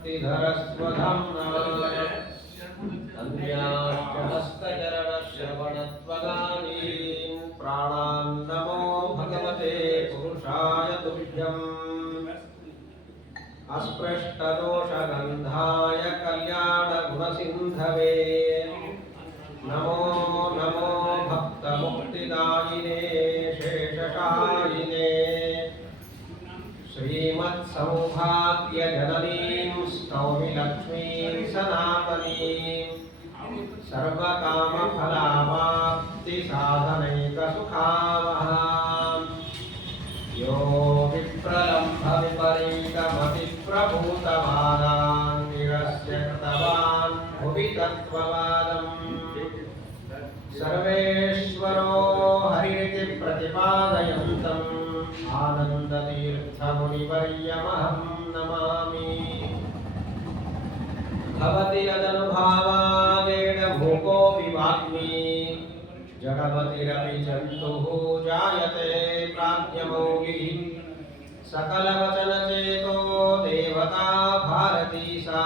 शक्तिधरस्वधाम्ना अन्याश्च हस्तचरणश्रवणत्वगादीन् प्राणान् नमो भगवते पुरुषाय तुभ्यम् अस्पृष्टदोषगन्धाय कल्याणगुणसिन्धवे नमो नमो भक्तमुक्तिदायिने शेषशायिने श्रीमत्सौभाग्यजननीं स्तौमि लक्ष्मीं सनातनीं सर्वकामफलावाप्तिसाधनैकसुखावहां यो विप्रलम्भविपरीतमतिप्रभूतवादान् निरस्य कृतवान् भुवि तत्त्ववादम् सर्वेश्वरो हरिरिति प्रतिपादयन्तम् आनन्दतीर्थमुनिवर्यमहं नमामि भवति यदनुभावादेन मूकोऽपि वाग्मी जडमतिरपि जन्तुः जायते प्राज्ञमौलिः सकलवचनचेतो देवता भारती सा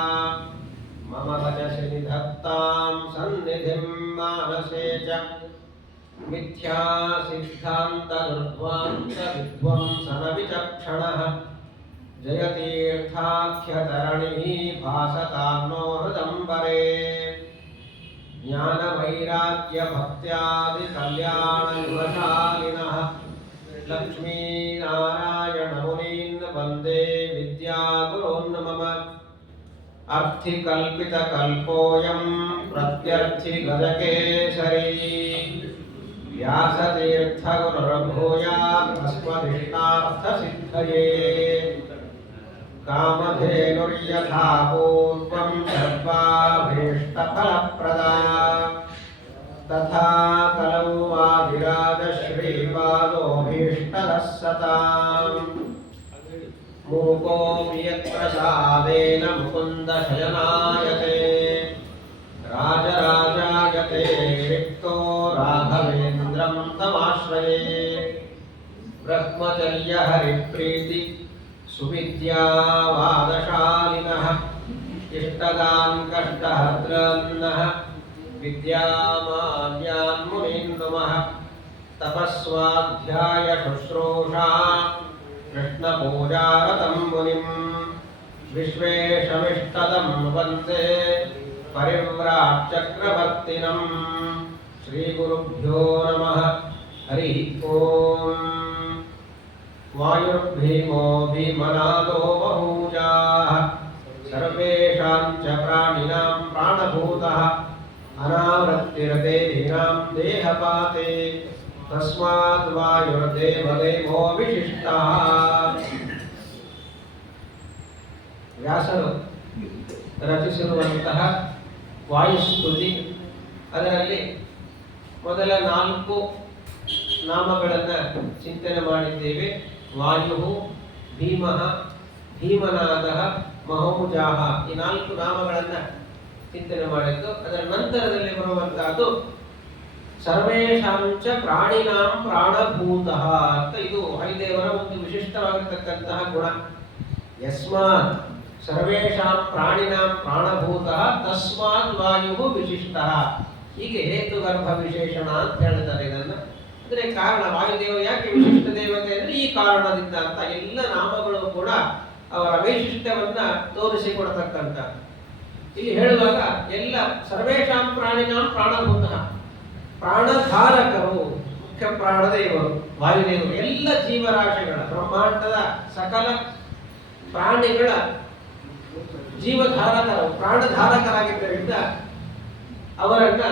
मम वचसि निधत्तां सन्निधिं मानसे च मिथ्या सिद्धान्तदुर्ध्वान्त विध्वंसनविचक्षणः जयतीर्थाख्यतरणिः भासतां नो हृदम्बरे ज्ञानवैराग्यभक्त्यादिकल्याणगुणशालिनः लक्ष्मीनारायणमुनीन् वन्दे विद्यागुरून् मम अर्थिकल्पितकल्पोऽयं प्रत्यर्थिगजकेसरी व्यासतीर्थगुरुर्भूयात् अस्मदिष्टार्थसिद्धये कामधेनुर्यथा पूर्वं सर्वाभीष्टफलप्रदा तथा कलौ वादिराजश्रीपादोऽभीष्टदः सताम् मूकोऽपि यत्प्रसादेन मुकुन्दशयनायते राजराजायते रिक्तो राघवेन्द्रं तमाश्रये ब्रह्मचर्यहरिप्रीति सुविद्यावादशालिनः इष्टदान् कष्टहर्त्रन्नः विद्यामान्यान् मुनीन् नुमः तपस्वाध्यायशुश्रूषा कृष्णपूजारतं मुनिं विश्वेशमिष्टदं वन्दे परिव्राट्चक्रवर्तिनं श्रीगुरुभ्यो नमः हरिः ओम् वायुर्भीमो भीमनादो बहूजाः सर्वेषां च प्राणिनां प्राणभूतः अनावृत्तिर्देहिनां देहपाते तस्माद् वायुर्देवदेवो विशिष्टः ವ್ಯಾಸರು ರಚಿಸಿರುವಂತಹ ವಾಯುಸ್ತುತಿ ಅದರಲ್ಲಿ ಮೊದಲ 4 ನಾಮಗಳನ್ನು ಚಿಂತನೆ ಮಾಡಿದ್ದೇವೆ. ವಾಯು, ಭೀಮಃ, ಭೀಮನಾದಃ, ಮಹೌಜಾಃ ಈ 4 ನಾಮಗಳನ್ನು ಚಿಂತನೆ ಮಾಡಿದ್ದು. ಅದರ ನಂತರದಲ್ಲಿ ಬರುವಂತಹದ್ದು ಸರ್ವೇಷಾಂಚ ಪ್ರಾಣಿನಾಂ ಪ್ರಾಣಭೂತಃ ಅಂತ. ಇದು ಹರಿದೇವರ ಒಂದು ವಿಶಿಷ್ಟವಾಗಿರತಕ್ಕಂತಹ ಗುಣ. ಯಸ್ಮಾತ್ ಸರ್ವೇಷಾಂ ಪ್ರಾಣಿನಾಂ ಪ್ರಾಣಭೂತಃ ತಸ್ಮಾತ್ ವಾಯು ವಿಶಿಷ್ಟಃ. ಹೀಗೆ ಹೇತುಗರ್ಭ ವಿಶೇಷಣ ಅಂತ ಹೇಳ್ತಾರೆ ಇದನ್ನು. ಅಂದರೆ ಕಾರಣ, ವಾಯುದೇವರು ಯಾಕೆ ವಿಶಿಷ್ಟ ದೇವತೆ ಅಂದರೆ ಈ ಕಾರಣದಿಂದ ಅಂತ. ಎಲ್ಲ ನಾಮಗಳು ಕೂಡ ಅವರ ವೈಶಿಷ್ಟ್ಯವನ್ನ ತೋರಿಸಿಕೊಡ್ತಕ್ಕಂಥ. ಇಲ್ಲಿ ಹೇಳುವಾಗ ಎಲ್ಲ ಸರ್ವೇಷಾಂ ಪ್ರಾಣಿನಾಂ ಪ್ರಾಣಭೂತಃ, ಪ್ರಾಣಧಾರಕರು, ಮುಖ್ಯ ಪ್ರಾಣದೇವರು ವಾಯುದೇವರು. ಎಲ್ಲ ಜೀವರಾಶಿಗಳ ಬ್ರಹ್ಮಾಂಡದ ಸಕಲ ಪ್ರಾಣಿಗಳ ಜೀವಧಾರಕರು, ಪ್ರಾಣಧಾರಕರಾಗಿದ್ದರಿಂದ ಅವರನ್ನ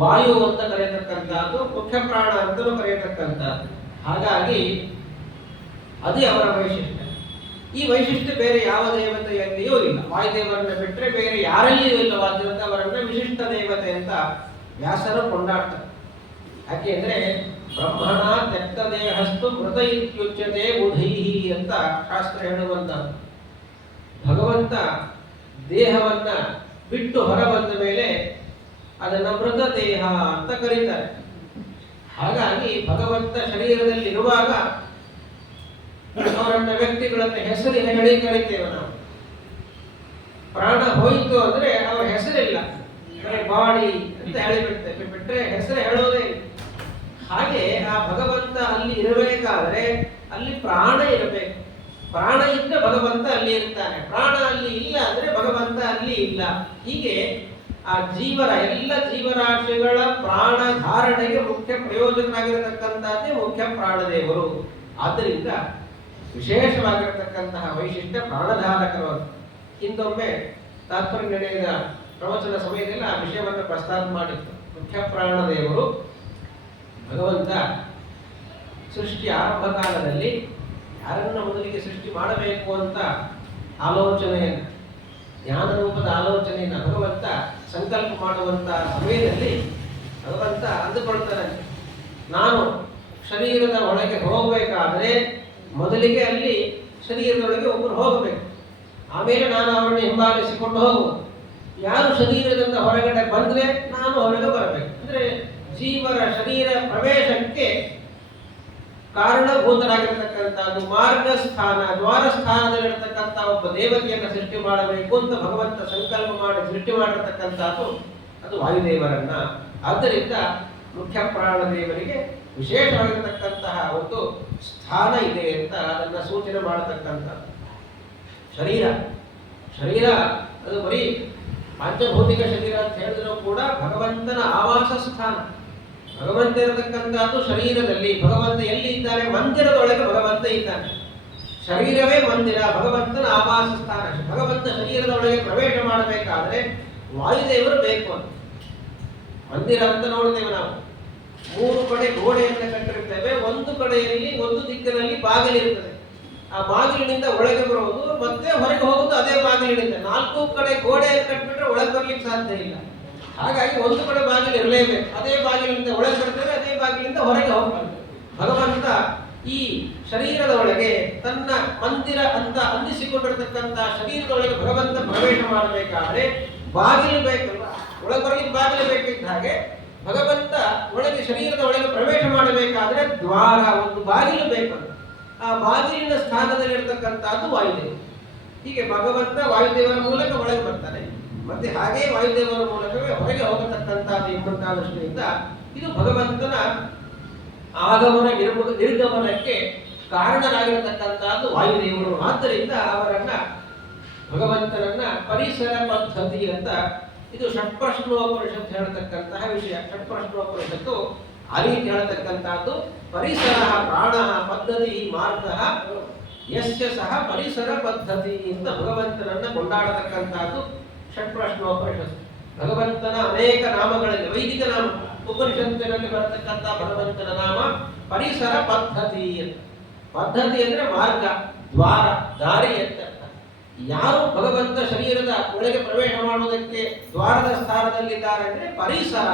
ವಾಯು ಅಂತ ಕರೆಯತಕ್ಕಂಥದ್ದು, ಮುಖ್ಯ ಪ್ರಾಣ ಅಂತಲೂ ಕರೆಯತಕ್ಕಂಥದ್ದು. ಹಾಗಾಗಿ ಅದೇ ಅವರ ವೈಶಿಷ್ಟ್ಯ. ಈ ವೈಶಿಷ್ಟ್ಯ ಬೇರೆ ಯಾವ ದೇವತೆಯಲ್ಲಿಯೂ ಇಲ್ಲ. ವಾಯುದೇವರನ್ನ ಬಿಟ್ಟರೆ ಬೇರೆ ಯಾರಲ್ಲಿಯೂ ಇಲ್ಲವಾದ್ದರಿಂದ ಅವರನ್ನ ವಿಶಿಷ್ಟ ದೇವತೆ ಅಂತ ವ್ಯಾಸರು ಕೊಂಡಾಡ್ತಾರೆ. ಯಾಕೆಂದ್ರೆ ಬ್ರಹ್ಮಣ ತ್ಯಕ್ತ ದೇಹಸ್ತು ಮೃತ ಇತ್ಯುಚ್ಯತೆ ಬುಧೈಹಿ ಅಂತ ಶಾಸ್ತ್ರ ಹೇಳುವಂಥದ್ದು. ಭಗವಂತ ದೇಹವನ್ನ ಬಿಟ್ಟು ಹೊರ ಬಂದ ಮೇಲೆ ಅದನ್ನ ಮೃತ ದೇಹ ಅಂತ ಕರೀತಾರೆ. ಹಾಗಾಗಿ ಭಗವಂತ ಶರೀರದಲ್ಲಿರುವಾಗ ಅವರನ್ನ ವ್ಯಕ್ತಿಗಳನ್ನ ಹೆಸರಿನ ಹೇಳಿ ಕರೀತೇವೆ ನಾವು. ಪ್ರಾಣ ಹೋಯಿತು ಅಂದ್ರೆ ಅವರ ಹೆಸರಿಲ್ಲ, ಬಾಡಿ ಅಂತ ಬಿಟ್ರೆ ಹೆಸರು ಹೇಳೋದೇ ಇಲ್ಲ. ಹಾಗೆ ಆ ಭಗವಂತ ಅಲ್ಲಿ ಇರಬೇಕಾದ್ರೆ ಅಲ್ಲಿ ಪ್ರಾಣ ಇರಬೇಕು. ಪ್ರಾಣ ಇದ್ರೆ ಭಗವಂತ ಅಲ್ಲಿ ಇರ್ತಾನೆ, ಪ್ರಾಣ ಅಲ್ಲಿ ಇಲ್ಲ ಅಂದ್ರೆ ಭಗವಂತ ಅಲ್ಲಿ ಇಲ್ಲ. ಹೀಗೆ ಆ ಎಲ್ಲ ಜೀವರಾಶಿಗಳ ಪ್ರಾಣ ಧಾರಣೆಗೆ ಮುಖ್ಯ ಪ್ರಯೋಜಕರಾಗಿರತಕ್ಕಂಥದ್ದೇ ಮುಖ್ಯ ಪ್ರಾಣದೇವರು. ಆದ್ದರಿಂದ ವಿಶೇಷವಾಗಿರತಕ್ಕಂತಹ ವೈಶಿಷ್ಟ್ಯ ಪ್ರಾಣಧಾರಕರು. ಹಿಂದೊಮ್ಮೆ ತಾತ್ಪರ್ಯ ನಿರ್ಣಯದ ಪ್ರವಚನ ಸಮಯದಲ್ಲಿ ಆ ವಿಷಯವನ್ನು ಪ್ರಸ್ತಾಪ ಮಾಡಿತ್ತು. ಮುಖ್ಯ ಪ್ರಾಣದೇವರು ಭಗವಂತ ಸೃಷ್ಟಿ ಆರಂಭ ಕಾಲದಲ್ಲಿ ಯಾರನ್ನ ಮೊದಲಿಗೆ ಸೃಷ್ಟಿ ಮಾಡಬೇಕು ಅಂತ ಆಲೋಚನೆಯನ್ನು, ಜ್ಞಾನ ರೂಪದ ಆಲೋಚನೆಯನ್ನು ಭಗವಂತ ಸಂಕಲ್ಪ ಮಾಡುವಂತ ಸಮಯದಲ್ಲಿ ಭಗವಂತ ಅಂದುಕೊಳ್ತಾನೆ, ನಾನು ಶರೀರದ ಒಳಗೆ ಹೋಗಬೇಕಾದ್ರೆ ಮೊದಲಿಗೆ ಅಲ್ಲಿ ಶರೀರದೊಳಗೆ ಒಬ್ಬರು ಹೋಗಬೇಕು, ಆಮೇಲೆ ನಾನು ಅವರನ್ನು ಹಿಂಬಾಲಿಸಿಕೊಂಡು ಹೋಗುವುದು. ಯಾರು ಶರೀರದಿಂದ ಹೊರಗಡೆ ಬಂದ್ರೆ ನಾನು ಹೊರಗೆ ಬರಬೇಕು. ಅಂದ್ರೆ ಜೀವರ ಶರೀರ ಪ್ರವೇಶಕ್ಕೆ ಕಾರಣಭೂತರಾಗಿರ್ತಕ್ಕಂಥದ್ದು ಮಾರ್ಗ ಸ್ಥಾನ, ದ್ವಾರ ಸ್ಥಾನದಲ್ಲಿರತಕ್ಕಂಥ ಒಬ್ಬ ದೇವತೆಯನ್ನು ಸೃಷ್ಟಿ ಮಾಡಬೇಕು ಅಂತ ಭಗವಂತ ಸಂಕಲ್ಪ ಮಾಡಿ ಸೃಷ್ಟಿ ಮಾಡಿರ್ತಕ್ಕಂಥದ್ದು ಅದು ವಾಯುದೇವರನ್ನ. ಆದ್ದರಿಂದ ಮುಖ್ಯ ಪ್ರಾಣದೇವರಿಗೆ ವಿಶೇಷವಾಗಿರತಕ್ಕಂತಹ ಒಂದು ಸ್ಥಾನ ಇದೆ ಅಂತ ಅದನ್ನ ಸೂಚನೆ ಮಾಡತಕ್ಕಂಥದ್ದು. ಶರೀರ ಅದು ಬರೀ ಪಂಚಭೌತಿಕ ಶರೀರ ಅಂತ ಹೇಳಿದ್ರು ಕೂಡ ಭಗವಂತನ ಆವಾಸ ಸ್ಥಾನ. ಭಗವಂತ ಇರತಕ್ಕಂಥದ್ದು ಶರೀರದಲ್ಲಿ. ಭಗವಂತ ಎಲ್ಲಿ ಇದ್ದಾನೆ? ಮಂದಿರದೊಳಗೆ ಭಗವಂತ ಇದ್ದಾನೆ. ಶರೀರವೇ ಮಂದಿರ, ಭಗವಂತನ ಆವಾಸ ಸ್ಥಾನ. ಭಗವಂತ ಶರೀರದೊಳಗೆ ಪ್ರವೇಶ ಮಾಡಬೇಕಾದ್ರೆ ವಾಯುದೇವರು ಬೇಕು ಅಂತ. ಮಂದಿರ ಅಂತ ನೋಡ್ತೇವೆ ನಾವು, 3 ಕಡೆ ಗೋಡೆಯನ್ನು ಕಟ್ಟಿರ್ತೇವೆ. ಒಂದು ಕಡೆಯಲ್ಲಿ ಒಂದು ದಿಕ್ಕಿನಲ್ಲಿ ಬಾಗಿಲಿರ್ತದೆ. ಆ ಬಾಗಿಲಿನಿಂದ ಒಳಗೆ ಬರುವುದು ಮತ್ತೆ ಹೊರಗೆ ಹೋಗುವುದು ಅದೇ ಬಾಗಿಲಿನಿಂದ. 4 ಕಡೆ ಗೋಡೆಯನ್ನು ಕಟ್ಟಿಬಿಟ್ರೆ ಒಳಗೆ ಬರ್ಲಿಕ್ಕೆ ಸಾಧ್ಯ ಇಲ್ಲ. ಹಾಗಾಗಿ ಒಂದು ಕಡೆ ಬಾಗಿಲು ಇರಲೇಬೇಕು. ಅದೇ ಬಾಗಿಲಿನಿಂದ ಒಳಗೆ ಬರ್ತೇವೆ, ಅದೇ ಬಾಗಿಲಿಂದ ಹೊರಗೆ ಹೋಗ್ತೇವೆ. ಭಗವಂತ ಈ ಶರೀರದ ಒಳಗೆ ತನ್ನ ಮಂದಿರ ಅಂತ ಅಂದಿಸಿಕೊಂಡಿರತಕ್ಕಂಥ ಶರೀರದ ಒಳಗೆ ಭಗವಂತ ಪ್ರವೇಶ ಮಾಡಬೇಕಾದ್ರೆ ಬಾಗಿಲು ಬೇಕಲ್ವ, ಒಳಗೆ ಬರಲಿಕ್ಕೆ ಬಾಗಿಲು ಬೇಕಿದ್ದ ಹಾಗೆ ಭಗವಂತ ಒಳಗೆ ಶರೀರದ ಒಳಗೆ ಪ್ರವೇಶ ಮಾಡಬೇಕಾದ್ರೆ ದ್ವಾರ, ಒಂದು ಬಾಗಿಲು ಬೇಕು. ಆ ಬಾಗಿಲಿನ ಸ್ಥಾನದಲ್ಲಿರ್ತಕ್ಕಂಥದ್ದು ವಾಯುದೇವರು. ಹೀಗೆ ಭಗವಂತ ವಾಯುದೇವರ ಮೂಲಕ ಒಳಗೆ ಬರ್ತಾನೆ, ಮತ್ತೆ ಹಾಗೆ ವಾಯುದೇವರ ಮೂಲಕವೇ ಹೊರಗೆ ಹೋಗತಕ್ಕಂಥದ್ದು ಎಂಬಂತಹ ದೃಷ್ಟಿಯಿಂದ ಇದು ಭಗವಂತನ ಆಗಮನ ನಿರ್ಗಮನಕ್ಕೆ ಕಾರಣರಾಗಿರತಕ್ಕಂಥದ್ದು ವಾಯುದೇವರು. ಆದ್ದರಿಂದ ಅವರನ್ನ ಭಗವಂತನನ್ನ ಪರಿಸರ ಪದ್ಧತಿ ಅಂತ, ಇದು ಷಟ್ಪ್ರಶ್ನೋಪನಿಷತ್ತು ಹೇಳತಕ್ಕಂತಹ ವಿಷಯ. ಷಟ್ಪ್ರಶ್ನೋಪನಿಷತ್ತು ಆ ರೀತಿ ಹೇಳತಕ್ಕಂಥದ್ದು ಪರಿಸರ ಪ್ರಾಣ ಪದ್ಧತಿ ಮಾರ್ಗ ಯಸ್ಯ ಸಹ ಪರಿಸರ ಪದ್ಧತಿ ಅಂತ ಭಗವಂತನನ್ನ ಕೊಂಡಾಡತಕ್ಕಂಥದ್ದು ಷಟ್ಪ್ರಶ್ನೋಪನಿಷತ್ತು. ಭಗವಂತನ ಅನೇಕ ನಾಮಗಳಲ್ಲಿ ವೈದಿಕ ನಾಮ ಉಪನಿಷತ್ತಿನಲ್ಲಿ ಬರತಕ್ಕಂಥ ಭಗವಂತನ ನಾಮ ಪರಿಸರ ಪದ್ಧತಿ ಅಂತ. ಪದ್ಧತಿ ಅಂದ್ರೆ ಮಾರ್ಗ, ದ್ವಾರ, ದಾರಿ ಅಂತ. ಯಾರು ಭಗವಂತ ಶರೀರದ ಒಳಗೆ ಪ್ರವೇಶ ಮಾಡುವುದಕ್ಕೆ ದ್ವಾರದ ಸ್ಥಾನದಲ್ಲಿದ್ದಾರೆ ಅಂದ್ರೆ ಪರಿಸರ.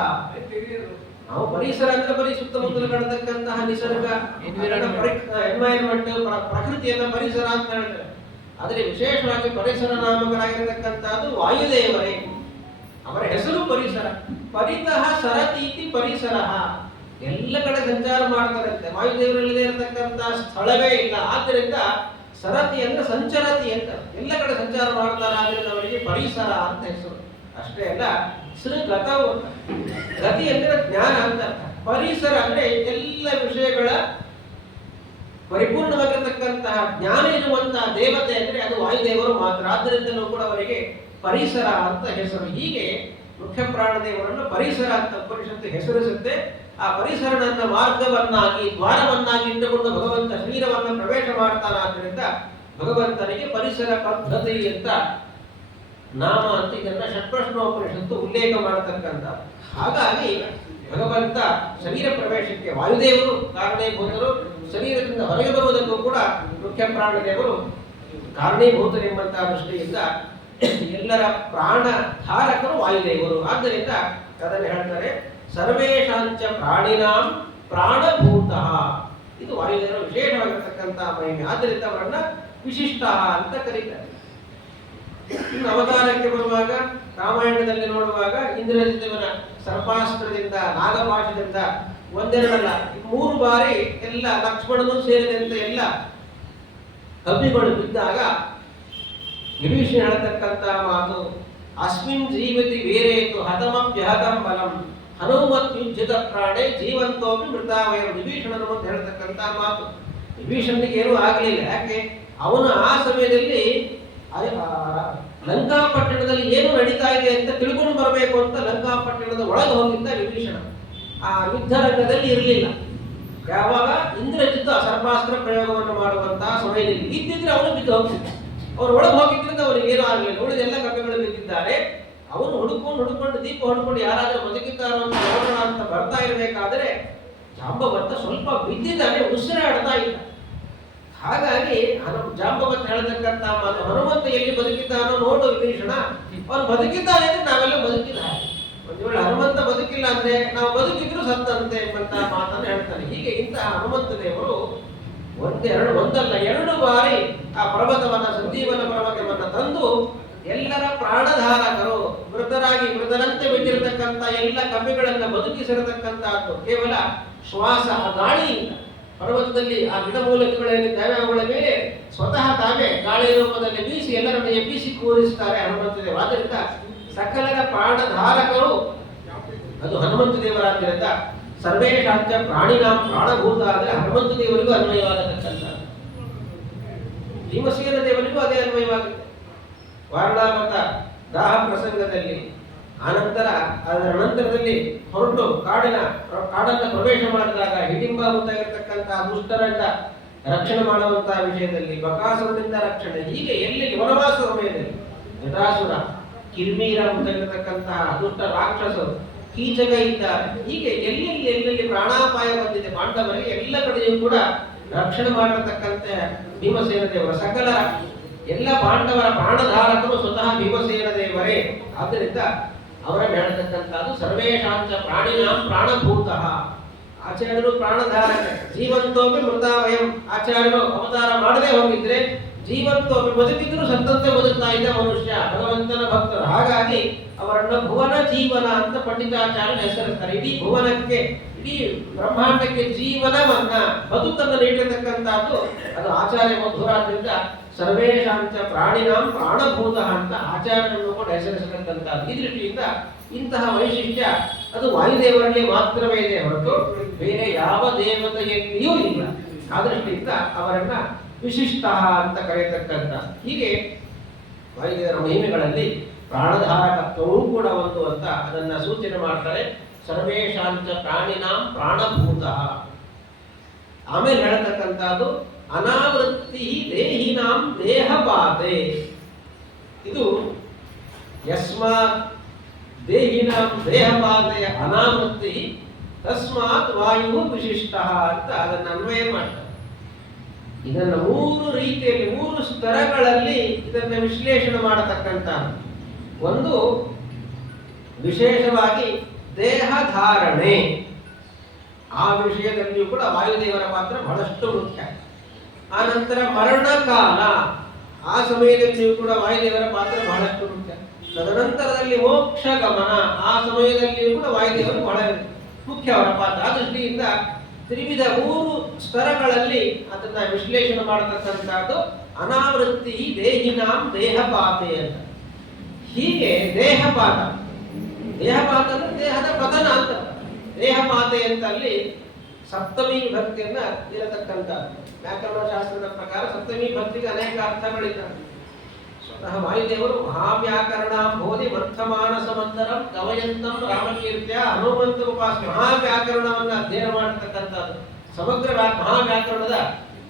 ನಾವು ಪರಿಸರ ಅಂದ್ರೆ ಬರೀ ಸುತ್ತಮುತ್ತಲು ಕಾಣತಕ್ಕಂತಹ ನಿಸರ್ಗ, ಎನ್ವೈರನ್ಮೆಂಟ್, ಪ್ರಕೃತಿಯನ್ನ ಪರಿಸರ ಅಂತ ಹೇಳ್ತಾರೆ. ಆದರೆ ವಿಶೇಷವಾಗಿ ಪರಿಸರ ನಾಮಕರಾಗಿರತಕ್ಕಂಥದ್ದು ವಾಯುದೇವರೇ. ಅವರ ಹೆಸರು ಪರಿಸರ. ಪರಿತಃ ಸರತೀತಿ ಪರಿಸರ. ಎಲ್ಲ ಕಡೆ ಸಂಚಾರ ಮಾಡ್ತಾರಂತೆ. ವಾಯುದೇವರಲ್ಲಿದೆ ಇರತಕ್ಕಂಥ ಸ್ಥಳವೇ ಇಲ್ಲ. ಆದ್ದರಿಂದ ಸರತಿ ಅಂದ್ರೆ ಸಂಚರತಿ ಅಂತ, ಎಲ್ಲ ಕಡೆ ಸಂಚಾರ ಮಾಡ್ತಾರ. ಆದ್ರಿಂದ ಅವರಿಗೆ ಪರಿಸರ ಅಂತ ಹೆಸರು. ಅಷ್ಟೇ ಅಲ್ಲ, ಗತವು ಗತಿ ಅಂದ್ರೆ ಜ್ಞಾನ ಅಂತ. ಪರಿಸರ ಅಂದ್ರೆ ಎಲ್ಲ ವಿಷಯಗಳ ಪರಿಪೂರ್ಣವಾಗಿರತಕ್ಕಂತಹ ಜ್ಞಾನ ಇರುವಂತಹ ದೇವತೆ ಅಂದ್ರೆ ಅದು ವಾಯುದೇವರು ಮಾತ್ರ. ಆದ್ದರಿಂದಲೂ ಕೂಡ ಅವರಿಗೆ ಪರಿಸರ ಅಂತ ಹೆಸರು. ಹೀಗೆ ಮುಖ್ಯ ಪ್ರಾಣದೇವರನ್ನು ಪರಿಸರ ಅಂತ ಉಪನಿಷತ್ತು ಹೆಸರಿಸುತ್ತೆ. ಆ ಪರಿಸರನನ್ನ ಮಾರ್ಗವನ್ನಾಗಿ, ದ್ವಾರವನ್ನಾಗಿ ಇಟ್ಟುಕೊಂಡು ಭಗವಂತ ಶರೀರವನ್ನು ಪ್ರವೇಶ ಮಾಡ್ತಾನಾದ್ರಿಂದ ಭಗವಂತನಿಗೆ ಪರಿಸರ ಪದ್ಧತಿ ಅಂತ ನಾಮ ಅಂತ ಇದನ್ನ ಷಟ್ಪ್ರಶ್ನೋಪನಿಷತ್ತು ಉಲ್ಲೇಖ ಮಾಡತಕ್ಕಂಥ. ಹಾಗಾಗಿ ಭಗವಂತ ಶರೀರ ಪ್ರವೇಶಕ್ಕೆ ವಾಯುದೇವರು ಕಾರಣೀಭೂತರು, ಶರೀರದಿಂದ ಹೊರಗೆ ಬರುವುದಕ್ಕೂ ಕೂಡ ಮುಖ್ಯ ಪ್ರಾಣದೇವರು ಕಾರಣೀಭೂತರೆಂಬಂತಹ ದೃಷ್ಟಿಯಿಂದ ಎಲ್ಲರ ಪ್ರಾಣ ಧಾರಕರು ವಾಯುದೇವರು. ಆದ್ದರಿಂದ ಅದನ್ನು ಹೇಳ್ತಾರೆ ಸರ್ವೇಶಾಂಚ ಪ್ರಾಣಿನಾಂ ಪ್ರಾಣಭೂತ. ಇದು ವಾಯುದೇವರ ವಿಶೇಷವಾಗಿರತಕ್ಕಂತಹ ಮಹಿಮೆ. ಆದ್ದರಿಂದ ಅವರನ್ನ ವಿಶಿಷ್ಟ ಅಂತ ಕರೀತಾರೆ. ಇನ್ನು ಅವತಾರಕ್ಕೆ ಬರುವಾಗ ರಾಮಾಯಣದಲ್ಲಿ ನೋಡುವಾಗ ಇಂದ್ರಜಿತವನ ಸರ್ಪಾಸ್ತ್ರದಿಂದ, ನಾಗಪಾಶದಿಂದ ಒಂದೆರಡಲ್ಲ 3 ಬಾರಿ ಎಲ್ಲ ಲಕ್ಷ್ಮಣನು ಸೇರಿದಂತೆ ಎಲ್ಲ ಕಬ್ಬಿಗಳು ಬಿದ್ದಾಗ ವಿಭೀಷಣ ಹೇಳತಕ್ಕಂಥ ಮಾತು, ಅಸ್ಮಿನ್ ಜೀವತಿ ವೀರೇತು ಹತಮಪ್ಯಹತಂ ಬಲಂ ಹನುಮತ್ಯುಜ್ಜಿತ ಪ್ರಾಣೆ ಜೀವಂತೋಪಿ ಮೃತಾವಯ. ವಿಭೀಷಣನ ಮುಂದೆ ಹೇಳ್ತಕ್ಕಂಥ ಮಾತು. ವಿಭೀಷಣನಿಗೆ ಏನೂ ಆಗಲಿಲ್ಲ. ಯಾಕೆ? ಅವನು ಆ ಸಮಯದಲ್ಲಿ ಲಂಕಾಪಟ್ಟಣದಲ್ಲಿ ಏನು ನಡೀತಾ ಇದೆ ಅಂತ ತಿಳ್ಕೊಂಡು ಬರಬೇಕು ಅಂತ ಲಂಕಾಪಟ್ಟಣದ ಒಳಗೆ ಹೋಗಿದ್ದ ವಿಭೀಷಣ. ಆ ಯುದ್ಧ ರಂಗದಲ್ಲಿ ಇರಲಿಲ್ಲ. ಯಾವಾಗ ಇಂದ್ರಜಿತ್ ಸರ್ಪಾಸ್ತ್ರ ಪ್ರಯೋಗವನ್ನು ಮಾಡುವಂತಹ ಸಮಯದಲ್ಲಿ ಇದ್ದಿದ್ರೆ ಅವನು ಬಿದ್ದು ಹೋಗ್ತಿದ್ದ. ಅವ್ರು ಒಳಗೆ ಹೋಗಿದ್ರಿಂದ ಅವನಿಗೆ ಏನೂ ಆಗಲಿಲ್ಲ. ಉಳಿದೆಲ್ಲ ಕಪ್ಪೆಗಳು ಬಿದ್ದಿದ್ದಾರೆ. ಅವನು ಹುಡುಕೊಂಡು ದೀಪ ಹೊಡ್ಕೊಂಡು ಯಾರಾದರೂ ಬದುಕಿದ್ದಾರೋ ಅಂತ ನೋಡೋಣ ಅಂತ ಬರ್ತಾ ಇರಬೇಕಾದ್ರೆ ಜಾಂಬವಂತ ಸ್ವಲ್ಪ ಬಿದ್ದಿದ್ದಾನೆ, ಉಸಿರಾಡ್ತಾ ಇಲ್ಲ. ಹಾಗಾಗಿ ಜಾಂಬವಂತ ಹೇಳತಕ್ಕಂತ ಮಾತು, ಹನುಮಂತ ಎಲ್ಲಿ ಬದುಕಿದ್ದಾನೋ ನೋಡು ವಿಭೀಷಣ, ಅವನು ಬದುಕಿದ್ದಾನೆ ಅಂದ್ರೆ ನಾವೆಲ್ಲ ಬದುಕಿಲ್ಲ. ಒಂದು ವೇಳೆ ಹನುಮಂತ ಬದುಕಿಲ್ಲ ಅಂದ್ರೆ ನಾವು ಬದುಕಿದ್ರು ಸತ್ತಂತೆ ಎಂಬಂತ ಮಾತನ್ನು ಹೇಳ್ತಾನೆ. ಹೀಗೆ ಇಂತಹ ಹನುಮಂತ ದೇವರು ಒಂದಲ್ಲ 2 ಬಾರಿ ಆ ಪರ್ವತವನ್ನ, ಸಂಜೀವನ ಪರ್ವತವನ್ನ ತಂದು ಎಲ್ಲರ ಪ್ರಾಣಧಾರಕರು, ಮೃತರಂತೆ ಬಿದ್ದಿರತಕ್ಕಂಥ ಎಲ್ಲ ಕಪಿಗಳನ್ನ ಬದುಕಿಸಿರತಕ್ಕಂಥದ್ದು ಕೇವಲ ಶ್ವಾಸ, ಗಾಳಿಯಿಂದ. ಪರ್ವತದಲ್ಲಿ ಆ ಗಿಡಮೂಲಿಕೆಗಳೇನಿದ್ದಾವೆ ಅವುಗಳ ಮೇಲೆ ಸ್ವತಃ ತಾವೇ ಗಾಳಿ ರೂಪದಲ್ಲಿ ಬೀಸಿ ಎಲ್ಲರನ್ನು ಎಬ್ಬಿಸಿ ಕೂರಿಸ್ತಾರೆ ಹನುಮಂತ ದೇವ. ಆದ್ದರಿಂದ ಸಕಲರ ಪ್ರಾಣಧಾರಕರು ಅದು ಹನುಮಂತ ದೇವರಾದ್ದರಿಂದ ಸರ್ವೇಶಾಂತ ಪ್ರಾಣಿನಾಂ ಪ್ರಾಣಭೂತ ಆದರೆ ಹನುಮಂತ ದೇವರಿಗೂ ಅನ್ವಯವಾಗತಕ್ಕಂಥ, ಭೀಮಸೇನ ದೇವರಿಗೂ ಅದೇ ಅನ್ವಯವಾಗುತ್ತೆ. ವಾರಣಾವತ ದಾಹ ಪ್ರಸಂಗದಲ್ಲಿ ಆನಂತರ ಅದರ ನಂತರದಲ್ಲಿ ಹೊರಟು ಕಾಡನ್ನ ಪ್ರವೇಶ ಮಾಡಿದಾಗ ಹಿಡಿಂಬ ಮುಂದಾಗಿರ್ತಕ್ಕಂತಹ ದುಷ್ಟರನ್ನ ರಕ್ಷಣೆ ಮಾಡುವಂತಹ ವಿಷಯದಲ್ಲಿ, ಬಕಾಸುರನಿಂದ ರಕ್ಷಣೆ, ಹೀಗೆ ಎಲ್ಲೆಲ್ಲಿ ವನವಾಸ ಸಮಯದಲ್ಲಿ ಜಟಾಸುರ, ಕಿರ್ಮೀರ ಮುಂದಾಗಿರ್ತಕ್ಕಂತಹ ದುಷ್ಟ ರಾಕ್ಷಸರು, ಕೀಚಕ ಇದ್ದಾರೆ. ಹೀಗೆ ಎಲ್ಲೆಲ್ಲಿ ಪ್ರಾಣಾಪಾಯ ಬಂದಿದೆ ಪಾಂಡವರಿಗೆ ಎಲ್ಲ ಕಡೆಯೂ ಕೂಡ ರಕ್ಷಣೆ ಮಾಡಿರತಕ್ಕಂಥ ಭೀಮಸೇನ ದೇವರ ಸಕಲ ಎಲ್ಲ ಪಾಂಡವರ ಪ್ರಾಣಧಾರಕರು ಸ್ವತಃ ಭೀಮಸೇನ ದೇವರೇ. ಆದ್ದರಿಂದ ಅವರನ್ನು ಹೇಳ್ತಕ್ಕಂಥದ್ದು ಸರ್ವೇಶಾಂಚ ಪ್ರಾಣಿನಾಂ ಪ್ರಾಣಭೂತಃ. ಆಚಾರ್ಯರು ಪ್ರಾಣಧಾರಕ, ಜೀವಂತೋಪಿ ಮೃತಾವಯಂ. ಆಚಾರ್ಯರು ಅವತಾರ ಮಾಡದೆ ಹೋಗಿದ್ರೆ ಜೀವಂತೋಪಿ ಬದುಕಿದ್ರು ಸತ್ತಂತೆ ಬದುಕ್ತಾ ಇದ್ದ ಮನುಷ್ಯ ಭಗವಂತನ ಭಕ್ತರು. ಹಾಗಾಗಿ ಅವರನ್ನ ಭುವನ ಜೀವನ ಅಂತ ಪಂಡಿತಾಚಾರ್ಯರು ಹೆಸರಿಸ್ತಾರೆ. ಇಡೀ ಭುವನಕ್ಕೆ, ಇಡೀ ಬ್ರಹ್ಮಾಂಡಕ್ಕೆ ಜೀವನವನ್ನ, ಬದುಕನ್ನು ನೀಡಿರತಕ್ಕಂಥದ್ದು ಅದು ಆಚಾರ್ಯ ಮಧುರಾದ್ರಿಂದ ಸರ್ವೇಶಾಂಚ ಪ್ರಾಣಿನಾಂ ಪ್ರಾಣಭೂತ ಅಂತ ಆಚಾರ್ಯರನ್ನು ಕೂಡ ಹೆಸರಿಸತಕ್ಕಂಥದ್ದು. ಈ ದೃಷ್ಟಿಯಿಂದ ಇಂತಹ ವೈಶಿಷ್ಟ್ಯ ಅದು ವಾಯುದೇವರಲ್ಲಿ ಮಾತ್ರವೇ ಇದೆ ಹೊರತು ಬೇರೆ ಯಾವ ದೇವತೆಯಲ್ಲಿಯೂ ಇಲ್ಲ. ಆ ದೃಷ್ಟಿಯಿಂದ ಅವರನ್ನ ವಿಶಿಷ್ಟ ಅಂತ ಕರೆಯತಕ್ಕಂಥ. ಹೀಗೆ ವಾಯುದೇವರ ಮಹಿಮೆಗಳಲ್ಲಿ ಪ್ರಾಣಧಾರಕತ್ವವೂ ಕೂಡ ಒಂದು ಅಂತ ಅದನ್ನ ಸೂಚನೆ ಮಾಡ್ತಾರೆ. ಸರ್ವೇಶಾಂಚ ಪ್ರಾಣಿನಾಂ ಪ್ರಾಣಭೂತ. ಆಮೇಲೆ ಹೇಳತಕ್ಕಂಥದ್ದು ಅನಾವೃತ್ತಿ ದೇಹಿನಾಂ ದೇಹಪಾತೆ. ಇದು ಯಸ್ಮಾತ್ ದೇಹಿನಾಂ ದೇಹಪಾತೆಯ ಅನಾವೃತ್ತಿ ತಸ್ಮಾತ್ ವಾಯು ವಿಶಿಷ್ಟ ಅಂತ ಅದನ್ನು ಅನ್ವಯ ಮಾಡ್ತಾರೆ. ಇದನ್ನು 3 ರೀತಿಯಲ್ಲಿ 3 ಸ್ತರಗಳಲ್ಲಿ ಇದನ್ನು ವಿಶ್ಲೇಷಣೆ ಮಾಡತಕ್ಕಂಥ ಒಂದು ವಿಶೇಷವಾಗಿ ದೇಹ ಧಾರಣೆ. ಆ ವಿಷಯದಲ್ಲಿಯೂ ಕೂಡ ವಾಯುದೇವರ ಪಾತ್ರ ಬಹಳಷ್ಟು ಮುಖ್ಯ. ಆ ನಂತರ ಮರಣಕಾಲ, ಆ ಸಮಯದಲ್ಲಿಯೂ ಕೂಡ ವಾಯುದೇವರ ಪಾತ್ರ ಬಹಳಷ್ಟು ಮುಖ್ಯ. ತದನಂತರದಲ್ಲಿ ಮೋಕ್ಷ ಗಮನ, ಆ ಸಮಯದಲ್ಲಿಯೂ ಕೂಡ ವಾಯುದೇವರು ಬಹಳ ಮುಖ್ಯ ಅವರ ಪಾತ್ರ. ಆ ದೃಷ್ಟಿಯಿಂದ ತ್ರಿವಿಧ 3 ಸ್ತರಗಳಲ್ಲಿ ಅದನ್ನ ವಿಶ್ಲೇಷಣೆ ಮಾಡತಕ್ಕಂಥದ್ದು ಅನಾವೃತ್ತಿ ದೇಹಿನಾಂ ದೇಹಪಾತೆ ಅಂತ. ಹೀಗೆ ದೇಹಪಾತ ಅಂದ್ರೆ ದೇಹದ ಪತನ ಅಂತ. ದೇಹಪಾತೆ ಅಂತ ಅಲ್ಲಿ ಸಪ್ತಮಿ ಭಕ್ತಿಯನ್ನ ಇರತಕ್ಕಂಥ ವ್ಯಾಕರಣ ಶಾಸ್ತ್ರದ ಪ್ರಕಾರ ಸಪ್ತಮಿ ಭಕ್ತಿಗೆ ಅನೇಕ ಅರ್ಥಗಳಿದ್ದಾವೆ. ಸ್ವತಃ ವಾಯುದೇವರು ಮಹಾವ್ಯಾಕರಣ ಬೋಧಿ ವರ್ತಮಾನ ಸಮಂತರಂ ಗವಯಂತಂ ರಾಮಕೀರ್ತ್ಯ ಹನುಮಂತ ಉಪಾಸ ಮಹಾವ್ಯಾಕರಣವನ್ನು ಅಧ್ಯಯನ ಮಾಡತಕ್ಕಂಥದ್ದು. ಸಮಗ್ರ ಮಹಾವ್ಯಾಕರಣದ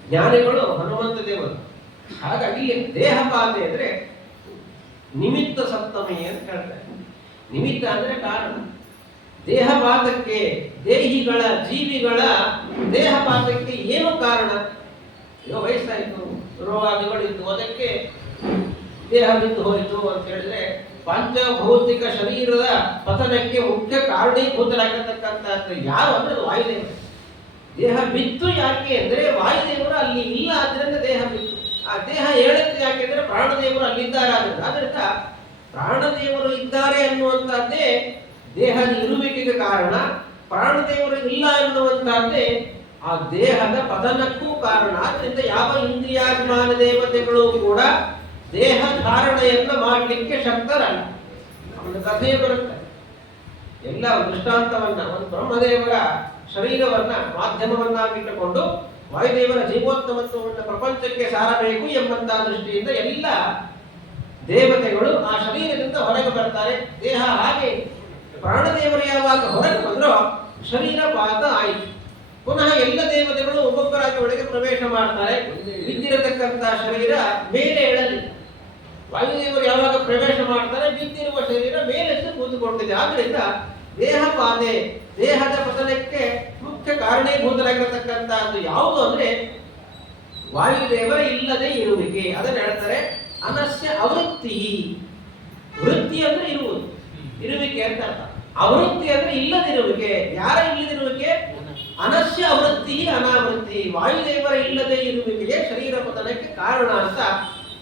ಜ್ಞಾನಿಗಳು ಹನುಮಂತ ದೇವರು. ಹಾಗಾಗಿ ದೇಹಪಾತೆ ಅಂದ್ರೆ ನಿಮಿತ್ತ ಸಪ್ತಮಿ ಅಂತ ಹೇಳ್ತಾರೆ. ನಿಮಿತ್ತ ಅಂದ್ರೆ ಕಾರಣ. ದೇಹಪಾತಕ್ಕೆ, ದೇಹಿಗಳ ಜೀವಿಗಳ ದೇಹಪಾತಕ್ಕೆ ಏನು ಕಾರಣ? ವಯಸ್ಸಾಯಿತು, ರೋಗಾದಿಗಳಿತ್ತು, ಅದಕ್ಕೆ ದೇಹ ಬಿದ್ದು ಹೋಯಿತು ಅಂತ ಹೇಳಿದ್ರೆ ಪಂಚಭೌತಿಕ ಶರೀರದ ಪತನಕ್ಕೆ ಮುಖ್ಯ ಕಾರಣೀಭೂತರಾಗಿರ್ತಕ್ಕಂಥದ್ದು ಯಾರು ಅಂದ್ರೆ ವಾಯುದೇವರು. ದೇಹ ಬಿತ್ತು ಯಾಕೆ ಅಂದ್ರೆ ವಾಯುದೇವರು ಅಲ್ಲಿ ಇಲ್ಲ, ಆದ್ರಿಂದ ದೇಹ ಬಿತ್ತು. ಆ ದೇಹ ಹೇಳುತ್ತೆ ಯಾಕೆಂದ್ರೆ ಪ್ರಾಣದೇವರು ಅಲ್ಲಿದ್ದಾರೆ. ಆದ್ರಿಂದ ಪ್ರಾಣದೇವರು ಇದ್ದಾರೆ ಅನ್ನುವಂಥದ್ದೇ ದೇಹದ ಇರುವಿಕೆಗೆ ಕಾರಣ. ಪ್ರಾಣದೇವರು ಇಲ್ಲ ಎನ್ನುವಂಥದ್ದೇ ಆ ದೇಹದ ಪತನಕ್ಕೂ ಕಾರಣ. ಆದ್ರಿಂದ ಯಾವ ಇಂದ್ರಿಯಾಭಿಮಾನ ದೇವತೆಗಳು ಕೂಡ ದೇಹ ಧಾರಣೆಯನ್ನ ಮಾಡಲಿಕ್ಕೆ ಶಕ್ತರಲ್ಲ. ಒಂದು ಕಥೆ ಬರುತ್ತೆ, ಎಲ್ಲ ದೃಷ್ಟಾಂತವನ್ನ, ಒಂದು ಬ್ರಹ್ಮದೇವರ ಶರೀರವನ್ನ ಮಾಧ್ಯಮವನ್ನಾಗಿಟ್ಟುಕೊಂಡು ವಾಯುದೇವರ ಜೀವೋತ್ತಮತ್ವವನ್ನು ಪ್ರಪಂಚಕ್ಕೆ ಸಾರಬೇಕು ಎಂಬಂತಹ ದೃಷ್ಟಿಯಿಂದ ಎಲ್ಲ ದೇವತೆಗಳು ಆ ಶರೀರದಿಂದ ಹೊರಗೆ ಬರ್ತಾರೆ. ದೇಹ ಹಾಗೆ ಪ್ರಾಣದೇವರು ಯಾವಾಗ ಹೊರಗೆ ಬಂದ್ರೋ ಶರೀರ ಪಾತ ಆಯಿತು. ಪುನಃ ಎಲ್ಲ ದೇವತೆಗಳು ಒಬ್ಬೊಬ್ಬರಾಗಿ ಒಳಗೆ ಪ್ರವೇಶ ಮಾಡ್ತಾರೆ. ಬಿದ್ದಿರತಕ್ಕಂತಹ ಶರೀರ ಮೇಲೆ ಏಳಲಿಲ್ಲ. ವಾಯುದೇವರು ಯಾವಾಗ ಪ್ರವೇಶ ಮಾಡ್ತಾರೆ ಬಿದ್ದಿರುವ ಶರೀರ ಮೇಲೆದ್ದು ಕೂತುಕೊಂಡಿದೆ. ಆದ್ರಿಂದ ದೇಹ ಪಾತೆ, ದೇಹದ ಪತನಕ್ಕೆ ಮುಖ್ಯ ಕಾರಣೀಭೂತರಾಗಿರತಕ್ಕಂತಹದ್ದು ಯಾವುದು ಅಂದ್ರೆ ವಾಯುದೇವರ ಇಲ್ಲದೆ ಇರುವಿಕೆ. ಅದನ್ನು ಹೇಳ್ತಾರೆ ಅನಸ್ಯ ಅವೃತ್ತಿ. ವೃತ್ತಿ ಅಂದ್ರೆ ಇರುವುದು, ಇರುವಿಕೆ ಅಂತ ಅರ್ಥ. ಅವೃತ್ತಿ ಅಂದ್ರೆ ಇಲ್ಲದಿರುವಿಕೆ. ಯಾರ ಇಲ್ಲದಿರುವಿಕೆ? ಅನಸ್ಯ ಅವೃತ್ತಿ ಅನಾವೃತ್ತಿ. ವಾಯುದೇವರ ಇಲ್ಲದೆ ಇರುವಿಕೆಗೆ ಶರೀರ ಪತನಕ್ಕೆ ಕಾರಣ ಅಂತ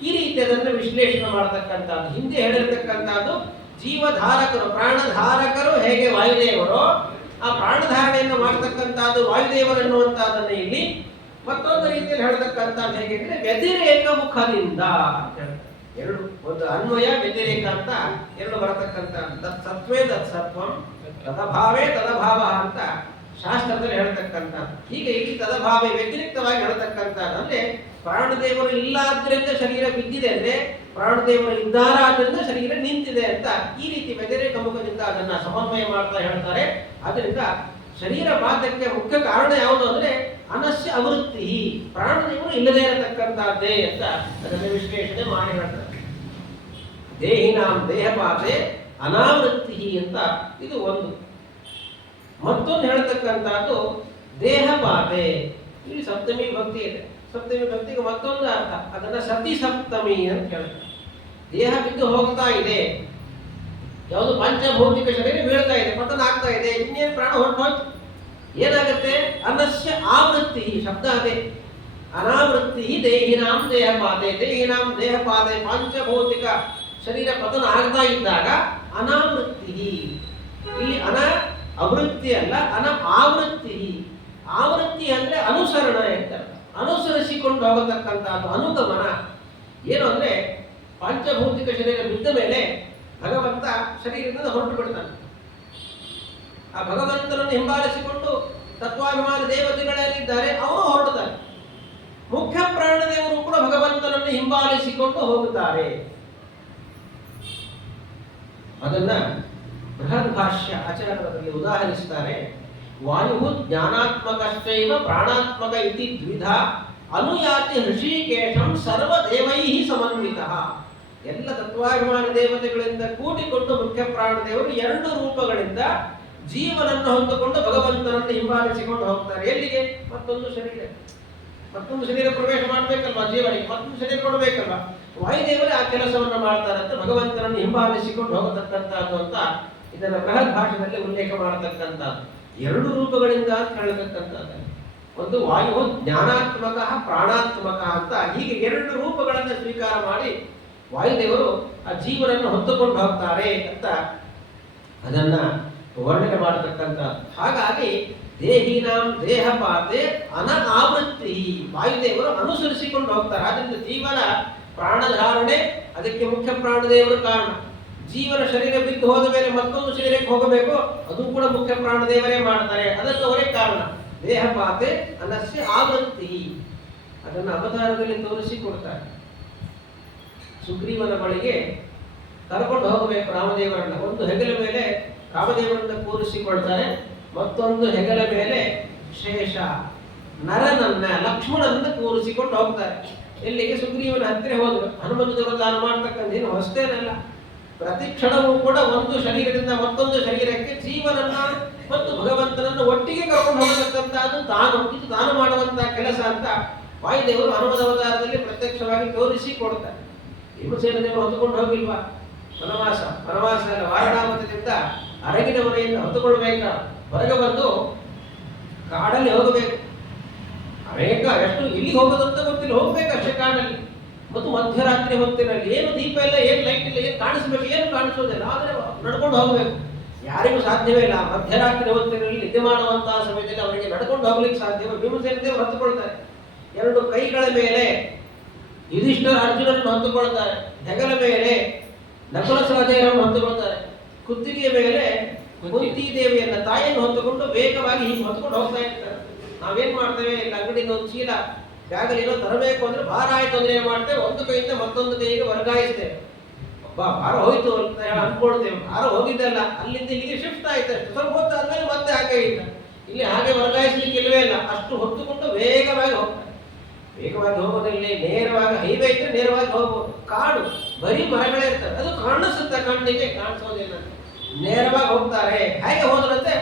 ಈ ರೀತಿ ಅದನ್ನು ವಿಶ್ಲೇಷಣೆ ಮಾಡತಕ್ಕಂಥದ್ದು. ಹಿಂದೆ ಹೇಳಿರ್ತಕ್ಕಂಥದ್ದು ಜೀವಧಾರಕರು, ಪ್ರಾಣಧಾರಕರು ಹೇಗೆ ವಾಯುದೇವರು, ಆ ಪ್ರಾಣಧಾರಣೆಯನ್ನು ಮಾಡತಕ್ಕಂಥದ್ದು ವಾಯುದೇವರು ಎನ್ನುವಂತಹದನ್ನು ಇಲ್ಲಿ ಮತ್ತೊಂದು ರೀತಿಯಲ್ಲಿ ಹೇಳ್ತಕ್ಕಂಥದ್ದು ಹೇಗೆ ಅಂದ್ರೆ ವ್ಯತಿರೇಕ ಮುಖದಿಂದ ಅಂತ ಹೇಳ್ತಾರೆ. ಎರಡು, ಒಂದು ಅನ್ವಯ, ವ್ಯತಿರೇಕ ಅಂತ ಎರಡು ಬರತಕ್ಕಂಥ. ತತ್ ಸತ್ವೇ ತತ್ ಸತ್ವಂ, ತದಭಾವೇ ತದಭಾವ ಅಂತ ಶಾಸ್ತ್ರದಲ್ಲಿ ಹೇಳ್ತಕ್ಕಂಥ. ಹೀಗೆ ಇಲ್ಲಿ ತದಭಾವೇ ವ್ಯತಿರಿಕ್ತವಾಗಿ ಹೇಳ್ತಕ್ಕಂಥದ್ದು ಅಂದ್ರೆ ಪ್ರಾಣದೇವರು ಇಲ್ಲ ಆದ್ರಿಂದ ಶರೀರ ಬಿದ್ದಿದೆ ಅಂದ್ರೆ ಪ್ರಾಣದೇವರು ಇದ್ದಾರಾದ್ರಿಂದ ಶರೀರ ನಿಂತಿದೆ ಅಂತ ಈ ರೀತಿ ವ್ಯತಿರೇಕ ಮುಖದಿಂದ ಅದನ್ನ ಸಮನ್ವಯ ಮಾಡ್ತಾ ಹೇಳ್ತಾರೆ. ಆದ್ರಿಂದ ಶರೀರ ಪಾತಕ್ಕೆ ಮುಖ್ಯ ಕಾರಣ ಯಾವುದು ಅಂದ್ರೆ ಅನಸ್ಯ ಅವೃತ್ತಿ, ಪ್ರಾಣದೇವರು ಇಲ್ಲದೇ ಇರತಕ್ಕಂಥದ್ದೇ ಅಂತ ಅದನ್ನು ವಿಶ್ಲೇಷಣೆ ಮಾಡಿ ಹೇಳ್ತಾರೆ. ದೇಹಿನಾಂ ದೇಹಪಾತೆ ಅನಾವೃತ್ತಿ ಅಂತ ಇದು ಒಂದು. ಮತ್ತೊಂದು ಹೇಳ್ತಕ್ಕಂಥದ್ದು ದೇಹಪಾತೆ. ಇಲ್ಲಿ ಸಪ್ತಮಿ ಭಕ್ತಿ ಇದೆ. ಸಪ್ತಮಿ ಭಕ್ತಿಗೆ ಮತ್ತೊಂದು ಅರ್ಥ, ಅದನ್ನ ಸತಿ ಸಪ್ತಮಿ ಅಂತ ಹೇಳ್ತಾರೆ. ದೇಹ ಬಿದ್ದು ಹೋಗ್ತಾ ಇದೆ, ಯಾವುದು ಪಂಚಭೌತಿಕ ಶರೀರ ಬೀಳ್ತಾ ಇದೆ, ಪತನ ಆಗ್ತಾ ಇದೆ, ಇನ್ನೇನು ಪ್ರಾಣ ಹೊರಟು ಹೋಯ್ತು, ಏನಾಗುತ್ತೆ? ಅನಸ್ಯ ಆವೃತ್ತಿ ಶಬ್ದ ಅದೇ. ಅನಾವೃತ್ತಿ ದೇಹಿನಾಂ ದೇಹಪಾತೆ. ದೇಹಿನಾಂ ದೇಹಪಾತೆ, ಪಂಚಭೌತಿಕ ಶರೀರ ಪತನ ಆಗ್ತಾ ಇದ್ದಾಗ ಅನಾವೃತ್ತಿ. ಇಲ್ಲಿ ಅವೃತ್ತಿ ಅಲ್ಲ, ಆವೃತ್ತಿ. ಆವೃತ್ತಿ ಅಂದ್ರೆ ಅನುಸರಣ ಅಂತ, ಅನುಸರಿಸಿಕೊಂಡು ಹೋಗತಕ್ಕಂಥದ್ದು ಅನುಗಮನ. ಏನು ಅಂದ್ರೆ ಪಂಚಭೌತಿಕ ಶರೀರ ಬಿದ್ದ ಮೇಲೆ ಭಗವಂತ ಶರೀರದಿಂದ ಹೊರಟು ಬಿಡ್ತಾನೆ. ಆ ಭಗವಂತನನ್ನು ಹಿಂಬಾಲಿಸಿಕೊಂಡು ತತ್ವಾಭಿಮಾನ ದೇವತೆಗಳೇನಿದ್ದಾರೆ ಅವರು ಹೊರಡುತ್ತಾರೆ. ಮುಖ್ಯ ಪ್ರಾಣದೇವರು ಕೂಡ ಭಗವಂತನನ್ನು ಹಿಂಬಾಲಿಸಿಕೊಂಡು ಹೋಗುತ್ತಾರೆ. ಅದನ್ನ ಬೃಹತ್ ಭಾಷ್ಯ ಆಚಾರ್ಯರಲ್ಲಿ ಉದಾಹರಿಸುತ್ತಾರೆ. ವಾಯು ಜ್ಞಾನಾತ್ಮಕಶ್ಚೈವ ಪ್ರಾಣಾತ್ಮಕ ಇತಿ ದ್ವಿಧ ಅನುಯಾತಿ ಹೃಷಿಕೇಶಂ ಸರ್ವದೇವೈ ಸಮನ್ವಿತಃ. ಎಲ್ಲ ತತ್ವಾಭಿಮಾನ ದೇವತೆಗಳಿಂದ ಕೂಡಿಕೊಂಡು ಮುಖ್ಯ ಪ್ರಾಣದೇವರು ಎರಡು ರೂಪಗಳಿಂದ ಜೀವನನ್ನು ಹೊಂದಿಕೊಂಡು ಭಗವಂತನನ್ನು ಹಿಂಬಾಲಿಸಿಕೊಂಡು ಹೋಗ್ತಾರೆ. ಎಲ್ಲಿಗೆ? ಮತ್ತೊಂದು ಶರೀರ ಪ್ರವೇಶ ಮಾಡಬೇಕಲ್ವಾ, ಜೀವನಿಗೆ ಮತ್ತೊಂದು ಶರೀರ ಕೊಡಬೇಕಲ್ವಾ. ವಾಯುದೇವರೇ ಆ ಕೆಲಸವನ್ನು ಮಾಡ್ತಾರೆ ಅಂತ ಭಗವಂತನನ್ನು ಹಿಂಬಾಲಿಸಿಕೊಂಡು ಹೋಗತಕ್ಕಂಥದ್ದು ಅಂತ ಇದನ್ನ ಬೃಹತ್ ಭಾಷೆಯಲ್ಲಿ ಉಲ್ಲೇಖ ಮಾಡತಕ್ಕಂಥದ್ದು. ಎರಡು ರೂಪಗಳಿಂದ ಅಂತ ಹೇಳತಕ್ಕಂಥದ್ದು. ಒಂದು ವಾಯು ಜ್ಞಾನಾತ್ಮಕ, ಪ್ರಾಣಾತ್ಮಕ ಅಂತ ಹೀಗೆ ಎರಡು ರೂಪಗಳನ್ನು ಸ್ವೀಕಾರ ಮಾಡಿ ವಾಯುದೇವರು ಆ ಜೀವನನ್ನು ಹೊತ್ತುಕೊಂಡು ಹೋಗ್ತಾರೆ ಅಂತ ಅದನ್ನ ವರ್ಣನೆ ಮಾಡತಕ್ಕಂಥದ್ದು. ಹಾಗಾಗಿ ದೇಹಿನಾಂ ದೇಹಪಾತೆ ಆವೃತ್ತಿ. ವಾಯುದೇವರು ಅನುಸರಿಸಿಕೊಂಡು ಹೋಗ್ತಾರೆ. ಆದ್ರಿಂದ ಜೀವನ ಪ್ರಾಣಧಾರಣೆ ಅದಕ್ಕೆ ಮುಖ್ಯ ಪ್ರಾಣದೇವರು ಕಾರಣ. ಜೀವನ ಶರೀರ ಬಿದ್ದು ಹೋದ ಮೇಲೆ ಮತ್ತೊಂದು ಶರೀರಕ್ಕೆ ಹೋಗಬೇಕು, ಅದು ಕೂಡ ಮುಖ್ಯ ಪ್ರಾಣದೇವರೇ ಮಾಡ್ತಾರೆ. ಅದಕ್ಕೆ ಅವರೇ ಕಾರಣ. ದೇಹಪಾತೆ ಅನಸ್ಯ ಆವೃತ್ತಿ. ಅದನ್ನು ಅವತಾರದಲ್ಲಿ ತೋರಿಸಿಕೊಡ್ತಾರೆ. ಸುಗ್ರೀವನ ಬಳಿಗೆ ಕರ್ಕೊಂಡು ಹೋಗಬೇಕು ರಾಮದೇವರನ್ನ. ಒಂದು ಹೆಗಲ ಮೇಲೆ ರಾಮದೇವರನ್ನ ಕೂರಿಸಿಕೊಳ್ತಾರೆ, ಮತ್ತೊಂದು ಹೆಗಲ ಮೇಲೆ ಶೇಷ ನರನನ್ನ ಲಕ್ಷ್ಮಣನನ್ನ ಕೂರಿಸಿಕೊಂಡು ಹೋಗ್ತಾರೆ. ಎಲ್ಲಿಗೆ? ಸುಗ್ರೀವನ ಹತ್ತಿರ ಹೋದ್ರು. ಹನುಮಂತ ದೇವರು ತಾನು ಮಾಡ್ತಕ್ಕಂಥ ಏನು ಹೊಸತೇನಲ್ಲ. ಪ್ರತಿ ಕ್ಷಣವೂ ಕೂಡ ಒಂದು ಶರೀರದಿಂದ ಮತ್ತೊಂದು ಶರೀರಕ್ಕೆ ಜೀವನನ್ನ ಮತ್ತು ಭಗವಂತನನ್ನು ಒಟ್ಟಿಗೆ ಕರ್ಕೊಂಡು ಹೋಗತಕ್ಕಂಥದ್ದು ತಾನು ಮಾಡುವಂತಹ ಕೆಲಸ ಅಂತ ವಾಯುದೇವರು ಹನುಮದ ಅವತಾರದಲ್ಲಿ ಪ್ರತ್ಯಕ್ಷವಾಗಿ ತೋರಿಸಿ ಕೊಡ್ತಾರೆ. ಭೀಮಸೇನ ದೇವರು ಹೊತ್ತುಕೊಂಡು ಹೋಗಿಲ್ವಾ? ವನವಾಸ ಅಲ್ಲ, ವಾರಣಾವತದಿಂದ ಅರಗಿನ ಮನೆಯಿಂದ ಹೊತ್ತುಕೊಳ್ಬೇಕ, ಹೊರಗೆ ಬಂದು ಕಾಡಲ್ಲಿ ಹೋಗಬೇಕು. ಅನೇಕ ಎಷ್ಟು ಇಲ್ಲಿ ಹೋಗೋದಂತ ಗೊತ್ತಿಲ್ಲ, ಹೋಗ್ಬೇಕು ಅಷ್ಟೇ ಕಾಡಲ್ಲಿ. ಮತ್ತು ಮಧ್ಯರಾತ್ರಿ ಹೊತ್ತಿನಲ್ಲಿ ಏನು ದೀಪ ಇಲ್ಲ, ಏನು ಲೈಟ್ ಇಲ್ಲ, ಏನು ಕಾಣಿಸ್ಬೇಕು, ಏನು ಕಾಣಿಸೋದಿಲ್ಲ. ಆದರೆ ನಡ್ಕೊಂಡು ಹೋಗಬೇಕು. ಯಾರಿಗೂ ಸಾಧ್ಯವೇ ಇಲ್ಲ. ಮಧ್ಯರಾತ್ರಿ ಹೊತ್ತಿನಲ್ಲಿ ನಿದ್ದೆ ಮಾಡುವಂತಹ ಸಮಯದಲ್ಲಿ ಅವರಿಗೆ ನಡ್ಕೊಂಡು ಹೋಗ್ಲಿಕ್ಕೆ ಸಾಧ್ಯವೇ? ಭೀಮಸೇನ ದೇವರು ಹೊತ್ತುಕೊಳ್ತಾರೆ. ಎರಡು ಕೈಗಳ ಮೇಲೆ ಯುಧಿಷ್ಠರ ಅರ್ಜುನನ್ನು ಹೊತ್ತುಕೊಳ್ತಾರೆ, ಹೆಗಲ ಮೇಲೆ ನಕುಲ ಸಹದೇವರನ್ನು ಹೊತ್ತುಕೊಳ್ತಾರೆ, ಕುತ್ತಿಗೆಯ ಮೇಲೆ ಕುಂತಿ ದೇವಿಯನ್ನ ತಾಯಿಯನ್ನು ಹೊತ್ತುಕೊಂಡು ವೇಗವಾಗಿ ಹೀಗೆ ಹೊತ್ಕೊಂಡು ಹೋಗ್ತಾ ಇರ್ತಾರೆ. ನಾವೇನ್ ಮಾಡ್ತೇವೆ, ಇಲ್ಲಿ ಅಂಗಡಿಗೆ ಒಂದು ಚೀಲ ಬ್ಯಾಗಲ್ಲಿ ಏನೋ ತರಬೇಕು ಅಂದ್ರೆ ಭಾರ ಆಯ್ತು ಅಂದ್ರೆ ಏನ್ ಮಾಡ್ತೇವೆ, ಒಂದು ಕೈಯಿಂದ ಮತ್ತೊಂದು ಕೈಗೆ ವರ್ಗಾಯಿಸ್ತೇವೆ. ಭಾರ ಹೋಯ್ತು ಅಂತ ಅನ್ಕೊಳ್ತೇವೆ. ಭಾರ ಹೋಗಿದ್ದಲ್ಲ, ಅಲ್ಲಿಂದ ಇಲ್ಲಿಗೆ ಶಿಫ್ಟ್ ಆಯ್ತು ಅಷ್ಟೇ. ಸ್ವಲ್ಪ ಹೊತ್ತಾದ್ಮೇಲೆ ಮತ್ತೆ ಹಾಗೆ ಇಲ್ಲ, ಇಲ್ಲಿ ಹಾಗೆ ವರ್ಗಾಯಿಸ್ಲಿಕ್ಕೆ ಇಲ್ಲವೇ ಇಲ್ಲ. ಅಷ್ಟು ಹೊತ್ತುಕೊಂಡು ವೇಗವಾಗಿ ಹೋಗ್ತಾರೆ. ವೇಗವಾಗಿ ಹೋಗೋದ್ರಲ್ಲಿ ನೇರವಾಗಿ ಹೈವೇ ಇದ್ರೆ ನೇರವಾಗಿ ಹೋಗ್ಬೋದು. ಕಾಡು ಬರೀ ಮರಗಳೇ ಇರ್ತವೆ, ಅದು ಕಾಣಿಸುತ್ತೆ, ಕಣ್ಣಿಗೆ ಕಾಣಿಸೋದಿಲ್ಲ. ನೇರವಾಗಿ ಹೋಗ್ತಾರೆ. ಹೇಗೆ ಹೋದ್ರಂತೆ,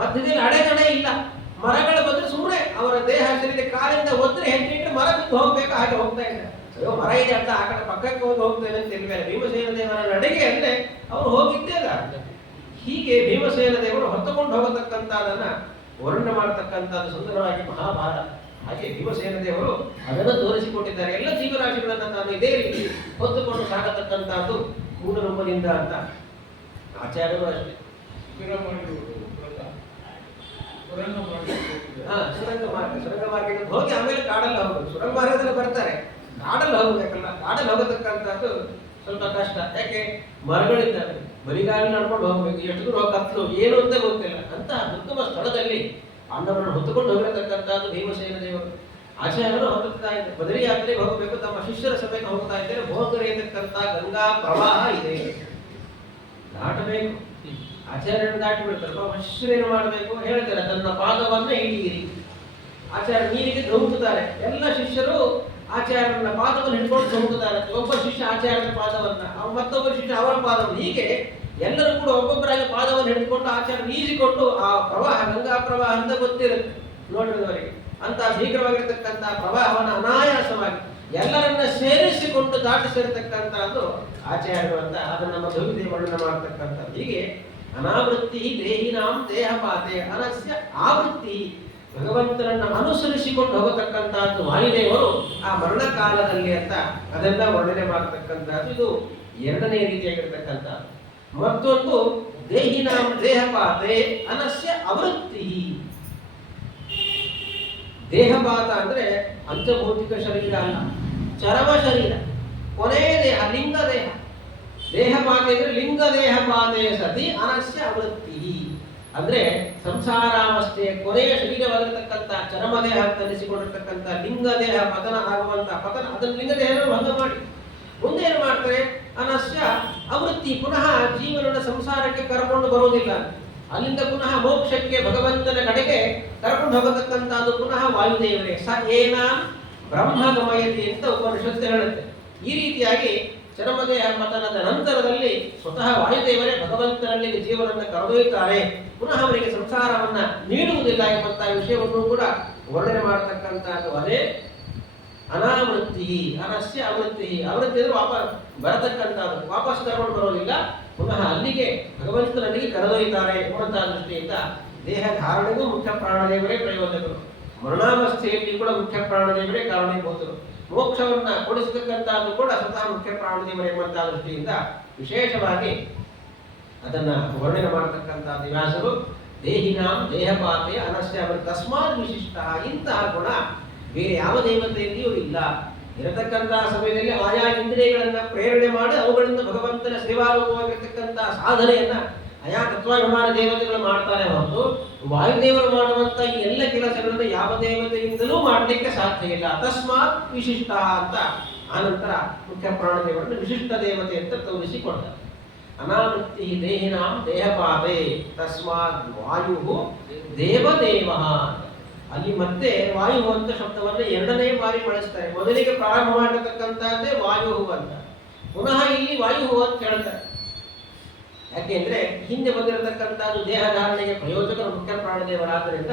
ಮಧ್ಯದಲ್ಲಿ ಅಡೆತಡೆ ಇಲ್ಲ. ಮರಗಳು ಬಂದ್ರೆ ಸುಮ್ಮನೆ ಅವರ ದೇಹ ಶರೀರ ಕಾಲಿಂದ ಒತ್ತರೆ ಹೆಜ್ಜೆ ಮರ ಬಿದ್ದು ಹೋಗ್ಬೇಕು, ಹಾಗೆ ಹೋಗ್ತಾ ಇದ್ದಾರೆ. ಅಯ್ಯೋ ಮರ ಇದೆ ಅಂತ ಆ ಕಡೆ ಪಕ್ಕಕ್ಕೆ ಹೋಗಿ ಹೋಗ್ತೇನೆ ಅಂತ ಹೇಳಿದ್ರೆ ಭೀಮಸೇನ ದೇವರ ನಡೆಗೆ ಅಂದ್ರೆ ಅವರು ಹೋಗಿದ್ದೇ ಅಲ್ಲ. ಹೀಗೆ ಭೀಮಸೇನ ದೇವರು ಹೊತ್ತುಕೊಂಡು ಹೋಗತಕ್ಕಂಥದನ್ನ ವರ್ಣನೆ ಮಾಡತಕ್ಕಂಥದ್ದು ಸುಂದರವಾಗಿ ಮಹಾಭಾರತ. ಹಾಗೆ ಭೀಮಸೇನ ದೇವರು ಅದನ್ನು ತೋರಿಸಿಕೊಟ್ಟಿದ್ದಾರೆ. ಎಲ್ಲ ಜೀವರಾಶಿಗಳನ್ನ ತಾನು ಇದೇ ರೀತಿ ಹೊತ್ತುಕೊಂಡು ಸಾಗತಕ್ಕಂಥದ್ದು ಮೂಲ ರೂಪದಿಂದ ಅಂತ ಆಚಾರ್ಯರು ಅಷ್ಟೇ. ಸುರಂಗ ಮಾರ್ಗ ಹೋಗಿ ಆಮೇಲೆ ಕಾಡಲ್ಲಿ ಹೋಗುದು. ಸುರಂಗ ಮಾರ್ಗದಲ್ಲಿ ಬರ್ತಾರೆ, ಕಾಡಲ್ಲಿ ಹೋಗ್ಬೇಕಲ್ಲ. ಕಾಡಲ್ಲಿ ಹೋಗತಕ್ಕಂಥದ್ದು ಸ್ವಲ್ಪ ಕಷ್ಟ. ಯಾಕೆ, ಮರಗಳಿದ್ದಾವೆ, ಬರಿಗಾಲ ನಡ್ಕೊಂಡು ಹೋಗ್ಬೇಕು, ಎಷ್ಟು ದೂರ ಕತ್ಲು ಏನು ಅಂತ ಗೊತ್ತಿಲ್ಲ. ಅಂತ ದುರ್ಗಮ ಸ್ಥಳದಲ್ಲಿ ಪಾಂಡವರನ್ನು ಹೊತ್ತುಕೊಂಡು ಹೋಗಿರತಕ್ಕಂಥದ್ದು ಭೀಮಸೇನ ದೇವರು. ಆಚಾರ್ಯರು ಹೊತ್ತಾ ಇದ್ದಾರೆ. ಬದರಿ ಯಾತ್ರೆಗೆ ಹೋಗಬೇಕು, ತಮ್ಮ ಶಿಷ್ಯರ ಸಭೆಗೆ ಹೋಗ್ತಾ ಇದ್ದಾರೆ. ಭೋಗರಿ ಅಂತಕ್ಕಂಥ ಗಂಗಾ ಪ್ರವಾಹ ಇದೆ, ದಾಟಬೇಕು. ಆಚಾರ್ಯರನ್ನು ದಾಟಿ ಬಿಡ್ತಾರೆ. ಶಿಷ್ಯರೇನು ಮಾಡಬೇಕು ಹೇಳ್ತಾರೆ, ತನ್ನ ಪಾದವನ್ನ ಹಿಡಿಯಿರಿ. ಆಚಾರ್ಯ ನೀರಿಗೆ ಧುಮುಕುತ್ತಾರೆ. ಎಲ್ಲ ಶಿಷ್ಯರು ಆಚಾರ್ಯನ ಪಾದವನ್ನು ಹಿಡ್ಕೊಂಡು ಧುಮುಕುತ್ತಾರೆ. ಒಬ್ಬ ಶಿಷ್ಯ ಆಚಾರ್ಯನ ಪಾದವನ್ನ, ಮತ್ತೊಬ್ಬ ಶಿಷ್ಯ ಅವರ ಪಾದವನ್ನು, ಹೀಗೆ ಎಲ್ಲರೂ ಕೂಡ ಒಬ್ಬೊಬ್ಬರಾಗಿ ಪಾದವನ್ನು ಹಿಡಿದುಕೊಂಡು ಆಚಾರ್ಯ ಈಜಿಕೊಂಡು ಆ ಪ್ರವಾಹ, ಗಂಗಾ ಪ್ರವಾಹ ಅಂತ ಗೊತ್ತಿರುತ್ತೆ ನೋಡಿದವರಿಗೆ. ಅಂತ ಭೀಕರವಾಗಿರ್ತಕ್ಕಂಥ ಪ್ರವಾಹವನ್ನು ಅನಾಯಾಸವಾಗಿ ಎಲ್ಲರನ್ನ ಸೇರಿಸಿಕೊಂಡು ದಾಟಿಸಿರ್ತಕ್ಕಂಥದ್ದು ಆಚಾರ್ಯರು ಅಂತ ಅದನ್ನು ನಮ್ಮ ಧ್ರುವಿದೆ ವರ್ಣನೆ ಮಾಡತಕ್ಕಂಥದ್ದು. ಹೀಗೆ ಅನಾವೃತ್ತಿ ದೇಹಿನಾಂ ದೇಹಪಾತೆ ಅನಸ್ಯ ಆವೃತ್ತಿ. ಭಗವಂತನನ್ನು ಅನುಸರಿಸಿಕೊಂಡು ಹೋಗತಕ್ಕಂಥದ್ದು ವಾಯುದೇವರು ಆ ಮರಣಕಾಲದಲ್ಲಿ ಅಂತ ಅದೆಲ್ಲ ವರ್ಣನೆ ಮಾಡತಕ್ಕಂಥದ್ದು. ಇದು ಎರಡನೇ ರೀತಿಯಾಗಿರ್ತಕ್ಕಂಥದ್ದು. ಮತ್ತೊಂದು ದೇಹಿನಾಂ ದೇಹಪಾತೆ ಅನಸ್ಯ ಅವೃತ್ತಿ. ದೇಹಪಾತ ಅಂದ್ರೆ ಪಂಚಭೌತಿಕ ಶರೀರ ಅಲ್ಲ, ಚರಮ ಶರೀರ, ಕೊನೆಯ ದೇಹ, ಲಿಂಗ ದೇಹ. ದೇಹಪಾತೆ ಅಂದ್ರೆ ಲಿಂಗ ದೇಹಪಾತೆ ಸತಿ ಅನಸ್ಯ ಅವೃತ್ತಿ. ಅಂದ್ರೆ ಸಂಸಾರಾವಸ್ಥೆಯ ಕೊನೆಯ ಶರೀರವಾಗಿರತಕ್ಕಂಥ ಚರಮ ದೇಹ ತರಿಸಿಕೊಂಡಿರ್ತಕ್ಕಂಥ ಲಿಂಗ ದೇಹ ಪತನ ಆಗುವಂತ ಪತನ, ಅದನ್ನು ಲಿಂಗ ದೇಹ ಭಂಗ ಮಾಡಿ ಮುಂದೆ ಏನು ಮಾಡ್ತಾರೆ, ಅನಸ್ಯ ಅವೃತ್ತಿ, ಪುನಃ ಜೀವನದ ಸಂಸಾರಕ್ಕೆ ಕರ್ಕೊಂಡು ಬರೋದಿಲ್ಲ. ಅಲ್ಲಿಂದ ಪುನಃ ಮೋಕ್ಷಕ್ಕೆ ಭಗವಂತನ ಕಡೆಗೆ ಕರ್ಕೊಂಡು ಹೋಗತಕ್ಕಂಥದ್ದು ಪುನಃ ವಾಯುದೇವರೇ. ಸ ಏನ ಬ್ರಹ್ಮ ಗಮಯತಿ ಅಂತ ಉಪನಿಷತ್ತು ಹೇಳುತ್ತೆ. ಈ ರೀತಿಯಾಗಿ ಚರಮದೇಹ ಪತನದ ನಂತರದಲ್ಲಿ ಸ್ವತಃ ವಾಯುದೇವರೇ ಭಗವಂತನಲ್ಲಿಗೆ ಜೀವನನ್ನು ಕರೆದೊಯ್ಯುತ್ತಾರೆ. ಪುನಃ ಅವರಿಗೆ ಸಂಸಾರವನ್ನ ನೀಡುವುದಿಲ್ಲ ಎಂಬಂತಹ ವಿಷಯವನ್ನು ಕೂಡ ವರ್ಣನೆ ಮಾಡತಕ್ಕಂಥದ್ದು. ಅದೇ ಅನಾವೃತ್ತಿ, ಅನಸ್ಯ ಅವೃತ್ತಿ. ಅವೃತ್ತಿ ಅಂದ್ರೆ ವಾಪಸ್ ಬರತಕ್ಕಂಥದ್ದು, ವಾಪಸ್ ಕರ್ಕೊಂಡು ಬರೋದಿಲ್ಲ, ಪುನಃ ಅಲ್ಲಿಗೆ ಭಗವಂತನಲ್ಲಿಗೆ ಕರೆದೊಯ್ಯುತ್ತಾರೆ ಎಂಬಂತಹ ದೃಷ್ಟಿಯಿಂದ ದೇಹ ಧಾರಣೆಗೂ ಮುಖ್ಯ ಪ್ರಾಣದೇವರೇ ಪ್ರಯೋಜಕರು, ಮರಣಾವಸ್ಥೆಯಲ್ಲಿ ಕೂಡ ಮುಖ್ಯ ಪ್ರಾಣದೇವರೇ ಕಾರಣೀಭೂತರು, ಮೋಕ್ಷವನ್ನ ಕೊಡಿಸತಕ್ಕಂಥದ್ದು ಕೂಡ ಸ್ವತಃ ಮುಖ್ಯ ಪ್ರಾಣದೇವರೇ ಎಂಬಂತಹ ದೃಷ್ಟಿಯಿಂದ ವಿಶೇಷವಾಗಿ ಅದನ್ನ ವರ್ಣನೆ ಮಾಡತಕ್ಕಂಥದ್ದು ವ್ಯಾಸರು. ದೇಹಿನಾಂ ದೇಹಪಾತೆ ಅನಸ್ಯ ತಸ್ಮಾತ್ ವಿಶಿಷ್ಟ. ಇಂತಹ ಗುಣ ಬೇರೆ ಯಾವ ದೇವತೆಯಲ್ಲಿಯೂ ಇಲ್ಲ. ಇರತಕ್ಕಂತಹ ಸಮಯದಲ್ಲಿ ಆಯಾ ಇಂದ್ರಿಯಗಳನ್ನ ಪ್ರೇರಣೆ ಮಾಡಿ ಅವುಗಳಿಂದ ಭಗವಂತನ ಸೇವಾರೂಪವಾಗಿರ್ತಕ್ಕಂತಹ ಸಾಧನೆಯನ್ನ ಆಯಾ ತತ್ವಾಭಿಮಾನ ದೇವತೆಗಳು ಮಾಡ್ತಾರೆ ಹೊರತು ವಾಯುದೇವರು ಮಾಡುವಂತ ಈ ಎಲ್ಲ ಕೆಲಸಗಳನ್ನು ಯಾವ ದೇವತೆಯಿಂದಲೂ ಮಾಡಲಿಕ್ಕೆ ಸಾಧ್ಯ ಇಲ್ಲ. ತಸ್ಮಾತ್ ವಿಶಿಷ್ಟ ಅಂತ ಆನಂತರ ಮುಖ್ಯ ಪ್ರಾಣದೇವರನ್ನು ವಿಶಿಷ್ಟ ದೇವತೆ ಅಂತ ತೋರಿಸಿಕೊಡ್ತಾರೆ. ಅನಾವೃತ್ತಿ ದೇಹಿನಾಂ ದೇಹಪಾದೆ ತಸ್ಮಾತ್ ವಾಯು ದೇವದೇವ. ಅಲ್ಲಿ ಮತ್ತೆ ವಾಯು ಅಂತ ಶಬ್ದವನ್ನು ಎರಡನೇ ಬಾರಿ ಬಳಸ್ತಾರೆ. ಮೊದಲಿಗೆ ಪ್ರಾರಂಭ ಮಾಡತಕ್ಕಂಥದ್ದೇ ವಾಯು ಅಂತ, ಪುನಃ ಇಲ್ಲಿ ವಾಯು ಅಂತ ಹೇಳ್ತಾರೆ. ಯಾಕೆಂದ್ರೆ ಹಿಂದೆ ಬಂದಿರತಕ್ಕಂಥದ್ದು ದೇಹಧಾರಣೆಗೆ ಪ್ರಯೋಜಕರು ಮುಖ್ಯ ಪ್ರಾಣದೇವರಾದ್ದರಿಂದ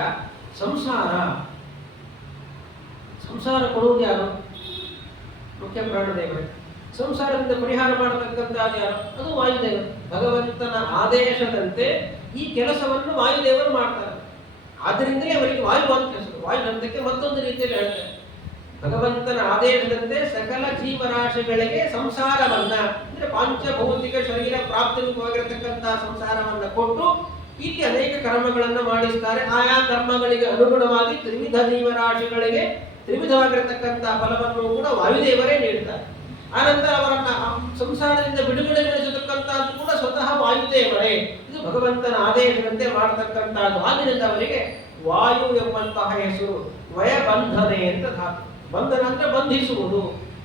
ಸಂಸಾರ ಕೊಡುವುದು ಯಾರು? ಮುಖ್ಯ ಪ್ರಾಣದೇವರೇ. ಸಂಸಾರದಿಂದ ಪರಿಹಾರ ಮಾಡತಕ್ಕಂಥದ್ದು ಯಾರು? ಅದು ವಾಯುದೇವರು. ಭಗವಂತನ ಆದೇಶದಂತೆ ಈ ಕೆಲಸವನ್ನು ವಾಯುದೇವರು ಮಾಡ್ತಾರೆ. ಆದ್ದರಿಂದಲೇ ಅವರಿಗೆ ವಾಯು ಅಂತ ಹೆಸರು. ವಾಯು ಶಬ್ದಕ್ಕೆ ಮತ್ತೊಂದು ರೀತಿಯಲ್ಲಿ ಹೇಳ್ತಾರೆ, ಭಗವಂತನ ಆದೇಶದಂತೆ ಸಕಲ ಜೀವರಾಶಿಗಳಿಗೆ ಸಂಸಾರವನ್ನ ಅಂದ್ರೆ ಪಂಚಭೌತಿಕ ಶರೀರ ಪ್ರಾಪ್ತಿರೂಪವಾಗಿರತಕ್ಕಂತಹ ಸಂಸಾರವನ್ನ ಕೊಟ್ಟು ಇಲ್ಲಿ ಅನೇಕ ಕರ್ಮಗಳನ್ನು ಮಾಡಿಸ್ತಾರೆ. ಆಯಾ ಕರ್ಮಗಳಿಗೆ ಅನುಗುಣವಾಗಿ ತ್ರಿವಿಧ ಜೀವರಾಶಿಗಳಿಗೆ ತ್ರಿವಿಧವಾಗಿರತಕ್ಕಂಥ ಫಲವನ್ನು ಕೂಡ ವಾಯುದೇವರೇ ನೀಡ್ತಾರೆ. ಆನಂತರ ಅವರನ್ನ ಸಂಸಾರದಿಂದ ಬಿಡುಗಡೆಗೊಳಿಸತಕ್ಕಂಥದ್ದು ಕೂಡ ಸ್ವತಃ ವಾಯುದೇವರೇ. ಇದು ಭಗವಂತನ ಆದೇಶದಂತೆ ಮಾಡತಕ್ಕಂಥದ್ದು. ಆದ್ದರಿಂದ ಅವರಿಗೆ ವಾಯು ಎಂಬಂತಹ ಹೆಸರು. ವಯ ಬಂಧನೆ ಅಂತ ಧಾತು. ಬಂಧನ ಅಂದ್ರೆ ಬಂಧಿಸುವುದು,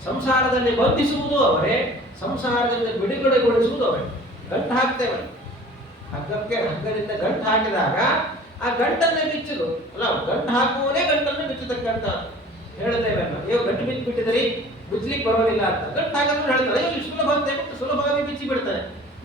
ಸಂಸಾರದಲ್ಲಿ ಬಂಧಿಸುವುದು ಅವರೇ, ಸಂಸಾರದಿಂದ ಬಿಡುಗಡೆಗೊಳಿಸುವುದು ಅವರೇ. ಗಂಟು ಹಾಕ್ತೇವೆ, ಹಗ್ಗದಿಂದ ಗಂಟು ಹಾಕಿದಾಗ ಆ ಗಂಟನ್ನೇ ಬಿಚ್ಚಲು ಅಲ್ಲ, ಗಂಟು ಹಾಕುವನೇ ಗಂಟನ್ನು ಬಿಚ್ಚತಕ್ಕಂಥ ಹೇಳ್ತೇವೆ. ಅಯ್ಯೋ ಗಂಟು ಬಿಚ್ಚಿಬಿಟ್ಟಿದ್ರಿ, ಬಿಚ್ಚಲಿಕ್ಕೆ ಬರೋದಿಲ್ಲ ಅಂತ ಗಂಟು ಹಾಕಿದ್ರೆ ಹೇಳ್ತಾರೆ, ಅಯ್ಯೋ ಇಷ್ಟು ಸುಲಭ ಅಂತ ಹೇಳ್ಬಿಟ್ಟು ಸುಲಭವಾಗಿ ಬಿಚ್ಚಿ ಬಿಡ್ತಾರೆ.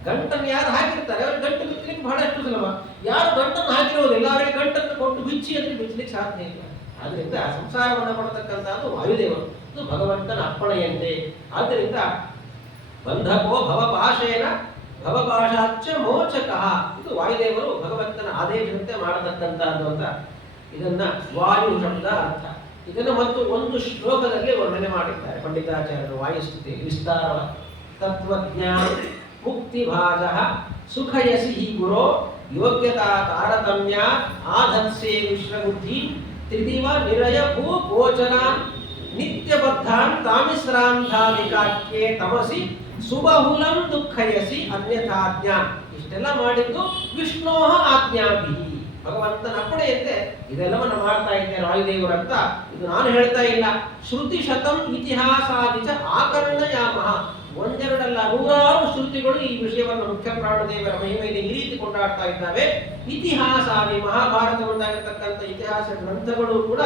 ಗಂಟನ್ನು ಯಾರು ಹಾಕಿರ್ತಾರೆ ಅವ್ರಿಗೆ ಗಂಟು ಬಿಚ್ಚಲಿಕ್ಕೆ ಬಹಳಷ್ಟು ಸುಲಭ. ಯಾರು ಗಂಟನ್ನು ಹಾಕಿರೋದಿಲ್ಲ ಅವರಿಗೆ ಗಂಟನ್ನು ಕೊಟ್ಟು ಬಿಚ್ಚಿ ಅಂದ್ರೆ ಬಿಚ್ಚಲಿಕ್ಕೆ ಸಾಧ್ಯ ಇಲ್ಲ. ಆದ್ರಿಂದ ಸಂಸಾರವನ್ನು ಕೊಡತಕ್ಕಂಥದ್ದು ವಾಯುದೇವರು, ಇದು ಭಗವಂತನ ಅಪ್ಪಣೆಯಂತೆ. ಆದ್ದರಿಂದ ಬಂಧಕೋ ಭವಪಾಶೇನ ಭವಪಾಶಾಚ್ಚ ಮೋಚಕಃ, ಇದು ವಾಯುದೇವರು ಭಗವಂತನ ಆದೇಶದಂತೆ ಮಾಡತಕ್ಕಂಥದ್ದು ಅಂತ. ಇದನ್ನ ವಾಯು ಶಬ್ದ ಅರ್ಥ. ಇದನ್ನು ಮತ್ತು ಒಂದು ಶ್ಲೋಕದಲ್ಲಿ ವರ್ಣನೆ ಮಾಡಿದ್ದಾರೆ ಪಂಡಿತಾಚಾರ್ಯರು ವಾಯುಸ್ತುತಿ ವಿಸ್ತಾರವ. ತತ್ವಜ್ಞಾನ ಮುಕ್ತಿಭಾಜ ಸುಖಯಸಿ ಹಿ ಗುರೋ ಯೋಗ್ಯತಾ ತಾರತಮ್ಯ ಆಧತ್ಸೆ ವಿಶ್ವಬುದ್ಧಿ ತ್ರಿದಿವ ನಿರಯ ಭೂ ಗೋಚರಾನ್ ನಿತ್ಯಬದ್ಧಾನ್ ತಾಮಿಸ್ರಾಂಧಾವಿಕಾಖ್ಯೆ ತಮಸಿ ಸುಬಹುಲಂ ದುಃಖಯಸಿ ಅನ್ಯಥಾಜ್ಞಾ. ಇಷ್ಟೆಲ್ಲ ಮಾಡಿದ್ದು ವಿಷ್ಣೋ ಆಜ್ಞಾಭಿ, ಭಗವಂತನ ಅಪ್ಪಣೆಯಂತೆ ಇದೆಲ್ಲವನ್ನು ಮಾಡ್ತಾ ಇದ್ದೇನೆ ವಾಯುದೇವರಂತ. ಇದು ನಾನು ಹೇಳ್ತಾ ಇಲ್ಲ. ಶ್ರುತಿ ಶತಂ ಇತಿಹಾಸಾದಿಚ ಆಕರ್ಣಯಾಮಃ, ಒಂದೆರಡಲ್ಲ ನೂರಾರು ಶ್ರುತಿಗಳು ಈ ವಿಷಯವನ್ನು ಮುಖ್ಯ ಪ್ರಾಣದೇವರ ಮಹಿಮೆಯಲ್ಲಿ ಈ ರೀತಿ ಕೊಂಡಾಡ್ತಾ ಇದ್ದಾವೆ. ಇತಿಹಾಸಾದಿ ಮಹಾಭಾರತವನ್ನಾಗಿರ್ತಕ್ಕಂಥ ಇತಿಹಾಸ ಗ್ರಂಥಗಳು ಕೂಡ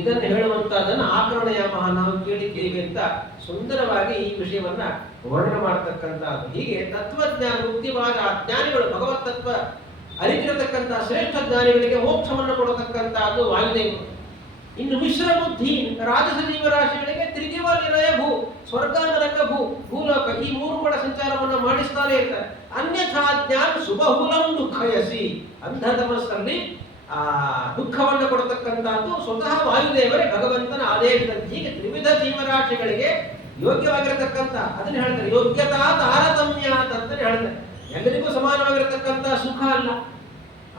ಇದನ್ನು ಹೇಳುವಂತಹದನ್ನು ಆಕರ್ಣಯಾಮಃ ನಾವು ಕೇಳಿದ್ದೇವೆ ಅಂತ ಸುಂದರವಾಗಿ ಈ ವಿಷಯವನ್ನ ವರ್ಣನೆ ಮಾಡತಕ್ಕಂಥದ್ದು. ಹೀಗೆ ತತ್ವಜ್ಞಾನ ಮುಕ್ತಿವಾದ ಜ್ಞಾನಿಗಳು ಭಗವತ್ ತತ್ವ ಅರಿತಿರತಕ್ಕಂಥ ಶ್ರೇಷ್ಠ ಜ್ಞಾನಿಗಳಿಗೆ ಮೋಕ್ಷವನ್ನು ಕೊಡತಕ್ಕಂಥದ್ದು ವಾಯುದೇವರು. ಇನ್ನು ಮಿಶ್ರ ಬುದ್ಧಿ ರಾಜಸ ಜೀವರಾಶಿಗಳಿಗೆ ತ್ರಿದಿವ ನಿಲಯ ಭೂ, ಸ್ವರ್ಗ ನರಕ ಭೂಲೋಕ, ಈ ಮೂರು ಕೂಡ ಸಂಚಾರವನ್ನು ಮಾಡಿಸ್ತಾನೆ ಇರ್ತಾರೆ. ಅನ್ಯಥಾ ಜ್ಞಾನ ಸುಬಹುಲಂ ದುಃಖಯಸಿ, ಅಂಧತಮಸ್ಸಲ್ಲಿ ದುಃಖವನ್ನು ಕೊಡತಕ್ಕಂಥದ್ದು ಸ್ವತಃ ವಾಯುದೇವರೇ ಭಗವಂತನ ಆದೇಶದಂತೆ. ಹೀಗೆ ತ್ರಿವಿಧ ಜೀವರಾಶಿಗಳಿಗೆ ಯೋಗ್ಯವಾಗಿರತಕ್ಕಂಥ ಅದನ್ನು ಹೇಳ್ತಾರೆ. ಯೋಗ್ಯತಾ ತಾರತಮ್ಯ ಅಂತ ಹೇಳ್ತಾರೆ. ಎಲ್ಲರಿಗೂ ಸಮಾನವಾಗಿರತಕ್ಕಂಥ ಸುಖ ಅಲ್ಲ.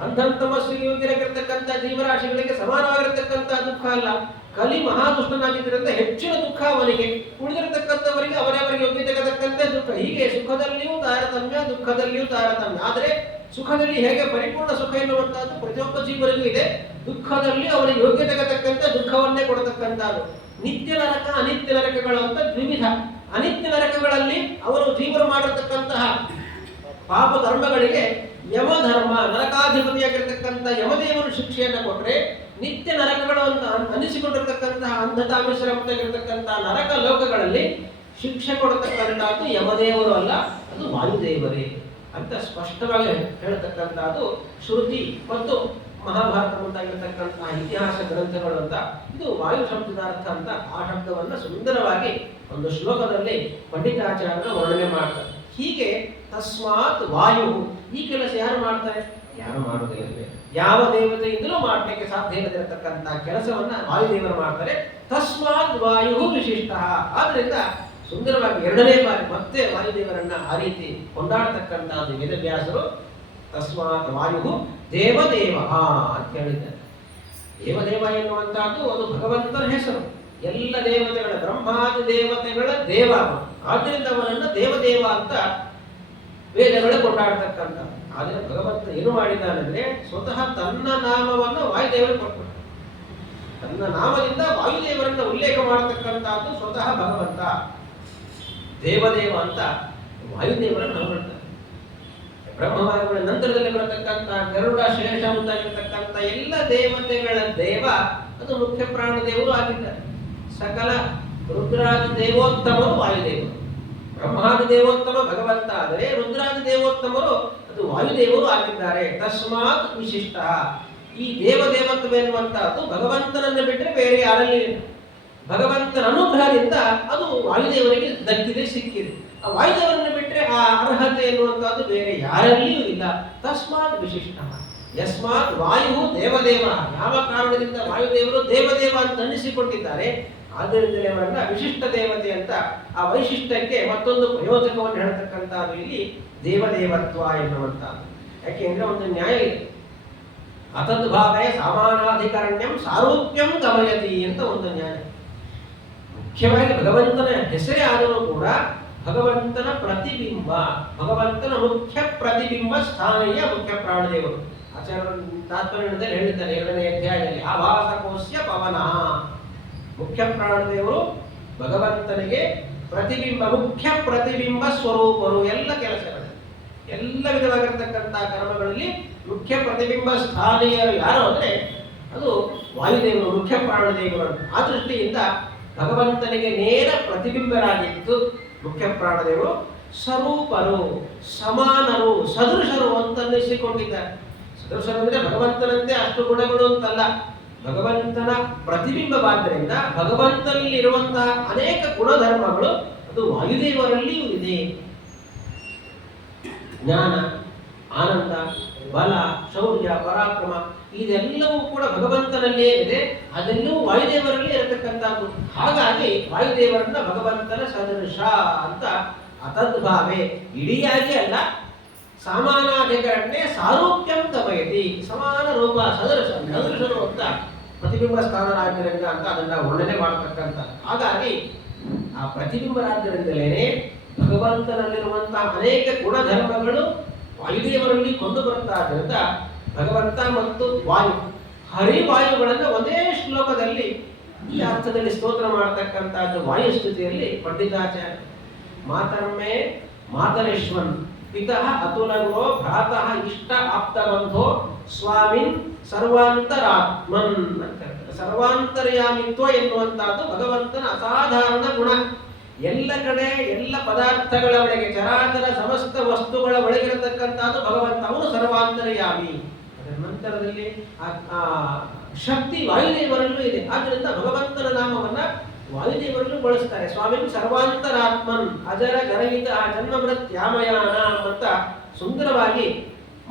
ಅಂಧಂತಮಸ್ಸಿಗೆ ಯೋಗ್ಯರಾಗಿರ್ತಕ್ಕಂಥ ಜೀವರಾಶಿಗಳಿಗೆ ಸಮಾನವಾಗಿರತಕ್ಕಂಥ ದುಃಖ ಅಲ್ಲ. ಕಲಿ ಮಹಾದುಷ್ಟನಾಗಿದ್ದರಿಂದ ಹೆಚ್ಚಿನ ದುಃಖ ಅವನಿಗೆ, ಉಳಿದಿರತಕ್ಕಂಥವರಿಗೆ ಅವರವರಿಗೆ ಯೋಗ್ಯತೆಗೆ ತಕ್ಕಂತೆ ದುಃಖ. ಹೀಗೆ ಸುಖದಲ್ಲಿಯೂ ತಾರತಮ್ಯ, ದುಃಖದಲ್ಲಿಯೂ ತಾರತಮ್ಯ. ಆದರೆ ಸುಖದಲ್ಲಿ ಹೇಗೆ ಪರಿಪೂರ್ಣ ಸುಖ ಎನ್ನುವಂತಹದ್ದು ಪ್ರತಿಯೊಬ್ಬ ಜೀವರಿಗೂ ಇದೆ, ದುಃಖದಲ್ಲಿ ಅವರಿಗೆ ಯೋಗ್ಯತೆಗೆ ತಕ್ಕಂತೆ ದುಃಖವನ್ನೇ ಕೊಡತಕ್ಕಂಥದ್ದು. ನಿತ್ಯ ನರಕ ಅನಿತ್ಯ ನರಕಗಳು ಅಂತ ದ್ವಿವಿಧ. ಅನಿತ್ಯ ನರಕಗಳಲ್ಲಿ ಅವರು ಜೀವರು ಮಾಡಿರತಕ್ಕಂತಹ ಪಾಪ ಕರ್ಮಗಳಿಗೆ ಯಮಧರ್ಮ, ನರಕಾಧಿಪತಿಯಾಗಿರ್ತಕ್ಕಂಥ ಯಮದೇವರು ಶಿಕ್ಷೆಯನ್ನು ಕೊಟ್ಟರೆ, ನಿತ್ಯ ನರಕಗಳು ಅಂತ ಅನಿಸಿಕೊಂಡಿರ್ತಕ್ಕಂತಹ ಅಂಧತಾಮಿಶ್ರಮವಾಗಿರ್ತಕ್ಕಂತಹ ನರಕ ಲೋಕಗಳಲ್ಲಿ ಶಿಕ್ಷೆ ಕೊಡತಕ್ಕಂಥದ್ದು ಯಮದೇವರು ಅಲ್ಲ, ಅದು ವಾಯುದೇವರೇ ಅಂತ ಸ್ಪಷ್ಟವಾಗಿ ಹೇಳತಕ್ಕಂಥದ್ದು ಶ್ರುತಿ ಮತ್ತು ಮಹಾಭಾರತ ಮುಂತಾಗಿರ್ತಕ್ಕಂತಹ ಇತಿಹಾಸ ಗ್ರಂಥಗಳು ಅಂತ. ಇದು ವಾಯು ಶಬ್ದದ ಅರ್ಥ ಅಂತ. ಆ ಶಬ್ದವನ್ನು ಸುಂದರವಾಗಿ ಒಂದು ಶ್ಲೋಕದಲ್ಲಿ ಪಂಡಿತಾಚಾರ್ಯರು ವರ್ಣನೆ ಮಾಡ್ತಾರೆ. ಹೀಗೆ ತಸ್ಮಾತ್ ವಾಯು, ಈ ಕೆಲಸ ಯಾರು ಮಾಡ್ತಾರೆ? ಯಾರು ಮಾಡೋದಿಲ್ಲ. ಯಾವ ದೇವತೆಯಿಂದಲೂ ಮಾಡಲಿಕ್ಕೆ ಸಾಧ್ಯ ಇಲ್ಲದಿರತಕ್ಕಂಥ ಕೆಲಸವನ್ನ ವಾಯುದೇವರು ಮಾಡ್ತಾರೆ. ತಸ್ಮಾತ್ ವಾಯು ವಿಶಿಷ್ಟ. ಆದ್ರಿಂದ ಸುಂದರವಾಗಿ ಎರಡನೇ ಬಾರಿ ಮತ್ತೆ ವಾಯುದೇವರನ್ನ ಆ ರೀತಿ ಕೊಂಡಾಡತಕ್ಕಂಥದ್ದು ವೇದವ್ಯಾಸರು. ತಸ್ಮಾತ್ ವಾಯು ದೇವದೇವ ಅಂತ ಹೇಳಿದ್ದಾರೆ. ದೇವದೇವ ಎನ್ನುವಂತಹದ್ದು ಅದು ಭಗವಂತನ ಹೆಸರು. ಎಲ್ಲ ದೇವತೆಗಳ, ಬ್ರಹ್ಮಾದಿ ದೇವತೆಗಳ ದೇವ. ಆದ್ದರಿಂದ ಅವರನ್ನ ದೇವದೇವ ಅಂತ ವೇದಗಳು ಕೊಂಡಾಡ್ತಕ್ಕಂಥ. ಆದರೆ ಭಗವಂತ ಏನು ಮಾಡಿದ್ದಾನೆಂದ್ರೆ ಸ್ವತಃ ತನ್ನ ನಾಮವನ್ನು ವಾಯುದೇವರು ಕೊಟ್ಟು, ತನ್ನ ನಾಮದಿಂದ ವಾಯುದೇವರನ್ನ ಉಲ್ಲೇಖ ಮಾಡತಕ್ಕಂಥದ್ದು ಸ್ವತಃ ಭಗವಂತ. ದೇವದೇವ ಅಂತ ವಾಯುದೇವರನ್ನು ಹೊರಡ್ತಾರೆ. ಬ್ರಹ್ಮವಾಯುಗಳ ನಂತರದಲ್ಲಿ ಬರತಕ್ಕಂಥ ಗರುಡ, ಶೇಷ ಮುಂತಾಗಿರ್ತಕ್ಕಂಥ ಎಲ್ಲ ದೇವತೆಗಳ ದೇವ ಅದು ಮುಖ್ಯ ಪ್ರಾಣದೇವರು ಆಗಿದ್ದಾರೆ. ಸಕಲ ರುದ್ರಾದಿ ದೇವೋತ್ತಮರು ವಾಯುದೇವರು. ಬ್ರಹ್ಮಾದಿ ದೇವೋತ್ತಮ ಭಗವಂತ ಆದರೆ ರುದ್ರಾದಿ ದೇವೋತ್ತಮರು ಅದು ವಾಯುದೇವರು ಆಗಿದ್ದಾರೆ. ತಸ್ಮಾತ್ ವಿಶಿಷ್ಟ. ಈ ದೇವದೇವತ್ವ ಎನ್ನುವಂತಹದ್ದು ಭಗವಂತನನ್ನು ಬಿಟ್ಟರೆ ಬೇರೆ ಯಾರಲ್ಲಿ ಭಗವಂತನ ಅನುಗ್ರಹದಿಂದ ಅದು ವಾಯುದೇವರಿಗೆ ದಕ್ಕಿದೆ, ಸಿಕ್ಕಿದೆ. ಆ ವಾಯುದೇವರನ್ನು ಬಿಟ್ಟರೆ ಆ ಅರ್ಹತೆ ಎನ್ನುವಂತಹದ್ದು ಬೇರೆ ಯಾರಲ್ಲಿಯೂ ಇಲ್ಲ. ತಸ್ಮಾತ್ ವಿಶಿಷ್ಟ. ಯಸ್ಮಾತ್ ವಾಯು ದೇವದೇವ. ಯಾವ ಕಾರಣದಿಂದ ವಾಯುದೇವರು ದೇವದೇವ ಅಂತ ಅನ್ನಿಸಿಕೊಂಡಿದ್ದಾರೆ, ಆದ್ದರಿಂದಲೇ ಅವರನ್ನ ವಿಶಿಷ್ಟ ದೇವತೆ ಅಂತ. ಆ ವೈಶಿಷ್ಟ್ಯಕ್ಕೆ ಮತ್ತೊಂದು ಪ್ರಯೋಜಕವನ್ನು ಹೇಳ್ತಕ್ಕಂಥದ್ದು ಇಲ್ಲಿ ದೇವದೇವತ್ವ ಎನ್ನುವಂಥದ್ದು. ಯಾಕೆಂದ್ರೆ ಒಂದು ನ್ಯಾಯ ಇದೆ. ಅತದ್ಭಾವೇ ಸಮಾನಾಧಿಕರಣ್ಯಂ ಸಾರೂಪ್ಯಂ ಗಮಯತಿ ಅಂತ ಒಂದು ನ್ಯಾಯ. ಮುಖ್ಯವಾಗಿ ಭಗವಂತನ ಹೆಸರೇ ಆದರೂ ಕೂಡ ಭಗವಂತನ ಪ್ರತಿಬಿಂಬ, ಭಗವಂತನ ಮುಖ್ಯ ಪ್ರತಿಬಿಂಬ ಸ್ಥಾನೀಯ ಮುಖ್ಯ ಪ್ರಾಣದೇವರು. ಆಚಾರ್ಯ ತಾತ್ಪರ್ಯದಲ್ಲಿ ಹೇಳಿದ್ದಾರೆ 2ನೇ ಅಧ್ಯಾಯದಲ್ಲಿ, ಆಭಾಸಕೋಸ್ಯ ಪವನಃ. ಮುಖ್ಯ ಪ್ರಾಣದೇವರು ಭಗವಂತನಿಗೆ ಪ್ರತಿಬಿಂಬ, ಮುಖ್ಯ ಪ್ರತಿಬಿಂಬ ಸ್ವರೂಪರು. ಎಲ್ಲ ಕೆಲಸಗಳಲ್ಲಿ, ಎಲ್ಲ ವಿಧವಾಗಿರ್ತಕ್ಕಂಥ ಕರ್ಮಗಳಲ್ಲಿ ಮುಖ್ಯ ಪ್ರತಿಬಿಂಬ ಸ್ಥಾನೀಯರು ಯಾರು ಅಂದರೆ ಅದು ವಾಯುದೇವರು, ಮುಖ್ಯ ಪ್ರಾಣದೇವರು. ಆ ದೃಷ್ಟಿಯಿಂದ ಭಗವಂತನಿಗೆ ನೇರ ಪ್ರತಿಬಿಂಬರಾಗಿದ್ದು ಮುಖ್ಯ ಪ್ರಾಣದೇವರು. ಸ್ವರೂಪರು, ಸಮಾನರು, ಸದೃಶರು ಅಂತ ಅನ್ನಿಸಿಕೊಂಡಿದ್ದಾರೆ. ಸದೃಶರು ಅಂದರೆ ಭಗವಂತನಂತೆ ಅಷ್ಟು ಗುಣಗಳು ಅಂತಲ್ಲ, ಭಗವಂತನ ಪ್ರತಿಬಿಂಬವಾದ್ದರಿಂದ ಭಗವಂತನಲ್ಲಿ ಇರುವಂತಹ ಅನೇಕ ಗುಣಧರ್ಮಗಳು ಅದು ವಾಯುದೇವರಲ್ಲಿಯೂ ಇದೆ. ಜ್ಞಾನ, ಆನಂದ, ಬಲ, ಶೌರ್ಯ, ಪರಾಕ್ರಮ ಇದೆಲ್ಲವೂ ಕೂಡ ಭಗವಂತನಲ್ಲಿಯೇ ಇದೆ. ಅದೆಲ್ಲವೂ ವಾಯುದೇವರಲ್ಲಿ ಇರತಕ್ಕಂಥದ್ದು. ಹಾಗಾಗಿ ವಾಯುದೇವರನ್ನ ಭಗವಂತನ ಸದೃಶ ಅಂತ ಅತದ್ಭಾವೆ, ಇಡಿಯಾಗಿ ಅಲ್ಲ, ಸಾಮಾನಾಧಿಕರಣೆ ಸಾರೂಪ್ಯಂ ತಮಯತಿ, ಸಮಾನ ರೂಪ, ಸದೃಶರು ಅಂತ ಪ್ರತಿಬಿಂಬ ಸ್ಥಾನರಾದ್ದರಿಂದ ಅಂತ ಅದನ್ನ ವರ್ಣನೆ ಮಾಡತಕ್ಕಂಥ. ಹಾಗಾಗಿ ಆ ಪ್ರತಿಬಿಂಬರಾದ್ದರಿಂದಲೇ ಭಗವಂತನಲ್ಲಿರುವಂತಹ ಅನೇಕ ಗುಣಧರ್ಮಗಳು ವಾಯುದೇವರಲ್ಲಿ ಕೊಂದು ಬರ್ತಾ ಆದ್ದರಿಂದ ಭಗವಂತ ಮತ್ತು ವಾಯು, ಹರಿವಾಯುಗಳನ್ನು ಒಂದೇ ಶ್ಲೋಕದಲ್ಲಿ ಈ ಅರ್ಥದಲ್ಲಿ ಸ್ತೋತ್ರ ಮಾಡತಕ್ಕಂಥದ್ದು. ವಾಯುಸ್ತುತಿಯಲ್ಲಿ ಪಂಡಿತಾಚಾರ್ಯ ಮಾತರ್ಮೇ ಮಾತರೇಶ್ವನ್ ಪಿತಃ ಅತುಲಗೋ ಭ್ರಾತಃ ಇಷ್ಟ ಆಪ್ತಬಂಧೋ ಸ್ವಾಮಿನ್ ಸರ್ವಾಂತರಾತ್ಮನ್ ಅಂತ. ಸರ್ವಾಂತರ್ಯಾಮಿತ್ವ ಎನ್ನುವಂತಹದ್ದು ಭಗವಂತನ ಅಸಾಧಾರಣ ಗುಣ. ಎಲ್ಲ ಕಡೆ ಎಲ್ಲ ಪದಾರ್ಥಗಳ ಒಳಗೆ, ಚರಾಚರ ಸಮಸ್ತ ವಸ್ತುಗಳ ಒಳಗಿರತಕ್ಕಂಥದ್ದು ಭಗವಂತ, ಅವನು ಸರ್ವಾಂತರ್ಯಾಮಿ. ಅದರ ನಂತರದಲ್ಲಿ ಶಕ್ತಿ ವಾಯುದೇವರಲ್ಲೂ ಇದೆ. ಆದ್ದರಿಂದ ಭಗವಂತನ ನಾಮವನ್ನ ವಾಯುದೇವರಲ್ಲೂ ಬಳಸ್ತಾರೆ. ಸ್ವಾಮಿನ್ ಸರ್ವಾಂತರಾತ್ಮನ್ ಅಜರ ಜರಹಿತ ಜನ್ಮ ಮೃತ್ಯಾಮಯಾನ ಅಂತ ಸುಂದರವಾಗಿ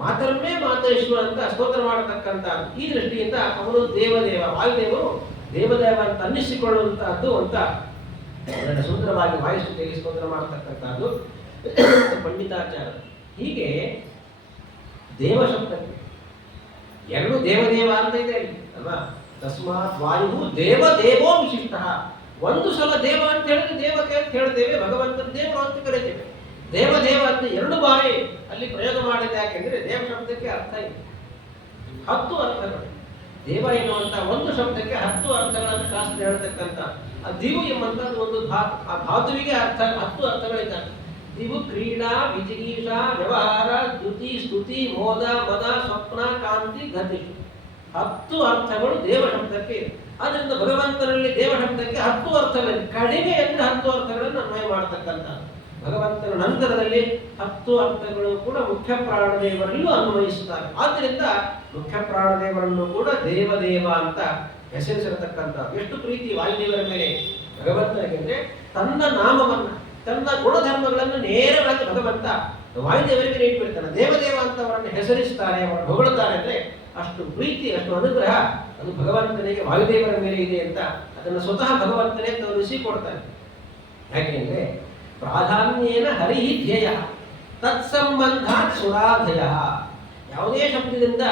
ಮಾತರ್ಮೇ ಮಾತೇಶ್ವರ ಅಂತ ಸ್ತೋತ್ರ ಮಾಡತಕ್ಕಂಥ. ಈ ದೃಷ್ಟಿಯಿಂದ ಅವನು ದೇವದೇವ, ವಾಯುದೇವರು ದೇವದೇವ ಅಂತ ಅನ್ನಿಸಿಕೊಳ್ಳುವಂತಹದ್ದು ಅಂತ ಅದನ್ನು ಸುಂದರವಾಗಿ ವಾಯುಸ್ತುತಿಯಲ್ಲಿ ಸ್ತೋತ್ರ ಮಾಡತಕ್ಕಂಥದ್ದು ಪಂಡಿತಾಚಾರ್ಯ. ಹೀಗೆ ದೇವ ಶಬ್ದಕ್ಕೆ ಎರಡು ದೇವದೇವ ಅಂತ ಇದೆ ಅಲ್ವಾ. ತಸ್ಮಾತ್ ವಾಯು ದೇವದೇವೋ ವಿಶಿಷ್ಟ. ಒಂದು ಸಲ ದೇವ ಅಂತ ಹೇಳಿದ್ರೆ ದೇವತೆ ಅಂತ ಹೇಳ್ತೇವೆ, ಭಗವಂತನ ದೇವರು ಅಂತ ಕರೀತೇವೆ. ದೇವದೇವ ಅಂತ 2 ಬಾರಿ ಅಲ್ಲಿ ಪ್ರಯೋಗ ಮಾಡಿದೆ. ಯಾಕೆಂದ್ರೆ ದೇವ ಶಬ್ದಕ್ಕೆ ಅರ್ಥ ಇದೆ, 10 ಅರ್ಥಗಳು. ದೇವ ಎನ್ನುವಂತ ಒಂದು ಶಬ್ದಕ್ಕೆ 10 ಅರ್ಥಗಳನ್ನು ಶಾಸ್ತ್ರ ಹೇಳ್ತಕ್ಕಂಥ. ಆ ದಿವು ಎಂಬಂತದ್ದು ಒಂದು ಧಾತು, ಆ ಧಾತುವಿಗೆ ಅರ್ಥ 10 ಅರ್ಥಗಳಿದ್ದಾವೆ. ದಿವು ಕ್ರೀಡಾ, ವಿಜಿಗೀಷಾ, ವ್ಯವಹಾರ, ದ್ಯುತಿ, ಸ್ತುತಿ, ಮೋದ, ಮದ, ಸ್ವಪ್ನ, ಕಾಂತಿ, ಗತಿ. 10 ಅರ್ಥಗಳು ದೇವ ಶಬ್ದಕ್ಕೆ ಇದೆ. ಆದ್ದರಿಂದ ಭಗವಂತನಲ್ಲಿ ದೇವ ಶಬ್ದಕ್ಕೆ 10 ಅರ್ಥಗಳಿವೆ. ಕಡಿಮೆ ಅಂದ್ರೆ 10 ಅರ್ಥಗಳನ್ನು ಅನ್ವಯ ಮಾಡತಕ್ಕಂಥ. ಭಗವಂತನ ನಂತರದಲ್ಲಿ 10 ಅರ್ಥಗಳು ಕೂಡ ಮುಖ್ಯ ಪ್ರಾಣದೇವರಲ್ಲೂ ಅನ್ವಯಿಸುತ್ತಾರೆ. ಆದ್ದರಿಂದ ಮುಖ್ಯ ಪ್ರಾಣದೇವರನ್ನು ಕೂಡ ದೇವದೇವ ಅಂತ ಹೆಸರಿಸಿರತಕ್ಕಂಥ. ಎಷ್ಟು ಪ್ರೀತಿ ವಾಯುದೇವರ ಮೇಲೆ ಭಗವಂತನಿಗೆ. ತನ್ನ ನಾಮವನ್ನ, ತನ್ನ ಗುಣಧರ್ಮಗಳನ್ನು ನೇರವಾಗಿ ಭಗವಂತ ವಾಯುದೇವರಿಗೆ ನೀಡಿಬಿಡ್ತಾನೆ. ದೇವದೇವ ಅಂತ ಅವರನ್ನು ಹೆಸರಿಸ್ತಾರೆ, ಅವರನ್ನು ಹೊಗಳುತ್ತಾರೆ. ಅಂದ್ರೆ ಅಷ್ಟು ಪ್ರೀತಿ, ಅಷ್ಟು ಅನುಗ್ರಹ ಅದು ಭಗವಂತನಿಗೆ ವಾಯುದೇವರ ಮೇಲೆ ಇದೆ ಅಂತ ಅದನ್ನು ಸ್ವತಃ ಭಗವಂತನೇ ತೋರಿಸಿಕೊಡ್ತಾನೆ. ಯಾಕೆಂದ್ರೆ ಪ್ರಾಧಾನ್ಯೇನ ಹರಿ ಧ್ಯೇಯ ತತ್ಸಂಬಂಧ ಸುರಾಧಯ. ಯಾವುದೇ ಶಬ್ದದಿಂದ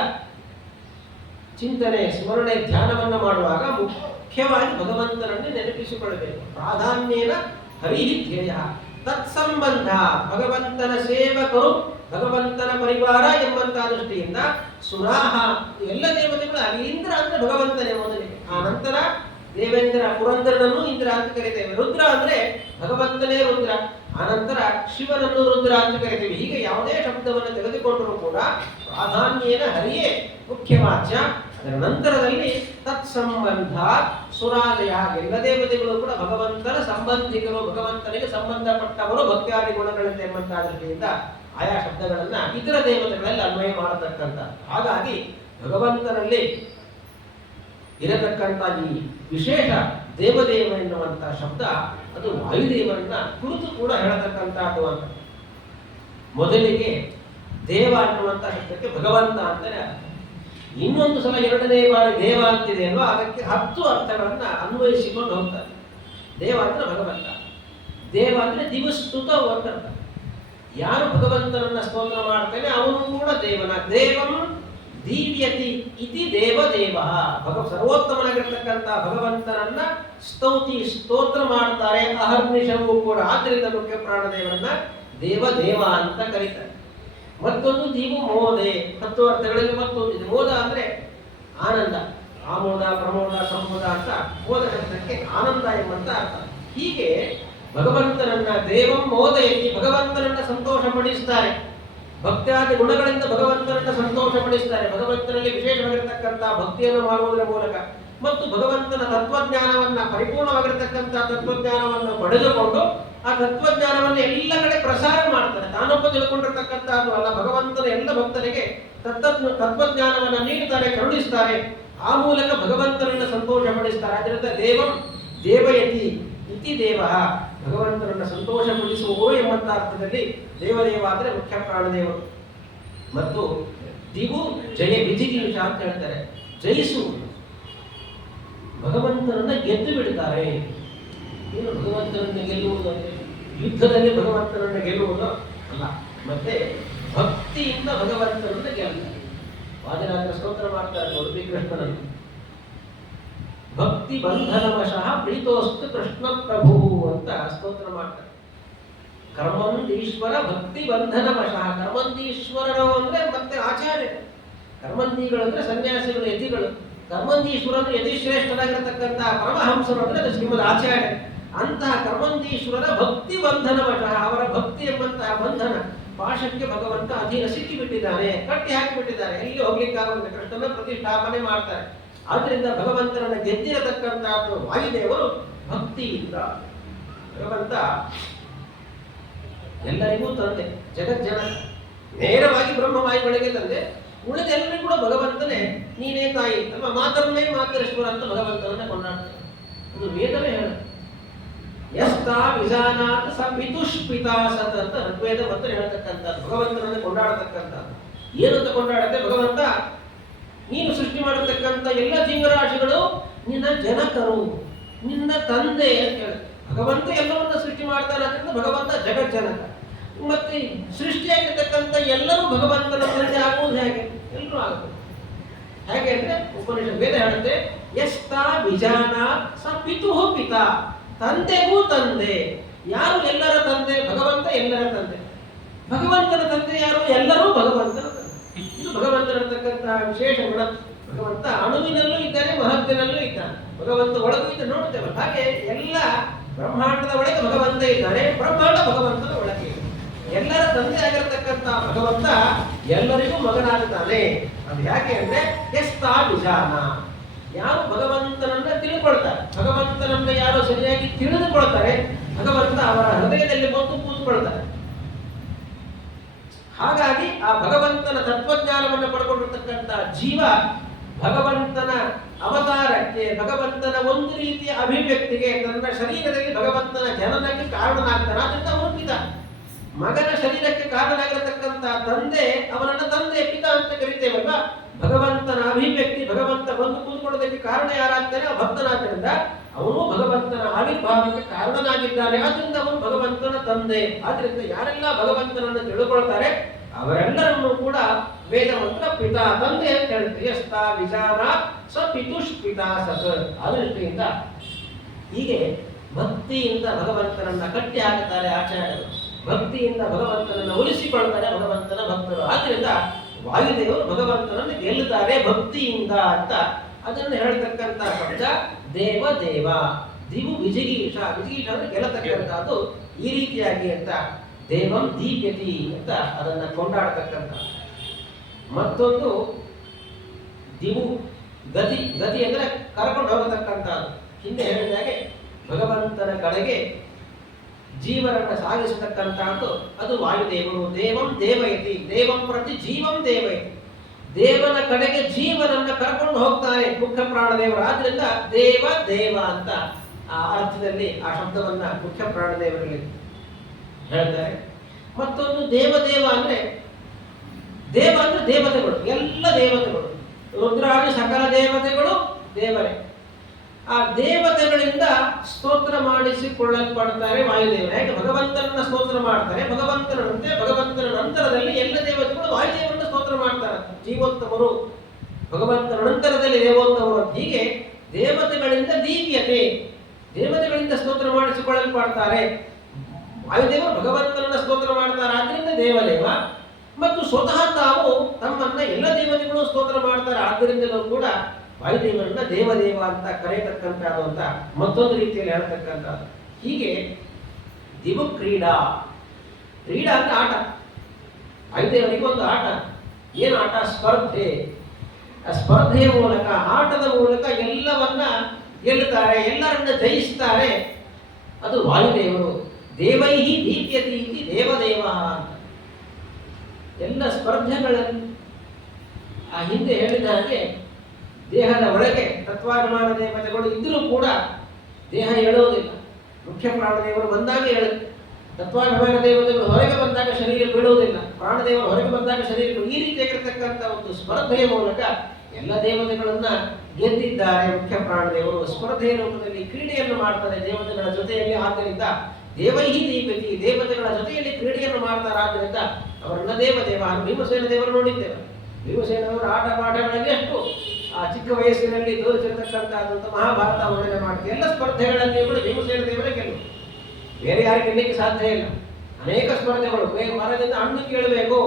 ಚಿಂತನೆ, ಸ್ಮರಣೆ, ಧ್ಯಾನವನ್ನು ಮಾಡುವಾಗ ಮುಖ್ಯವಾಗಿ ಭಗವಂತನನ್ನೇ ನೆನಪಿಸಿಕೊಳ್ಳಬೇಕು. ಪ್ರಾಧಾನ್ಯೇನ ಹರಿ ಧ್ಯೇಯ ತತ್ಸಂಬಂಧ, ಭಗವಂತನ ಸೇವಕರು, ಭಗವಂತನ ಪರಿವಾರ ಎಂಬಂತಹ ದೃಷ್ಟಿಯಿಂದ ಸುರಾಹ ಎಲ್ಲ ದೇವತೆಗಳು. ಅಲ್ಲಿ ಇಂದ್ರ ಅಂದ್ರೆ ಭಗವಂತನೇ ಮೊದಲಿಗೆ, ಆ ನಂತರ ದೇವೇಂದ್ರ, ಪುರಂದರನನ್ನು ಇಂದ್ರ ಅಂತ ಕರಿತೇವೆ. ರುದ್ರ ಅಂದ್ರೆ ಭಗವಂತನೇ ರುದ್ರ, ಆನಂತರ ಶಿವನನ್ನು ರುದ್ರ ಅಂತ ಕರಿತೇವೆ. ಹೀಗೆ ಯಾವುದೇ ಶಬ್ದವನ್ನು ತೆಗೆದುಕೊಂಡರೂ ಕೂಡ ಪ್ರಾಧಾನ್ಯೇನ ಹರಿಯೇ ಮುಖ್ಯ ವಾಚ್ಯ. ಅದರ ನಂತರದಲ್ಲಿ ತತ್ಸಂಬಂಧ ಸುರಾಲಯ, ಎಲ್ಲ ದೇವತೆಗಳು ಕೂಡ ಭಗವಂತನ ಸಂಬಂಧಿಕರು, ಭಗವಂತನಿಗೆ ಸಂಬಂಧಪಟ್ಟವರು, ಭಕ್ತ್ಯಾದಿ ಗುಣಗಳಿಂದ ಎಂಬಂತಹ ದೃಷ್ಟಿಯಿಂದ ಆಯಾ ಶಬ್ದಗಳನ್ನ ಇತರ ದೇವತೆಗಳಲ್ಲಿ ಅನ್ವಯ ಮಾಡತಕ್ಕಂಥ. ಹಾಗಾಗಿ ಭಗವಂತನಲ್ಲಿ ಇರತಕ್ಕಂಥ ಈ ವಿಶೇಷ ದೇವದೇವ ಎನ್ನುವಂತಹ ಶಬ್ದ ಅದು ವಾಯುದೇವರನ್ನ ಕುರಿತು ಕೂಡ ಹೇಳತಕ್ಕಂಥದ್ದು ಅಂತ. ಮೊದಲಿಗೆ ದೇವ ಅನ್ನುವಂಥ ಶಬ್ದಕ್ಕೆ ಭಗವಂತ ಅಂತಾನೆ ಅರ್ಥ. ಇನ್ನೊಂದು ಸಲ 2ನೇ ಬಾರಿ ದೇವ ಅಂತಿದೆ ಅಲ್ವಾ, ಅದಕ್ಕೆ 10 ಅರ್ಥಗಳನ್ನ ಅನ್ವಯಿಸಿಕೊಂಡು ಹೋಗ್ತಾರೆ. ದೇವ ಅಂದ್ರೆ ಭಗವಂತ, ದೇವ ಅಂದ್ರೆ ದಿವಸ್ತುತ ಅಂತ ಅರ್ಥ. ಯಾರು ಭಗವಂತನನ್ನ ಸ್ತೋತ್ರ ಮಾಡ್ತಾನೆ ಅವನು ಕೂಡ ದೇವನ. ದೇವಂ ದೀವ್ಯತಿ ಇತಿ ದೇವದೇವ. ಸರ್ವೋತ್ತಮನಾಗಿರ್ತಕ್ಕಂಥ ಭಗವಂತನನ್ನ ಸ್ತೋತ್ರ ಮಾಡ್ತಾರೆ ಅಹರ್ನಿಶವೂ ಕೂಡ. ಆದ್ದರಿಂದ ಮುಖ್ಯ ಪ್ರಾಣದೇವರನ್ನ ದೇವದೇವ ಅಂತ ಕರೀತಾರೆ. ಮತ್ತೊಂದು ದೀವು ಮೋದೆ, ತತ್ವಾರ್ಥಗಳಲ್ಲಿ ಮತ್ತೊಂದು ಮೋದ ಅಂದ್ರೆ ಆನಂದ. ಆಮೋದ, ಪ್ರಮೋದ, ಸಂಮೋದ ಅಂತ ಮೋದ ಶಬ್ದಕ್ಕೆ ಆನಂದ ಎಂಬಂತ ಅರ್ಥ. ಹೀಗೆ ಭಗವಂತನನ್ನ ದೇವಂ ಮೋದಯತಿ, ಭಗವಂತನನ್ನ ಸಂತೋಷಪಡಿಸ್ತಾರೆ. ಭಕ್ತ್ಯಾದಿ ಗುಣಗಳಿಂದ ಭಗವಂತನನ್ನ ಸಂತೋಷಪಡಿಸ್ತಾರೆ. ಭಗವಂತನಲ್ಲಿ ವಿಶೇಷವಾಗಿರ್ತಕ್ಕಂಥ ಭಕ್ತಿಯನ್ನು ಮಾಡುವುದರ ಮೂಲಕ ಮತ್ತು ಭಗವಂತನ ತತ್ವಜ್ಞಾನವನ್ನ, ಪರಿಪೂರ್ಣವಾಗಿರ್ತಕ್ಕಂಥ ತತ್ವಜ್ಞಾನವನ್ನು ಪಡೆದುಕೊಂಡು ಆ ತತ್ವಜ್ಞಾನವನ್ನು ಎಲ್ಲ ಕಡೆ ಪ್ರಸಾರ ಮಾಡ್ತಾರೆ. ತಾನೊಬ್ಬ ತಿಳ್ಕೊಂಡಿರ್ತಕ್ಕಂಥದ್ದು ಅಲ್ಲ, ಭಗವಂತನ ಎಲ್ಲ ಭಕ್ತರಿಗೆ ತತ್ವಜ್ಞಾನವನ್ನು ನೀಡುತ್ತಾರೆ, ಕರುಣಿಸ್ತಾರೆ. ಆ ಮೂಲಕ ಭಗವಂತನನ್ನ ಸಂತೋಷಪಡಿಸ್ತಾರೆ. ಅದರಿಂದ ದೇವಂ ದೇವಯತಿ ಇತಿ ದೇವ, ಭಗವಂತನನ್ನ ಸಂತೋಷಪಡಿಸುವವರು ಎಂಬಂತ ಅರ್ಥದಲ್ಲಿ ದೇವದೇವ ಅಂದರೆ ಮುಖ್ಯ ಪ್ರಾಣದೇವರು. ಮತ್ತು ದಿವು ಜಯ ವಿಜಿಗೀಷ ಅಂತ ಹೇಳ್ತಾರೆ, ಜಯಿಸುವುದು. ಭಗವಂತನನ್ನ ಗೆದ್ದು ಬಿಡ್ತಾರೆ. ಏನು ಭಗವಂತನನ್ನ ಗೆಲ್ಲುವುದು ಅಂದರೆ ಯುದ್ಧದಲ್ಲಿ ಭಗವಂತನನ್ನ ಗೆಲ್ಲುವುದು ಅಲ್ಲ, ಮತ್ತೆ ಭಕ್ತಿಯಿಂದ ಭಗವಂತನನ್ನ ಗೆಲ್ತಾರೆ. ವಾದಿರಾಜ ಸ್ತೋತ್ರ ಮಾಡ್ತಾರೆ ನೋಡಿ ಶ್ರೀಕೃಷ್ಣನನ್ನು, ಭಕ್ತಿ ಬಂಧನವಶಃ ಪ್ರೀತೋಸ್ತು ಕೃಷ್ಣ ಪ್ರಭು ಅಂತ ಸ್ತೋತ್ರ ಮಾಡ್ತಾರೆ. ಕರ್ಮಂದೀಶ್ವರ ಭಕ್ತಿ ಬಂಧನವಶಃ. ಕರ್ಮಂದೀಶ್ವರರು ಅಂದ್ರೆ ಮತ್ತೆ ಆಚಾರ್ಯ, ಕರ್ಮಂದಿಗಳು ಅಂದ್ರೆ ಸನ್ಯಾಸಿಗಳು, ಯತಿಗಳು. ಕರ್ಮಂದೀಶ್ವರರು ಯತಿಶ್ರೇಷ್ಠರಾಗಿರತಕ್ಕಂತಹ ಪರಮಹಂಸರು ಅಂದ್ರೆ ಅದು ಶ್ರೀಮದ್ ಆಚಾರ್ಯ. ಅಂತಹ ಕರ್ಮಂದೀಶ್ವರರ ಭಕ್ತಿ ಬಂಧನವಶಃ, ಅವರ ಭಕ್ತಿ ಎಂಬಂತಹ ಬಂಧನ ಪಾಶಕ್ಕೆ ಭಗವಂತ ಅಧೀನ ಸಿಕ್ಕಿಬಿಟ್ಟಿದ್ದಾನೆ, ಕಟ್ಟಿ ಹಾಕಿಬಿಟ್ಟಿದ್ದಾರೆ. ಎಲ್ಲಿ ಹೋಗ್ಲಿಕ್ಕಾಗುತ್ತೆ, ಕೃಷ್ಣನ ಪ್ರತಿಷ್ಠಾಪನೆ ಮಾಡ್ತಾರೆ. ಆದ್ರಿಂದ ಭಗವಂತನನ್ನ ಗೆದ್ದಿರತಕ್ಕಂಥದ್ದು ವಾಯುದೇವರು ಭಕ್ತಿಯಿಂದ. ಭಗವಂತ ಎಲ್ಲರಿಗೂ ತಂದೆ, ಜಗಜ್ಜನ, ನೇರವಾಗಿ ಬ್ರಹ್ಮವಾಯುಗಳಿಗೆ ತಂದೆ. ಉಳಿದೆಲ್ಲರಿಗೂ ಕೂಡ ಭಗವಂತನೇ ನೀನೇ ತಾಯಿ ಅಲ್ವಾ, ಮಾತರನ್ನೇ ಮಾತರೇಶ್ವರ ಅಂತ ಭಗವಂತನನ್ನ ಕೊಂಡಾಡ್ತಾರೆ. ಅದು ವೇದವೇ ಹೇಳ, ಯಸ್ತಾ ವಿಜಾನಾತ್ ಸ ಪಿತುಷ್ಪಿತಾ ಸತ್ ಅಂತ ಋಗ್ವೇದ ಮಂತ್ರ ಹೇಳ್ತಕ್ಕಂಥದ್ದು, ಭಗವಂತನನ್ನ ಕೊಂಡಾಡತಕ್ಕಂಥದ್ದು. ಏನಂತ ಕೊಂಡಾಡುತ್ತೆ, ಭಗವಂತ ನೀನು ಸೃಷ್ಟಿ ಮಾಡತಕ್ಕಂಥ ಎಲ್ಲ ಜೀವರಾಶಿಗಳು ನಿನ್ನ ಜನಕರು, ನಿನ್ನ ತಂದೆ ಅಂತ ಹೇಳಿ ಭಗವಂತ ಎಲ್ಲವನ್ನ ಸೃಷ್ಟಿ ಮಾಡ್ತಾನೆ. ಅದರಿಂದ ಭಗವಂತ ಜಗಜ್ಜನಕ. ಮತ್ತೆ ಸೃಷ್ಟಿಯಾಗಿರ್ತಕ್ಕಂಥ ಎಲ್ಲರೂ ಭಗವಂತನ ತಂದೆ ಆಗುವುದು ಹೇಗೆ? ಎಲ್ಲರೂ ಆಗುತ್ತೆ. ಹೇಗೆ ಅಂದ್ರೆ ಉಪನಿಷತ್ ವೇದ ಹೇಳುತ್ತೆ, ಯಸ್ತಾ ವಿಜಾನ ಸ ಪಿತುಃ ಪಿತಾ, ತಂದೆಗೂ ತಂದೆ. ಯಾರು ಎಲ್ಲರ ತಂದೆ? ಭಗವಂತ ಎಲ್ಲರ ತಂದೆ. ಭಗವಂತನ ತಂದೆ ಯಾರು? ಎಲ್ಲರೂ ಭಗವಂತನ ತಂದೆ. ಇದು ಭಗವಂತನಿರ್ತಕ್ಕಂತಹ ವಿಶೇಷ ಗುಣ. ಭಗವಂತ ಅಣುವಿನಲ್ಲೂ ಇದ್ದಾನೆ, ಮಹತ್ತಿನಲ್ಲೂ ಇದ್ದಾನೆ. ಭಗವಂತ ಒಳಗೂ ಇದ್ದ ನೋಡ್ತೇವೆ. ಹಾಗೆ ಎಲ್ಲ ಬ್ರಹ್ಮಾಂಡದ ಒಳಗೆ ಭಗವಂತ ಇದ್ದಾನೆ, ಬ್ರಹ್ಮಾಂಡ ಭಗವಂತನ ಒಳಗೆ. ಎಲ್ಲರ ತಂದೆ ಆಗಿರತಕ್ಕಂತಹ ಭಗವಂತ ಎಲ್ಲರಿಗೂ ಮಗನಾಗುತ್ತಾನೆ. ಅದು ಯಾಕೆ ಅಂದ್ರೆ ಯಸ್ತಾ ವಿಜಾನ, ಯಾರು ಭಗವಂತನನ್ನ ತಿಳ್ಕೊಳ್ತಾರೆ, ಭಗವಂತನನ್ನ ಯಾರು ಸರಿಯಾಗಿ ತಿಳಿದುಕೊಳ್ತಾರೆ, ಭಗವಂತ ಅವರ ಹೃದಯದಲ್ಲಿ ಬಂದು ಕೂತ್ಕೊಳ್ತಾರೆ. ಹಾಗಾಗಿ ಆ ಭಗವಂತನ ತತ್ವಜ್ಞಾನವನ್ನು ಪಡ್ಕೊಂಡಿರ್ತಕ್ಕಂಥ ಜೀವ ಭಗವಂತನ ಅವತಾರಕ್ಕೆ, ಭಗವಂತನ ಒಂದು ರೀತಿಯ ಅಭಿವ್ಯಕ್ತಿಗೆ, ತನ್ನ ಶರೀರದಲ್ಲಿ ಭಗವಂತನ ಜನನಕ್ಕೆ ಕಾರಣನಾಗ್ತಾನೆ. ಅದರಿಂದ ಅವನು ಪಿತ. ಮಗನ ಶರೀರಕ್ಕೆ ಕಾರಣನಾಗಿರತಕ್ಕಂಥ ತಂದೆ ಅವನನ್ನ ತಂದೆ ಪಿತ ಅಂತ ಕರಿತೇವಲ್ಲ. ಭಗವಂತನ ಅಭಿವ್ಯಕ್ತಿ, ಭಗವಂತ ಬಂದು ಕೂತ್ಕೊಳ್ಳೋದಕ್ಕೆ ಕಾರಣ ಯಾರಾಗ್ತಾನೆ? ಆ ಭಕ್ತನಾದ್ದರಿಂದ ಅವನು ಭಗವಂತನ ಆವಿರ್ಭಾವಕ್ಕೆ ಕಾರಣನಾಗಿದ್ದಾನೆ. ಆದ್ರಿಂದ ಅವನು ಭಗವಂತನ ತಂದೆ. ಆದ್ರಿಂದ ಯಾರೆಲ್ಲ ಭಗವಂತನನ್ನು ತಿಳ್ಕೊಳ್ತಾರೆ ಅವರೆಲ್ಲರನ್ನು ಕೂಡ ವೇದ ಮಂತ್ರ ಪಿತಾ, ತಂದೆ ಅಂತ ಹೇಳುತ್ತೆ. ಯಸ್ತಾ ವಿಜಾನ ಸ ಪಿತುಷ್ಪಿತಾ ಸತ್. ಆ ದೃಷ್ಟಿಯಿಂದ ಹೀಗೆ ಭಕ್ತಿಯಿಂದ ಭಗವಂತನನ್ನ ಕಟ್ಟಿ ಹಾಕುತ್ತಾರೆ ಆಚಾರ್ಯರು. ಭಕ್ತಿಯಿಂದ ಭಗವಂತನನ್ನು ಉಳಿಸಿಕೊಳ್ತಾರೆ ಭಗವಂತನ ಭಕ್ತರು. ಆದ್ರಿಂದ ವಾಯುದೇವರು ಭಗವಂತನನ್ನು ಗೆಲ್ಲುತ್ತಾರೆ ಭಕ್ತಿಯಿಂದ ಅಂತ ಅದನ್ನು ಹೇಳ್ತಕ್ಕಂಥ ಶಬ್ದ ದೇವ ದೇವ. ದಿವು ವಿಜಿಗೀಷ, ವಿಜಿಗೀಷ ಅಂದ್ರೆ ಗೆಲ್ಲತಕ್ಕಂಥದ್ದು ಈ ರೀತಿಯಾಗಿ ಅಂತ ದೇವಂ ದೀಪ್ಯತಿ ಅಂತ ಅದನ್ನ ಕೊಂಡಾಡತಕ್ಕಂಥ. ಮತ್ತೊಂದು ದಿವು ಗತಿ, ಗತಿ ಅಂದ್ರೆ ಕರ್ಕೊಂಡು ಹೋಗತಕ್ಕಂಥದ್ದು. ಹಿಂದೆ ಹೇಳಿದಾಗೆ ಭಗವಂತನ ಕಡೆಗೆ ಜೀವನನ್ನ ಸಾಗಿಸತಕ್ಕಂಥದ್ದು ಅದು ವಾಯುದೇವರು. ದೇವಂ ದೇವಯತಿ, ದೇವಂ ಪ್ರತಿ ಜೀವಂ ದೇವಯತಿ, ದೇವನ ಕಡೆಗೆ ಜೀವನನ್ನ ಕರ್ಕೊಂಡು ಹೋಗ್ತಾನೆ ಮುಖ್ಯ ಪ್ರಾಣದೇವರು. ಆದ್ರಿಂದ ದೇವ ದೇವ ಅಂತ ಆ ಅರ್ಥದಲ್ಲಿ ಆ ಶಬ್ದವನ್ನ ಮುಖ್ಯ ಪ್ರಾಣದೇವರಲ್ಲಿ ಹೇಳ್ತಾರೆ. ಮತ್ತೊಂದು ದೇವದೇವ ಅಂದ್ರೆ, ದೇವ ಅಂದ್ರೆ ದೇವತೆಗಳು, ಎಲ್ಲ ದೇವತೆಗಳು. ರುದ್ರಾದಿ ಸಕಲ ದೇವತೆಗಳು ದೇವರೇ. ಆ ದೇವತೆಗಳಿಂದ ಸ್ತೋತ್ರ ಮಾಡಿಸಿಕೊಳ್ಳಲ್ಪಡ್ತಾರೆ ವಾಯುದೇವರು. ಯಾಕೆ ಭಗವಂತನನ್ನ ಸ್ತೋತ್ರ ಮಾಡ್ತಾರೆ, ಭಗವಂತನ ನಂತರದಲ್ಲಿ ಎಲ್ಲ ದೇವತೆಗಳು ವಾಯುದೇವರನ್ನ ಸ್ತೋತ್ರ ಮಾಡ್ತಾರೆ. ಜೀವೋತ್ತಮರು ಭಗವಂತನ ನಂತರದಲ್ಲಿ ದೇವೋತ್ತಮರು. ಹೀಗೆ ದೇವತೆಗಳಿಂದ ದಿವ್ಯತೆ, ದೇವತೆಗಳಿಂದ ಸ್ತೋತ್ರ ಮಾಡಿಸಿಕೊಳ್ಳಲ್ಪಡ್ತಾರೆ. ವಾಯುದೇವರು ಭಗವಂತನನ್ನ ಸ್ತೋತ್ರ ಮಾಡ್ತಾರೆ, ಆದ್ರಿಂದ ದೇವದೇವ. ಮತ್ತು ಸ್ವತಃ ತಾವು ತಮ್ಮನ್ನ ಎಲ್ಲ ದೇವತೆಗಳು ಸ್ತೋತ್ರ ಮಾಡ್ತಾರೆ, ಆದ್ದರಿಂದಲೂ ಕೂಡ ವಾಯುದೇವರನ್ನ ದೇವದೇವ ಅಂತ ಕರೆಯತಕ್ಕಂಥದ್ದು ಅಂತ ಮತ್ತೊಂದು ರೀತಿಯಲ್ಲಿ ಹೇಳ್ತಕ್ಕಂಥದ್ದು. ಹೀಗೆ ದಿವು ಕ್ರೀಡಾ, ಕ್ರೀಡಾ ಅಂದ್ರೆ ಆಟ. ವಾಯುದೇವರಿಗೆ ಒಂದು ಆಟ. ಏನು ಆಟ? ಸ್ಪರ್ಧೆ. ಆ ಸ್ಪರ್ಧೆಯ ಮೂಲಕ, ಆಟದ ಮೂಲಕ ಎಲ್ಲವನ್ನ ಗೆಲ್ಲುತ್ತಾರೆ, ಎಲ್ಲರನ್ನ ಜಯಿಸ್ತಾರೆ. ಅದು ವಾಯುದೇವರು. ದೇವೈಹಿ ದೀಪ್ಯತಿ ಇತಿ ದೇವದೇವ ಅಂತ. ಎಲ್ಲ ಸ್ಪರ್ಧೆಗಳನ್ನು ಆ ಹಿಂದೆ ಹೇಳಿದ ಹಾಗೆ ದೇಹದ ಒಳಗೆ ತತ್ವಾಭಿಮಾನ ದೇವತೆಗಳು ಇದ್ರೂ ಕೂಡ ದೇಹ ಹೇಳುವುದಿಲ್ಲ. ಮುಖ್ಯ ಪ್ರಾಣದೇವರು ಬಂದಾಗ ಹೇಳುತ್ತೆ. ತತ್ವಾಭಿಮಾನ ದೇವತೆಗಳು ಹೊರಗೆ ಬಂದಾಗ ಶರೀರ ಬೀಳುವುದಿಲ್ಲ, ಪ್ರಾಣದೇವರು ಹೊರಗೆ ಬಂದಾಗ ಶರೀರ. ಈ ರೀತಿಯಾಗಿರ್ತಕ್ಕಂಥ ಒಂದು ಸ್ಪರ್ಧೆಯ ಮೂಲಕ ಎಲ್ಲ ದೇವತೆಗಳನ್ನ ಗೆದ್ದಿದ್ದಾರೆ ಮುಖ್ಯ ಪ್ರಾಣದೇವರು. ಸ್ಪರ್ಧೆಯ ರೂಪದಲ್ಲಿ ಕ್ರೀಡೆಯನ್ನು ಮಾಡ್ತಾರೆ ದೇವತೆಗಳ ಜೊತೆಯಲ್ಲಿ. ಆದ್ದರಿಂದ ದೇವೈಹಿ ದೀಪತಿ, ದೇವತೆಗಳ ಜೊತೆಯಲ್ಲಿ ಕ್ರೀಡೆಯನ್ನು ಮಾಡ್ತಾರೆ. ಆದ್ದರಿಂದ ಅವರನ್ನ ದೇವದೇವ. ಭೀಮಸೇನ ದೇವರು ನೋಡಿದ್ದೇವೆ. ಭೀಮಸೇನವರು ಆಟ ಪಾಠಗಳಲ್ಲಿ ಎಷ್ಟು ಆ ಚಿಕ್ಕ ವಯಸ್ಸಿನಲ್ಲಿ ತೋರಿಸಿರ್ತಕ್ಕಂಥದ್ದು ಮಹಾಭಾರತ ವರ್ಣನೆ ಮಾಡ್ತಾರೆ. ಎಲ್ಲ ಸ್ಪರ್ಧೆಗಳಲ್ಲಿ ಕೂಡ ಭೀಮಸೇನ ದೇವರೇ ಗೆಲ್ಲುವುದು, ಬೇರೆ ಯಾರು ಗೆಲ್ಲಲಿಕ್ಕೆ ಸಾಧ್ಯ ಇಲ್ಲ. ಅನೇಕ ಸ್ಪರ್ಧೆಗಳು. ಮರದಿಂದ ಹಣ್ಣು ಕೇಳಬೇಕು,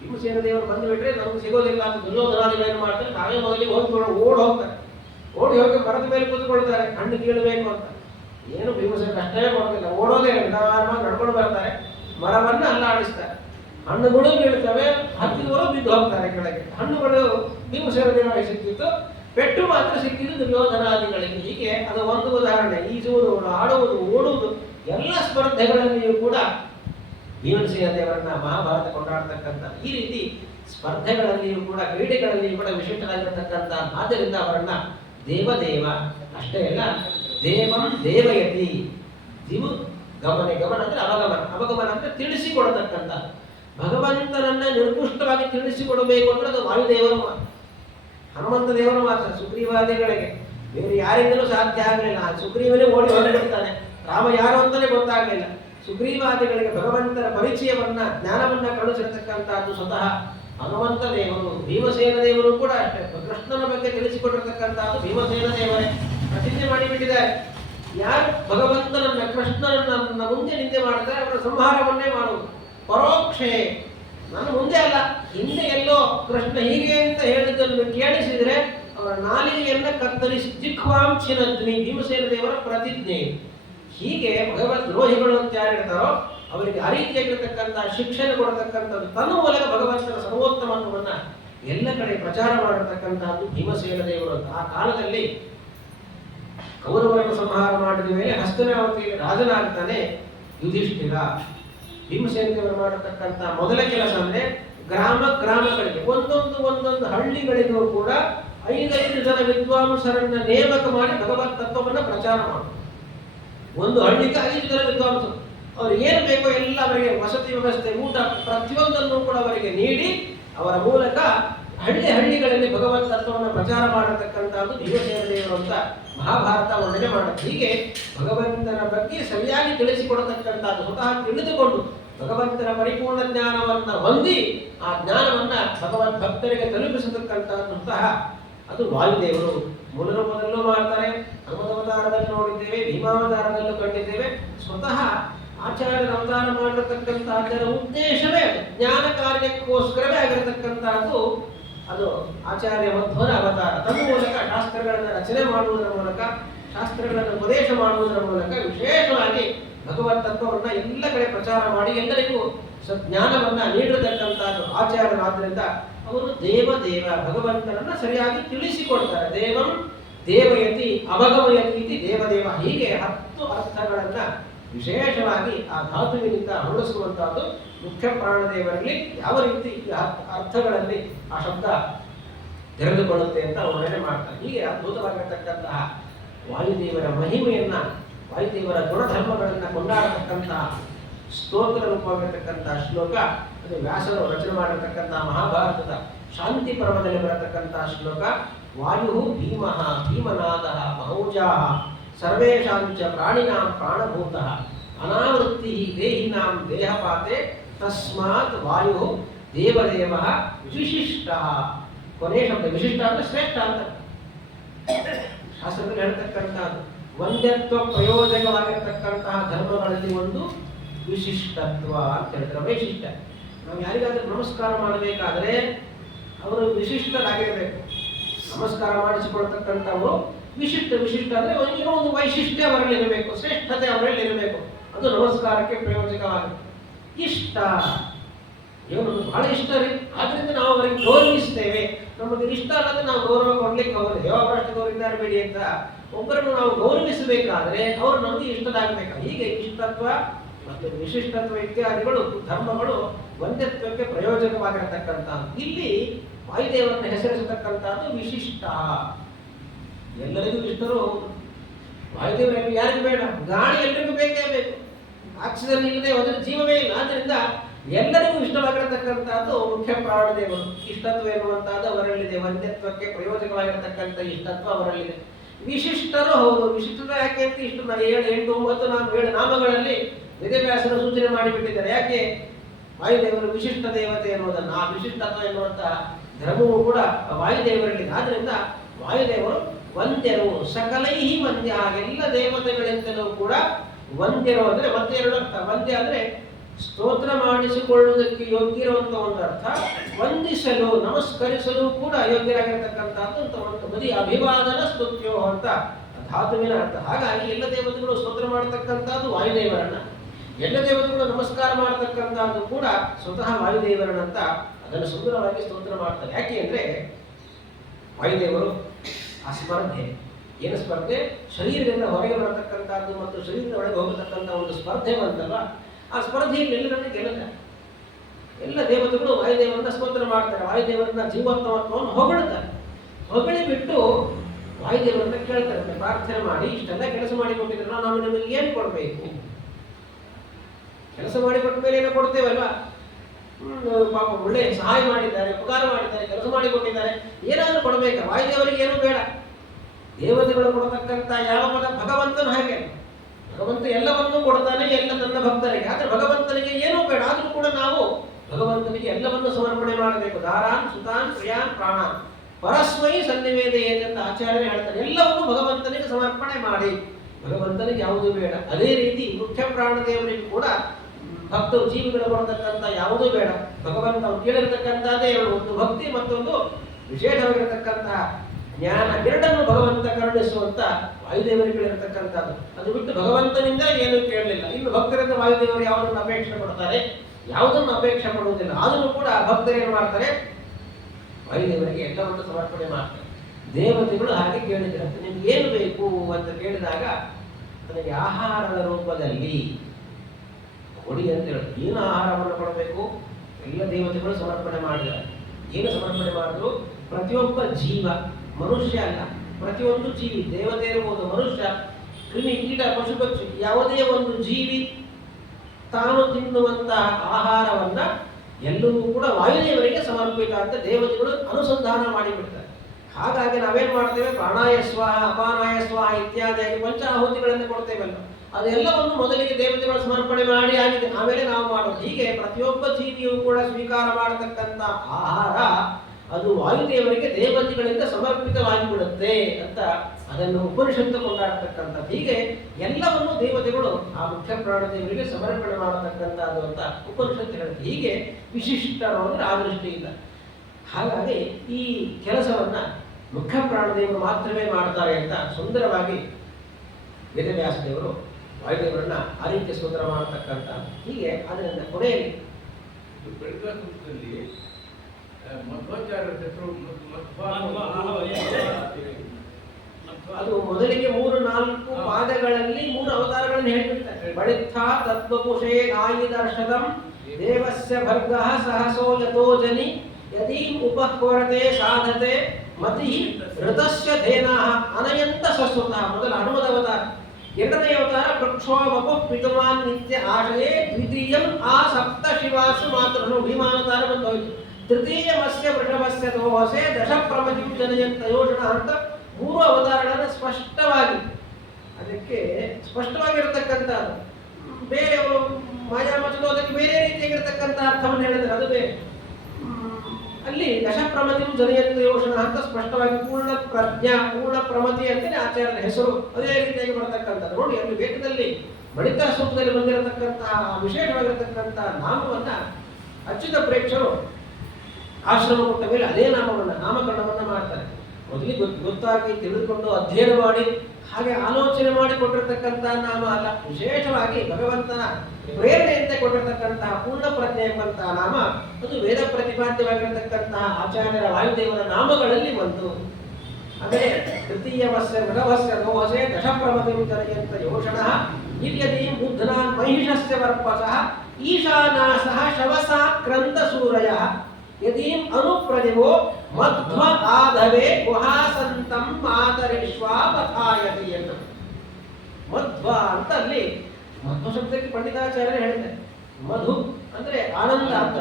ಭೀಮಸೇನ ದೇವರು ಬಂದು ಬಿಟ್ರೆ ನಮ್ಗೆ ಸಿಗೋದಿಲ್ಲ ಅಂತ ದುರ್ಯೋಧನಾದಿಗಳೇನು ಮಾಡ್ತಾರೆ, ನಾವೇ ಮೊದಲಿಗೆ ಓಡಿ ಹೋಗ್ತಾರೆ. ಓಡಿ ಹೋಗಿ ಮರದ ಮೇಲೆ ಕೂತ್ಕೊಳ್ತಾರೆ ಹಣ್ಣು ಕೇಳಬೇಕು ಅಂತ. ಏನು ಭೀಮಸೇನ ಕಷ್ಟವೇ ಮಾಡೋದಿಲ್ಲ, ಓಡೋದೇ ನಿಧಾನವಾಗಿ ನಡ್ಕೊಂಡು ಬರ್ತಾರೆ, ಮರವನ್ನ ಅಲ್ಲಾಡಿಸ್ತಾರೆ, ಹಣ್ಣುಗಳು ಬೀಳ್ತವೆ, ಹತ್ತಿದವರು ಬಿದ್ದು ಹೋಗ್ತಾರೆ ಕೆಳಗೆ. ಹಣ್ಣುಗಳು ಭೀಮಸೇನ ದೇವರಿಗೆ ಸಿಕ್ಕಿತ್ತು, ಪೆಟ್ಟು ಮಾತ್ರ ಸಿಕ್ಕಿದ್ದು ದುರ್ಯೋಧನಾದಿಗಳಿಗೆ. ಹೀಗೆ ಅದು ಒಂದು ಉದಾಹರಣೆ. ಈಜುವುದು, ಆಡುವುದು, ಓಡುವುದು ಎಲ್ಲ ಸ್ಪರ್ಧೆಗಳಲ್ಲಿಯೂ ಕೂಡ ಭೀಮಸೇನ ದೇವರನ್ನ ಮಹಾಭಾರತ ಕೊಂಡಾಡ್ತಕ್ಕಂಥ. ಈ ರೀತಿ ಸ್ಪರ್ಧೆಗಳಲ್ಲಿಯೂ ಕೂಡ, ಕ್ರೀಡೆಗಳಲ್ಲಿಯೂ ಕೂಡ ವಿಶಿಷ್ಟರಾಗಿರ್ತಕ್ಕಂಥ. ಆದ್ದರಿಂದ ಅವರನ್ನ ದೇವದೇವ. ಅಷ್ಟೇ ಅಲ್ಲ, ದೇವಂ ದೇವಯತಿ. ದಿವು ಗಮನ, ಗಮನ ಅಂದ್ರೆ ಅವಗಮನ, ಅವಗಮನ ಅಂದ್ರೆ ತಿಳಿಸಿಕೊಡತಕ್ಕಂಥ. ಭಗವಂತನನ್ನ ನಿರ್ದಿಷ್ಟವಾಗಿ ತಿಳಿಸಿಕೊಡಬೇಕು ಅಂದ್ರೆ ಅದು ವಾಯುದೇವರು ಮಾತ್ರ, ಹನುಮಂತ ದೇವರು ಮಾತ್ರ. ಸುಗ್ರೀವಾದಿಗಳಿಗೆ ಬೇರೆ ಯಾರಿಂದಲೂ ಸಾಧ್ಯ ಆಗಲಿಲ್ಲ. ಸುಗ್ರೀವನೇ ಓಡಿ ಹೊರಬಿಡ್ತಾನೆ, ರಾಮ ಯಾರು ಅಂತಾನೆ ಗೊತ್ತಾಗಲಿಲ್ಲ. ಸುಗ್ರೀವಾದಿಗಳಿಗೆ ಭಗವಂತನ ಪರಿಚಯವನ್ನ, ಜ್ಞಾನವನ್ನ ಕಳಿಸಿರ್ತಕ್ಕಂಥದ್ದು ಸ್ವತಃ ಹನುಮಂತ ದೇವರು. ಭೀಮಸೇನ ದೇವರು ಕೂಡ ಅಷ್ಟೇ, ಕೃಷ್ಣನ ಬಗ್ಗೆ ತಿಳಿಸಿಕೊಟ್ಟಿರ್ತಕ್ಕಂಥದ್ದು ಭೀಮಸೇನ ದೇವರೇ. ಪ್ರತಿಜ್ಞೆ ಮಾಡಿಬಿಟ್ಟಿದ್ದಾರೆ, ಯಾರು ಭಗವಂತನನ್ನ, ಕೃಷ್ಣನನ್ನ ಮುಂದೆ ನಿಂದೆ ಮಾಡಿದರೆ ಅವರ ಸಂಹಾರವನ್ನೇ ಮಾಡುವುದು. ಪರೋಕ್ಷೆ, ನಾನು ಮುಂದೆ ಅಲ್ಲ, ಹಿಂದೆ ಎಲ್ಲೋ ಕೃಷ್ಣ ಹೀಗೆ ಅಂತ ಹೇಳಿದ್ದನ್ನು ಕೇಳಿಸಿದ್ರೆ ಅವರ ನಾಲಿಗೆಯನ್ನ ಕತ್ತರಿಸಿ ಜಿಹ್ವಾಂಚಿನದ್ವಿ. ಭೀಮಸೇನ ದೇವರ ಪ್ರತಿಜ್ಞೆ. ಹೀಗೆ ಭಗವದ್ ದ್ರೋಹಿಗಳು ಅಂತ ಯಾರಿರ್ತಾರೋ ಅವರಿಗೆ ಆ ರೀತಿಯಾಗಿರ್ತಕ್ಕಂಥ ಶಿಕ್ಷಣ ಕೊಡತಕ್ಕಂಥದ್ದು. ತನ್ನ ಮೂಲಕ ಭಗವಂತನ ಸರ್ವೋತ್ತಮತ್ವವನ್ನ ಎಲ್ಲ ಕಡೆ ಪ್ರಚಾರ ಮಾಡಿರ್ತಕ್ಕಂಥದ್ದು ಭೀಮಸೇನ ದೇವರು. ಆ ಕಾಲದಲ್ಲಿ ಕೌರವರನ್ನು ಸಂಹಾರ ಮಾಡಿದ ಮೇಲೆ ಹಸ್ತನಾವತಿಯಲ್ಲಿ ರಾಜನಾಗ್ತಾನೆ ಯುಧಿಷ್ಠಿರ. ಭೀಮಸೇನ ದೇವರು ಮಾಡತಕ್ಕಂಥ ಮೊದಲ ಕೆಲಸ ಅಂದ್ರೆ ಗ್ರಾಮಗಳಿಗೆ, ಒಂದೊಂದು ಹಳ್ಳಿಗಳಿಗೂ ಕೂಡ 5 ಜನ ವಿದ್ವಾಂಸರನ್ನ ನೇಮಕ ಮಾಡಿ ಭಗವತ್ ತತ್ವವನ್ನ ಪ್ರಚಾರ ಮಾಡುವುದು. ಒಂದು ಹಳ್ಳಿಗೆ 5 ಜನ ವಿದ್ವಾಂಸರು, ಅವ್ರು ಏನು ಬೇಕೋ ಎಲ್ಲ ಅವರಿಗೆ ವಸತಿ ವ್ಯವಸ್ಥೆ, ಊಟ ಪ್ರತಿಯೊಂದನ್ನು ಕೂಡ ಅವರಿಗೆ ನೀಡಿ ಅವರ ಮೂಲಕ ಹಳ್ಳಿಗಳಲ್ಲಿ ಭಗವತ್ ತತ್ವವನ್ನು ಪ್ರಚಾರ ಮಾಡತಕ್ಕಂಥದ್ದು ಭೀಮಸೇನ ದೇವರು ಅಂತ ಮಹಾಭಾರತ ವರ್ಣನೆ ಮಾಡುತ್ತೆ. ಹೀಗೆ ಭಗವಂತನ ಬಗ್ಗೆ ಸರಿಯಾಗಿ ತಿಳಿಸಿಕೊಡತಕ್ಕಂಥದ್ದು, ಸ್ವತಃ ತಿಳಿದುಕೊಂಡು ಭಗವಂತನ ಪರಿಪೂರ್ಣ ಜ್ಞಾನವನ್ನ ಹೊಂದಿ ಆ ಜ್ಞಾನವನ್ನ ಭಗವದ್ ಭಕ್ತರಿಗೆ ತಲುಪಿಸತಕ್ಕಂಥದ್ದು ಸಹ ಅದು ವಾಯುದೇವರು. ಮೂಲರೂಪದಲ್ಲೂ ಮಾಡ್ತಾರೆ, ಹನುಮದವತಾರದಲ್ಲಿ ನೋಡಿದ್ದೇವೆ, ಭೀಮಾವತಾರದಲ್ಲೂ ಕಂಡಿದ್ದೇವೆ. ಸ್ವತಃ ಆಚಾರ್ಯರ ಅವತಾರ ಮಾಡಿರತಕ್ಕಂಥದ್ದರ ಉದ್ದೇಶವೇ ಜ್ಞಾನ ಕಾರ್ಯಕ್ಕೋಸ್ಕರವೇ ಆಗಿರತಕ್ಕಂಥದ್ದು. ಅದು ಆಚಾರ್ಯ ಮಧ್ವರ ಅವತಾರ. ತನ್ನ ಮೂಲಕ ಶಾಸ್ತ್ರಗಳನ್ನು ರಚನೆ ಮಾಡುವುದರ ಮೂಲಕ, ಶಾಸ್ತ್ರಗಳನ್ನು ಉಪದೇಶ ಮಾಡುವುದರ ಮೂಲಕ ವಿಶೇಷವಾಗಿ ಭಗವತ್ ತತ್ವವನ್ನ ಎಲ್ಲ ಕಡೆ ಪ್ರಚಾರ ಮಾಡಿ ಎಲ್ಲರಿಗೂ ಜ್ಞಾನವನ್ನ ನೀಡಿರತಕ್ಕಂಥದ್ದು ಆಚಾರ್ಯರಾದ್ರಿಂದ ಅವರು ದೇವದೇವ, ಭಗವಂತನನ್ನ ಸರಿಯಾಗಿ ತಿಳಿಸಿಕೊಡ್ತಾರೆ. ದೇವಂ ದೇವಯತಿ ಅವಗಮಯತಿ ಇತಿ ದೇವದೇವ. ಹೀಗೆ 10 ಅರ್ಥಗಳನ್ನ ವಿಶೇಷವಾಗಿ ಆ ಧಾತುವಿನಿಂದ ಹೊರಡಿಸುವಂತಹದ್ದು ಮುಖ್ಯ ಪ್ರಾಣದೇವರಲ್ಲಿ ಯಾವ ರೀತಿ ಅರ್ಥಗಳಲ್ಲಿ ಆ ಶಬ್ದ ತೆರೆದುಕೊಳ್ಳುತ್ತೆ ಅಂತ ವರ್ಣನೆ ಮಾಡ್ತಾರೆ. ಹೀಗೆ ಅದ್ಭುತವಾಗಿರತಕ್ಕಂತಹ ವಾಯುದೇವರ ಮಹಿಮೆಯನ್ನ, ವಾಯುದೇವರ ಗುಣಧರ್ಮಗಳನ್ನ ಕೊಂಡಾಡತಕ್ಕಂತಹ ಸ್ತೋತ್ರ ರೂಪವಾಗಿರತಕ್ಕಂತಹ ಶ್ಲೋಕ ಅದು ವ್ಯಾಸರು ರಚನೆ ಮಾಡಿರತಕ್ಕಂತಹ ಮಹಾಭಾರತದ ಶಾಂತಿ ಪರ್ವದಲ್ಲಿ ಬರತಕ್ಕಂತಹ ಶ್ಲೋಕ. ವಾಯು ಭೀಮಃ ಭೀಮನಾದಃ ಮಹೌಜಾಃ ಸರ್ವೇಷಾಂಚ ಪ್ರಾಣಿನಾಂ ಪ್ರಾಣಭೂತಃ ಅನಾವೃತ್ತಿ ದೇಹಿನಾಂ ದೇಹಪಾತೆ ತಸ್ಮಾತ್ ವಾಯು ದೇವದೇವಃ ವಿಶಿಷ್ಟಃ. ಕೊನೆ ಶಬ್ದ ವಿಶಿಷ್ಟ ಅಂದ್ರೆ ಶ್ರೇಷ್ಠ ಅಂತ ಶಾಸ್ತ್ರದಲ್ಲಿ ಹೇಳ್ತಕ್ಕಂಥದ್ದು. ಒಂದತ್ವ ಪ್ರಯೋಜಕವಾಗಿರ್ತಕ್ಕಂತಹ ಧರ್ಮಗಳಲ್ಲಿ ಒಂದು ವಿಶಿಷ್ಟತ್ವ ಅಂತ ಹೇಳ್ತಾರೆ, ವೈಶಿಷ್ಟ್ಯ. ನಾವು ಯಾರಿಗಾದ್ರೂ ನಮಸ್ಕಾರ ಮಾಡಬೇಕಾದ್ರೆ ಅವರು ವಿಶಿಷ್ಟರಾಗಿರಬೇಕು. ನಮಸ್ಕಾರ ಮಾಡಿಸಿಕೊಳ್ತಕ್ಕಂಥವರು ವಿಶಿಷ್ಟ ಅಂದ್ರೆ ಏನೋ ಒಂದು ವೈಶಿಷ್ಟ್ಯ ಅವರಲ್ಲಿ ಇರಬೇಕು, ಶ್ರೇಷ್ಠತೆ ಅವರಲ್ಲಿ ಇರಬೇಕು. ಅದು ನಮಸ್ಕಾರಕ್ಕೆ ಪ್ರಯೋಜಕವಾಗುತ್ತೆ. ಇಷ್ಟ ಇವನು ಬಹಳ ಇಷ್ಟ ರೀ, ಆದ್ರಿಂದ ನಾವು ಅವರಿಗೆ ಗೌರವಿಸ್ತೇವೆ. ನಮಗೆ ಇಷ್ಟ ಅಲ್ಲದೆ ನಾವು ಗೌರವ ಕೊಡ್ಲಿಕ್ಕೆ ಹೋಗೋದು ದೇವಭ್ರಷ್ಟದವರಿದ್ದಾರೆ ಬೇಡಿ ಅಂತ. ಒಬ್ಬರನ್ನು ನಾವು ಗೌರವಿಸಬೇಕಾದ್ರೆ ಅವರು ನಮಗೆ ಇಷ್ಟರಾಗಬೇಕು. ಹೀಗೆ ಇಷ್ಟತ್ವ ಮತ್ತು ವಿಶಿಷ್ಟತ್ವ ಇತ್ಯಾದಿಗಳು ಧರ್ಮಗಳು ಒಂದತ್ವಕ್ಕೆ ಪ್ರಯೋಜಕವಾಗಿರತಕ್ಕಂಥದ್ದು. ಇಲ್ಲಿ ವಾಯುದೇವರನ್ನು ಹೆಸರಿಸತಕ್ಕಂಥದ್ದು ವಿಶಿಷ್ಟ. ಎಲ್ಲರಿಗೂ ಇಷ್ಟರು ವಾಯುದೇವರಿಗೆ ಯಾರಿಗೂ ಬೇಡ, ಗಾಳಿ ಎಲ್ಲರಿಗೂ ಬೇಕೇ ಬೇಕು. ಆಕ್ಸಿಜನ್ ಇಲ್ಲದೆ ಹೋದರೆ ಜೀವವೇ ಇಲ್ಲ. ಆದ್ದರಿಂದ ಎಲ್ಲರಿಗೂ ಇಷ್ಟವಾಗಿರತಕ್ಕಂಥದ್ದು ಮುಖ್ಯ ಪ್ರಾಣದೇವರು. ಇಷ್ಟತ್ವ ಎನ್ನುವಂಥದ್ದು ಅವರಲ್ಲಿದೆ, ಒಂದತ್ವಕ್ಕೆ ಪ್ರಯೋಜಕವಾಗಿರತಕ್ಕಂಥ ಇಷ್ಟತ್ವ ಅವರಲ್ಲಿದೆ. ವಿಶಿಷ್ಟರು ಹೌದು. ವಿಶಿಷ್ಟರು ಯಾಕೆ ಅಂತ ಇಷ್ಟು 7, 8, 9 ನಾಮಗಳಲ್ಲಿ ವೇದವ್ಯಾಸರು ಸೂಚನೆ ಮಾಡಿಬಿಟ್ಟಿದ್ದಾರೆ. ಯಾಕೆ ವಾಯುದೇವರು ವಿಶಿಷ್ಟ ದೇವತೆ ಎನ್ನುವುದನ್ನು, ಆ ವಿಶಿಷ್ಟತ್ವ ಎನ್ನುವಂತಹ ಧರ್ಮವು ಕೂಡ ವಾಯುದೇವರಲ್ಲಿದೆ. ಆದ್ರಿಂದ ವಾಯುದೇವರು ವಂದ್ಯರು, ಸಕಲೈಹಿ ವಂದ್ಯ, ಎಲ್ಲ ದೇವತೆಗಳಿಂದಲೂ ಕೂಡ ವಂದ್ಯರು. ಅಂದ್ರೆ ಮತ್ತೆ ಎರಡು ಅರ್ಥ. ವಂದ್ಯ ಅಂದ್ರೆ ಸ್ತೋತ್ರ ಮಾಡಿಸಿಕೊಳ್ಳುವುದಕ್ಕೆ ಯೋಗ್ಯರುವಂತ ಒಂದು ಅರ್ಥ, ವಂದಿಸಲು ನಮಸ್ಕರಿಸಲು ಕೂಡ ಯೋಗ್ಯರಾಗಿರ್ತಕ್ಕಂಥದ್ದು ಅಂತ ಒಂದು ಬರೀ ಅಭಿವಾದನ ಸ್ತುತ್ಯೋ ಅಂತ ಧಾತುವಿನ ಅರ್ಥ. ಹಾಗಾಗಿ ಎಲ್ಲ ದೇವತೆಗಳು ಸ್ತೋತ್ರ ಮಾಡತಕ್ಕಂಥದ್ದು ವಾಯುದೇವರನ್ನ, ಎಲ್ಲ ದೇವತೆಗಳು ನಮಸ್ಕಾರ ಮಾಡತಕ್ಕಂಥದ್ದು ಕೂಡ ಸ್ವತಃ ವಾಯುದೇವರನ್ನಂತ ಅದನ್ನು ಸುಂದರವಾಗಿ ಸ್ತೋತ್ರ ಮಾಡ್ತಾರೆ. ಯಾಕೆ ಅಂದ್ರೆ ವಾಯುದೇವರು ಆ ಸ್ಪರ್ಧೆ, ಏನು ಸ್ಪರ್ಧೆ? ಶರೀರದಿಂದ ಹೊರಗೆ ಬರತಕ್ಕಂಥದ್ದು ಮತ್ತು ಶರೀರದ ಒಳಗೆ ಹೋಗತಕ್ಕಂಥ ಒಂದು ಸ್ಪರ್ಧೆ ಬಂತಲ್ಲ, ಆ ಸ್ಪರ್ಧೆಯಲ್ಲಿ ಎಲ್ಲರನ್ನು ಗೆಲ್ಲುತ್ತಾರೆ. ಎಲ್ಲ ದೇವತೆಗಳು ವಾಯುದೇವರನ್ನ ಸ್ತೋತ್ರ ಮಾಡ್ತಾರೆ, ವಾಯುದೇವರನ್ನ ಜೀವೋತ್ತಮತ್ವವನ್ನು ಹೊಗಳುತ್ತಾರೆ. ಹೊಗಳಿ ಬಿಟ್ಟು ವಾಯುದೇವರನ್ನ ಕೇಳ್ತಾರೆ, ಪ್ರಾರ್ಥನೆ ಮಾಡಿ ಇಷ್ಟೆಲ್ಲ ಕೆಲಸ ಮಾಡಿಕೊಟ್ಟಿದ್ರಲ್ಲ, ನಾವು ನಿಮಗೆ ಏನು ಕೊಡಬೇಕು? ಕೆಲಸ ಮಾಡಿಕೊಟ್ಟ ಮೇಲೆ ಏನೋ ಕೊಡ್ತೇವಲ್ವಾ? ಪಾಪ ಒಳ್ಳೆ ಸಹಾಯ ಮಾಡಿದ್ದಾರೆ, ಉಪಕಾರ ಮಾಡಿದ್ದಾರೆ, ಕೆಲಸ ಮಾಡಿಕೊಟ್ಟಿದ್ದಾರೆ, ಏನಾದರೂ ಕೊಡಬೇಕಾ? ವಾಯುದೇವರಿಗೆ ಏನೂ ಬೇಡ. ದೇವತೆಗಳು ಕೊಡತಕ್ಕಂಥ ಯಾವ ಪದ ಭಗವಂತನ ಹಾಗೆ, ಭಗವಂತ ಎಲ್ಲವನ್ನೂ ಕೊಡ್ತಾನೆ, ಎಲ್ಲ ನನ್ನ ಭಕ್ತರಿಗೆ. ಆದ್ರೆ ಭಗವಂತನಿಗೆ ಏನೂ ಬೇಡ. ಆದ್ರೂ ಕೂಡ ನಾವು ಭಗವಂತನಿಗೆ ಎಲ್ಲವನ್ನೂ ಸಮರ್ಪಣೆ ಮಾಡಬೇಕು. ದಾರಾನ್ ಸುತಾನ್ ಪ್ರಿಯಾನ್ ಪ್ರಾಣಾನ್ ಪರಸ್ಮೈ ಸನ್ನಿವೇದಯೇತ್ ಅಂತ ಆಚಾರ್ಯ ಹೇಳ್ತಾರೆ. ಎಲ್ಲವನ್ನೂ ಭಗವಂತನಿಗೆ ಸಮರ್ಪಣೆ ಮಾಡಿ, ಭಗವಂತನಿಗೆ ಯಾವುದೂ ಬೇಡ. ಅದೇ ರೀತಿ ಮುಖ್ಯ ಪ್ರಾಣದೇವರಿಗೂ ಕೂಡ ಭಕ್ತರು ಜೀವಿಗಳು ಕೊಡತಕ್ಕಂಥ ಯಾವುದೂ ಬೇಡ. ಭಗವಂತ ಅವ್ರು ಕೇಳಿರ್ತಕ್ಕಂಥದ್ದೇ ಒಂದು ಭಕ್ತಿ, ಮತ್ತೊಂದು ವಿಶೇಷವಾಗಿರತಕ್ಕಂತಹ ಜ್ಞಾನ, ಎರಡನ್ನು ಭಗವಂತ ಕರುಣಿಸುವಂತ ವಾಯುದೇವರಿಗೆ ಹೇಳಿರ್ತಕ್ಕಂಥದ್ದು. ಅದು ಬಿಟ್ಟು ಭಗವಂತನಿಂದ ಏನು ಕೇಳಲಿಲ್ಲ. ಇನ್ನು ಭಕ್ತರಿಂದ ವಾಯುದೇವರು ಯಾವುದನ್ನು ಅಪೇಕ್ಷೆ ಪಡ್ತಾರೆ? ಯಾವುದನ್ನು ಅಪೇಕ್ಷೆ ಪಡುವುದಿಲ್ಲ. ಆದರೂ ಕೂಡ ಭಕ್ತರು ಏನು ಮಾಡ್ತಾರೆ? ವಾಯುದೇವರಿಗೆ ಎಲ್ಲವನ್ನು ಸಮರ್ಪಣೆ ಮಾಡ್ತಾರೆ. ದೇವತೆಗಳು ಹಾಗೆ ಕೇಳಿದ್ರೆ ನಿಮ್ಗೆ ಏನು ಬೇಕು ಅಂತ ಕೇಳಿದಾಗ ನನಗೆ ಆಹಾರದ ರೂಪದಲ್ಲಿ ಕೊಡಿ ಅಂತ ಹೇಳಿ. ಏನು ಆಹಾರವನ್ನು ಕೊಡಬೇಕು? ಎಲ್ಲ ದೇವತೆಗಳು ಸಮರ್ಪಣೆ ಮಾಡಿದ್ದಾರೆ. ಏನು ಸಮರ್ಪಣೆ ಮಾಡಿದ್ರು? ಪ್ರತಿಯೊಬ್ಬ ಜೀವ, ಮನುಷ್ಯ ಅಲ್ಲ, ಪ್ರತಿಯೊಂದು ಜೀವಿ, ದೇವತೆ ಇರಬಹುದು, ಮನುಷ್ಯ, ಕ್ರಿಮಿ, ಕೀಟ, ಪಶು ಪಕ್ಷಿ, ಯಾವುದೇ ಒಂದು ಜೀವಿ ತಾನು ತಿನ್ನುವಂತಹ ಆಹಾರವನ್ನ ಎಲ್ಲವೂ ಕೂಡ ವಾಯುದೇವರಿಗೆ ಸಮರ್ಪಿತ ಅಂತ ದೇವತೆಗಳು ಅನುಸಂಧಾನ ಮಾಡಿಬಿಡ್ತಾರೆ. ಹಾಗಾಗಿ ನಾವೇನ್ ಮಾಡ್ತೇವೆ? ಪ್ರಾಣಾಯ ಸ್ವಾಹ, ಅಪಾನಾಯ ಸ್ವಾಹ ಇತ್ಯಾದಿಯಾಗಿ ಪಂಚಾಹುತಿಗಳನ್ನು ಕೊಡ್ತೇವಲ್ಲ, ಅದೆಲ್ಲವನ್ನು ಮೊದಲಿಗೆ ದೇವತೆಗಳು ಸಮರ್ಪಣೆ ಮಾಡಿ ಆಗಿದೆ, ಆಮೇಲೆ ನಾವು ಮಾಡೋದು. ಹೀಗೆ ಪ್ರತಿಯೊಬ್ಬ ಜೀವಿಯೂ ಕೂಡ ಸ್ವೀಕಾರ ಮಾಡತಕ್ಕಂಥ ಆಹಾರ ಅದು ವಾಯುದೇವರಿಗೆ ದೇವತೆಗಳಿಂದ ಸಮರ್ಪಿತವಾಗಿ ಬಿಡುತ್ತೆ ಅಂತ ಅದನ್ನು ಉಪನಿಷತ್ತು ಕೊಂಡಾಡತಕ್ಕಂಥದ್ದು. ಹೀಗೆ ಎಲ್ಲವನ್ನು ದೇವತೆಗಳು ಆ ಮುಖ್ಯ ಪ್ರಾಣದೇವರಿಗೆ ಸಮರ್ಪಣೆ ಮಾಡತಕ್ಕಂಥದ್ದು ಅಂತ ಉಪನಿಷತ್ತು ಹೇಳುತ್ತೆ. ಹೀಗೆ ವಿಶಿಷ್ಟರು ಅಂದ್ರೆ ಆ ದೃಷ್ಟಿಯಿಂದ. ಹಾಗಾಗಿ ಈ ಕೆಲಸವನ್ನ ಮುಖ್ಯ ಪ್ರಾಣದೇವರು ಮಾತ್ರವೇ ಮಾಡ್ತಾರೆ ಅಂತ ಸುಂದರವಾಗಿ ವೇದವ್ಯಾಸ ದೇವರು ವಾಯುದೇವರನ್ನ ಆ ರೀತಿ ಸ್ತೋತ್ರ ಮಾಡತಕ್ಕಂಥ. ಹೀಗೆ ಅದರಿಂದ ಕೊನೆಯಲ್ಲಿ ಅದು ಮೊದಲಿಗೆ 3-4 ಪಾದಗಳಲ್ಲಿ 3 ಅವತಾರಗಳನ್ನು ಹೇಳ್ಬಿಡ್ತಾರೆ. ಬಳಿತ್ಥ ತತ್ವಪುಷೇ ಗಾಯಿದರ್ಶದಂ ದೇವಸ್ಯ ಭರ್ಗಃ ಸಹಸೋ ಯತೋ ಜನಿ ಯದಿ ಉಪಹ್ವರತೆ ಸಾಧತೆ ಮತಿ ಋತಸ್ಯ ಧೇನಾಃ ಅನಯಂತ ಸಸ್ವತಃ. ಮೊದಲ ಹನುಮದ ಅವತಾರ. ಎರಡನೇ ಅವತಾರ ಪ್ರಕ್ಷೋಭ ಪಿತುಮಾನ್ ನಿತ್ಯ ಆಶಯೇ. ದ್ವಿತೀಯಂ ಆ ಸಪ್ತ ಶಿವಾಸು ಮಾತೃನು. ಭೀಮಾವತಾರ ಬಂದು ಹೋಯಿತು. ತೃತೀಯವಸ್ಯ ವೃಷಭಸ್ಯ ದೋಹಸೆ ದಶ ಪ್ರಮತಿಂ ಜನಯಂತ ಯೋಷಣ ಅಂತ 3 ಅವತಾರಗಳನ್ನು ಸ್ಪಷ್ಟವಾಗಿ, ಅದಕ್ಕೆ ಸ್ಪಷ್ಟವಾಗಿರತಕ್ಕಂಥದ್ದು. ಬೇರೆಯವರು ಮಾಯಾಮತಗಳು ಅದಕ್ಕೆ ಬೇರೆ ರೀತಿಯಾಗಿರ್ತಕ್ಕಂಥ ಅರ್ಥವನ್ನು ಹೇಳಿದ್ರೆ ಅದು ಬೇರೆ. ಅಲ್ಲಿ ದಶಪ್ರಮತಿ ಜನಯಂತ ಯೋಷಣ ಅಂತ ಸ್ಪಷ್ಟವಾಗಿ ಪೂರ್ಣ ಪ್ರಜ್ಞಾ ಪೂರ್ಣ ಪ್ರಮತಿ ಅಂತಲೇ ಆಚಾರ್ಯರ ಹೆಸರು ಅದೇ ರೀತಿಯಾಗಿ ಬರತಕ್ಕಂಥದ್ದು. ನೋಡಿ, ಅಲ್ಲಿ ವೇದದಲ್ಲಿ ಬಳಿತಾ ಸೂಕ್ತದಲ್ಲಿ ಬಂದಿರತಕ್ಕಂತಹ ವಿಶೇಷವಾಗಿರತಕ್ಕಂತಹ ನಾಮವನ್ನ ಅಚ್ಯುತ ಪ್ರೇಕ್ಷರು ಆಶ್ರಮ ಕೊಟ್ಟ ಮೇಲೆ ಅದೇ ನಾಮಕರಣವನ್ನ ಮಾಡ್ತಾರೆ. ಮೊದಲಿಗೆ ಗೊತ್ತಾಗಿ ತಿಳಿದುಕೊಂಡು ಅಧ್ಯಯನ ಮಾಡಿ ಹಾಗೆ ಆಲೋಚನೆ ಮಾಡಿ ಕೊಟ್ಟಿರ್ತಕ್ಕಂತಹ ನಾಮ ಅಲ್ಲ, ವಿಶೇಷವಾಗಿ ಭಗವಂತನ ಪ್ರೇರಣೆಯಂತೆ ಕೊಟ್ಟಿರ್ತಕ್ಕಂತಹ ಪೂರ್ಣ ಪ್ರಜ್ಞೆ ಎಂಬಂತಹ ನಾಮ ಅದು ವೇದ ಪ್ರತಿಪಾದ್ಯವಾಗಿರತಕ್ಕಂತಹ ಆಚಾರ್ಯರ ವಾಯುದೇವರ ನಾಮಗಳಲ್ಲಿ ಬಂತು. ಅಂದರೆ ತೃತೀಯವಸ್ಯ ಮೃಗವಸ್ಯ ದೋಹಸೆ ದಶಪ್ರಮತಿಂ ಜನಯಂತ ಯೋಷಣಃ ಇರ್ಯದೀಂ ಬುದ್ಧನಾನ್ ಮಹಿಷಸ್ಯ ವರ್ಪಸಃ ಈಶಾನಾಸಃ ಶವಸಾಕ್ರಂತ ಸೂರಯಃ ಯದೀಂ ಅನುಪ್ರದಿವೋ ಮಧ್ವ ಆಧವೇ ಗುಹಾಸಂತಂ ಮಾತರಿಶ್ವಾ ಮಥಾಯತಿ ಅಂತ. ಮಧ್ವ ಅಂತ ಅಲ್ಲಿ ಮಧ್ವ ಶಬ್ದಕ್ಕೆ ಪಂಡಿತಾಚಾರ್ಯರು ಹೇಳಿದ್ದಾರೆ. ಮಧು ಅಂದ್ರೆ ಆನಂದ ಅಂತ,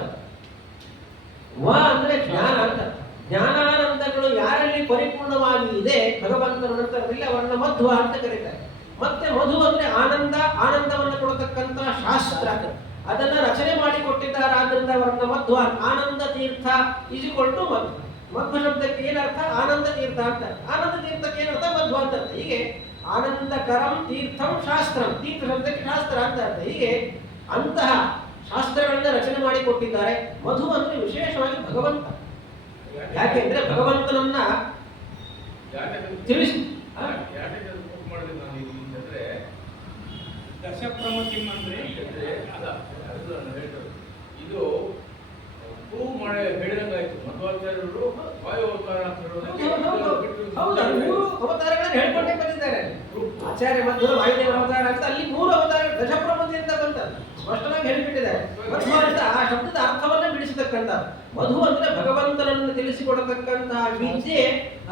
ವ ಅಂದ್ರೆ ಜ್ಞಾನ ಅಂತ. ಜ್ಞಾನಾನಂದಗಳು ಯಾರಲ್ಲಿ ಪರಿಪೂರ್ಣವಾಗಿ ಇದೆ ಭಗವಂತನ ನಂತರದಲ್ಲಿ ಅವರನ್ನ ಮಧ್ವ ಅಂತ ಕರೀತಾರೆ. ಮತ್ತೆ ಮಧು ಅಂದ್ರೆ ಆನಂದ, ಆನಂದವನ್ನು ಕೊಡತಕ್ಕಂತ ಶಾಸ್ತ್ರ, ಅದನ್ನ ರಚನೆ ಮಾಡಿ ಕೊಟ್ಟಿದ್ದಾರೆ. ಆದ್ರಿಂದ ಅವರನ್ನ ಮಧ್ವ, ಆನಂದ ತೀರ್ಥ ಈಜಿಕೊಳ್ಟು ಮಧ್ವ. ಮಧ್ವ ಶಬ್ದಕ್ಕೆ ಏನರ್ಥ? ಆನಂದ ತೀರ್ಥ ಅಂತ. ಆನಂದ ತೀರ್ಥಕ್ಕೆ ಏನರ್ಥ? ಮಧ್ವ ಅಂತ. ಹೀಗೆ ಆನಂದಕರಂ ತೀರ್ಥಂ ಶಾಸ್ತ್ರಂ, ತೀರ್ಥ ಶಬ್ದಕ್ಕೆ ಶಾಸ್ತ್ರ ಅಂತ ಅರ್ಥ. ಹೀಗೆ ಅಂತಹ ಶಾಸ್ತ್ರಗಳನ್ನ ರಚನೆ ಮಾಡಿ ಕೊಟ್ಟಿದ್ದಾರೆ. ಮಧು ಅಂದ್ರೆ ವಿಶೇಷವಾಗಿ ಭಗವಂತ. ಯಾಕೆಂದ್ರೆ ಭಗವಂತನನ್ನ ತಿಳಿಸಿ ದಶಪ್ರಮತಿಂ ಅಂದ್ರೆ ಇದು ಪ್ರೂವ್ ಮಾಡಿ ಹೇಳಿದಂಗಾಯ್ತು. ಮಧ್ವಾಚಾರ್ಯರು ವಾಯು ಅವತಾರ ಅಂತ ಅವತಾರಗಳನ್ನು ಹೇಳ್ಕೊಂಡೇ ಬಂದಿದ್ದಾರೆ. ಆಚಾರ್ಯ ಮಧ್ವ ವಾಯುದೇವರ ಅವತಾರ ಅಂತ ಅಲ್ಲಿ 3 ಅವತಾರ ದಶಪ್ರಮತಿ ಅಂತ ಬಂತದ್ದು ಸ್ಪಷ್ಟವಾಗಿ ಹೇಳಿಬಿಟ್ಟಿದ್ದಾರೆ. ಮಧ್ವ ಅಂತ ಆ ಶಬ್ದದ ಅರ್ಥವನ್ನ ಬಿಡಿಸತಕ್ಕಂಥ, ಮಧು ಅಂದ್ರೆ ಭಗವಂತನನ್ನು ತಿಳಿಸಿಕೊಡತಕ್ಕಂತಹ ವಿದ್ಯೆ,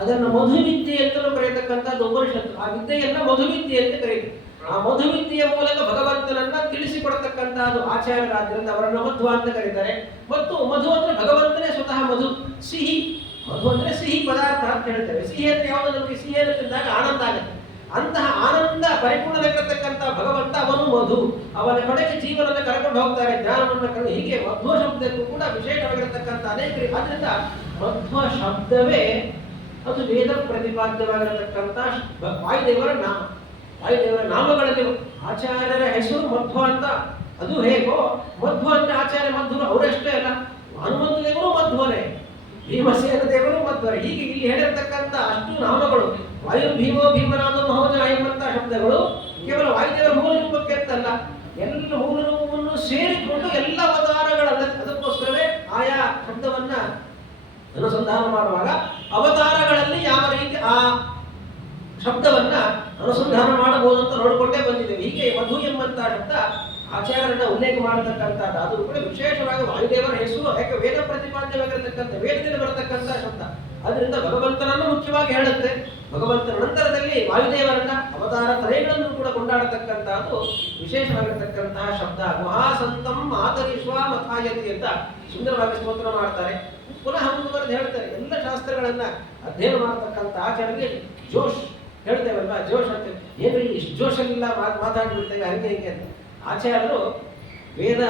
ಅದನ್ನು ಮಧುವಿದ್ಯೆ ಅಂತಲೂ ಕರೆಯತಕ್ಕಂಥದ್ದು ಉಪನಿಷತ್ತು. ಆ ವಿದ್ಯೆಯನ್ನ ಮಧುವಿದ್ಯೆ ಅಂತ ಕರೀತಾರೆ. ಆ ಮಧುವಿದ್ಯೆಯ ಮೂಲಕ ಭಗವಂತನನ್ನ ತಿಳಿಸಿಕೊಡತಕ್ಕಂತಹದ್ದು ಆಚಾರ್ಯರಾದ್ರಿಂದ ಅವರನ್ನ ಮಧ್ವ ಅಂತ ಕರೀತಾರೆ. ಮತ್ತು ಮಧು ಅಂದ್ರೆ ಭಗವಂತನೇ ಸ್ವತಃ ಮಧು, ಸಿಹಿ. ಮಧು ಅಂದ್ರೆ ಸಿಹಿ ಪದಾರ್ಥ ಅಂತ ಹೇಳ್ತೇವೆ. ಸಿಹಿ ಅಂದ್ರೆ ಯಾವುದು? ನಮಗೆ ಸಿಹಿಯನ್ನು ತಿಂದಾಗ ಆನಂದ ಆಗುತ್ತೆ. ಅಂತಹ ಆನಂದ ಪರಿಪೂರ್ಣವಾಗಿರತಕ್ಕಂತಹ ಭಗವಂತ ಅವನು ಮಧು. ಅವನ ಕಡೆಗೆ ಜೀವನದ ಕರ್ಕೊಂಡು ಹೋಗ್ತಾರೆ, ಜ್ಞಾನವನ್ನು ಕರೆದು. ಹೀಗೆ ಮಧ್ವ ಶಬ್ದಕ್ಕೂ ಕೂಡ ವಿಶೇಷವಾಗಿರತಕ್ಕಂಥ ಅನೇಕ. ಆದ್ರಿಂದ ಮಧ್ವ ಶಬ್ದವೇ ಅದು ವೇದ ಪ್ರತಿಪಾದ್ಯವಾಗಿರತಕ್ಕಂಥ ವಾಯುದೇವರ ನಾಮ. ವಾಯುದೇವರ ನಾಮಗಳಲ್ಲಿ ಆಚಾರ್ಯರ ಹೆಸರು ಮಧ್ವ ಅಂತ. ಅದು ಹೇಗೋ ಮಧ್ವ ಅಂದ್ರೆ ಆಚಾರ್ಯ ಮಧ್ವರು ಅವರಷ್ಟೇ ಅಲ್ಲ, ಹನುಮಂತ ದೇವರು ಮಧ್ವರೇ, ಭೀಮಸೇನ ದೇವರು ಮಧ್ವರೇ. ಹೀಗೆ ಇಲ್ಲಿ ಹೇಳಿರ್ತಕ್ಕಂಥ ಅಷ್ಟು ನಾಮಗಳು, ವಾಯು ಭೀಮೋ ಭೀಮನಾದ ಮಹೋಜ ಎಂಬಂತಹ ಶಬ್ದಗಳು ಕೇವಲ ವಾಯುದೇವರ ಮೂಲ ರೂಪಕ್ಕೆ ಅಂತಲ್ಲ, ಎಲ್ಲ ಮೂಲ ರೂಪವನ್ನು ಸೇರಿಕೊಂಡು ಎಲ್ಲ ಅವತಾರಗಳಲ್ಲ. ಅದಕ್ಕೋಸ್ಕರವೇ ಆಯಾ ಶಬ್ದವನ್ನ ಅನುಸಂಧಾನ ಮಾಡುವಾಗ ಅವತಾರಗಳಲ್ಲಿ ಯಾವ ರೀತಿ ಆ ಶಬ್ದವನ್ನ ಅನುಸಂಧಾನ ಮಾಡಬಹುದು ಅಂತ ನೋಡಿಕೊಂಡೇ ಬಂದಿದ್ದೇವೆ. ಹೀಗೆ ಮಧು ಎಂಬಂತಹ ಶಬ್ದ ಆಚಾರ್ಯರನ್ನ ಉಲ್ಲೇಖ ಮಾಡತಕ್ಕಂಥದ್ದು. ಅದು ಕೂಡ ವಿಶೇಷವಾಗಿ ವಾಯುದೇವರ ಹೆಸರು. ಯಾಕೆ ವೇದ ಪ್ರತಿಪಾದ್ಯವಾಗಿರತಕ್ಕಂಥ, ವೇದದಲ್ಲಿ ಬರತಕ್ಕಂಥ ಶಬ್ದ. ಅದರಿಂದ ಭಗವಂತನನ್ನು ಮುಖ್ಯವಾಗಿ ಹೇಳುತ್ತೆ. ಭಗವಂತನ ನಂತರದಲ್ಲಿ ವಾಯುದೇವರನ್ನ ಅವತಾರ ತ್ರಯಗಳನ್ನು ಕೂಡ ಕೊಂಡಾಡತಕ್ಕಂಥದ್ದು ವಿಶೇಷವಾಗಿರತಕ್ಕಂತಹ ಶಬ್ದ. ಮಹಾಸಂತಂ ಮಾತರಿಶ್ವ ಮಥಾಯತಿ ಅಂತ ಸುಂದರವಾಗಿ ಸ್ತೋತ್ರ ಮಾಡ್ತಾರೆ. ಪುನಃ ಮುಂದುವರೆದು ಹೇಳ್ತಾರೆ, ಎಲ್ಲ ಶಾಸ್ತ್ರಗಳನ್ನ ಅಧ್ಯಯನ ಮಾಡತಕ್ಕಂಥ ಆಚಾರ್ಯರಿಗೆ ಜೋಶ್ ಹೇಳ್ತೇವಲ್ವಾ, ಜೋಶ್ ಅಂತ. ಏನ್ರಿ ಇಷ್ಟು ಜೋಶೆಲ್ಲ ಮಾತಾಡ್ಬಿಡ್ತೇವೆ ಹಂಗೆ ಹಿಂಗೆ ಅಂತ. ಆಚಾರ್ಯರು ವೇದ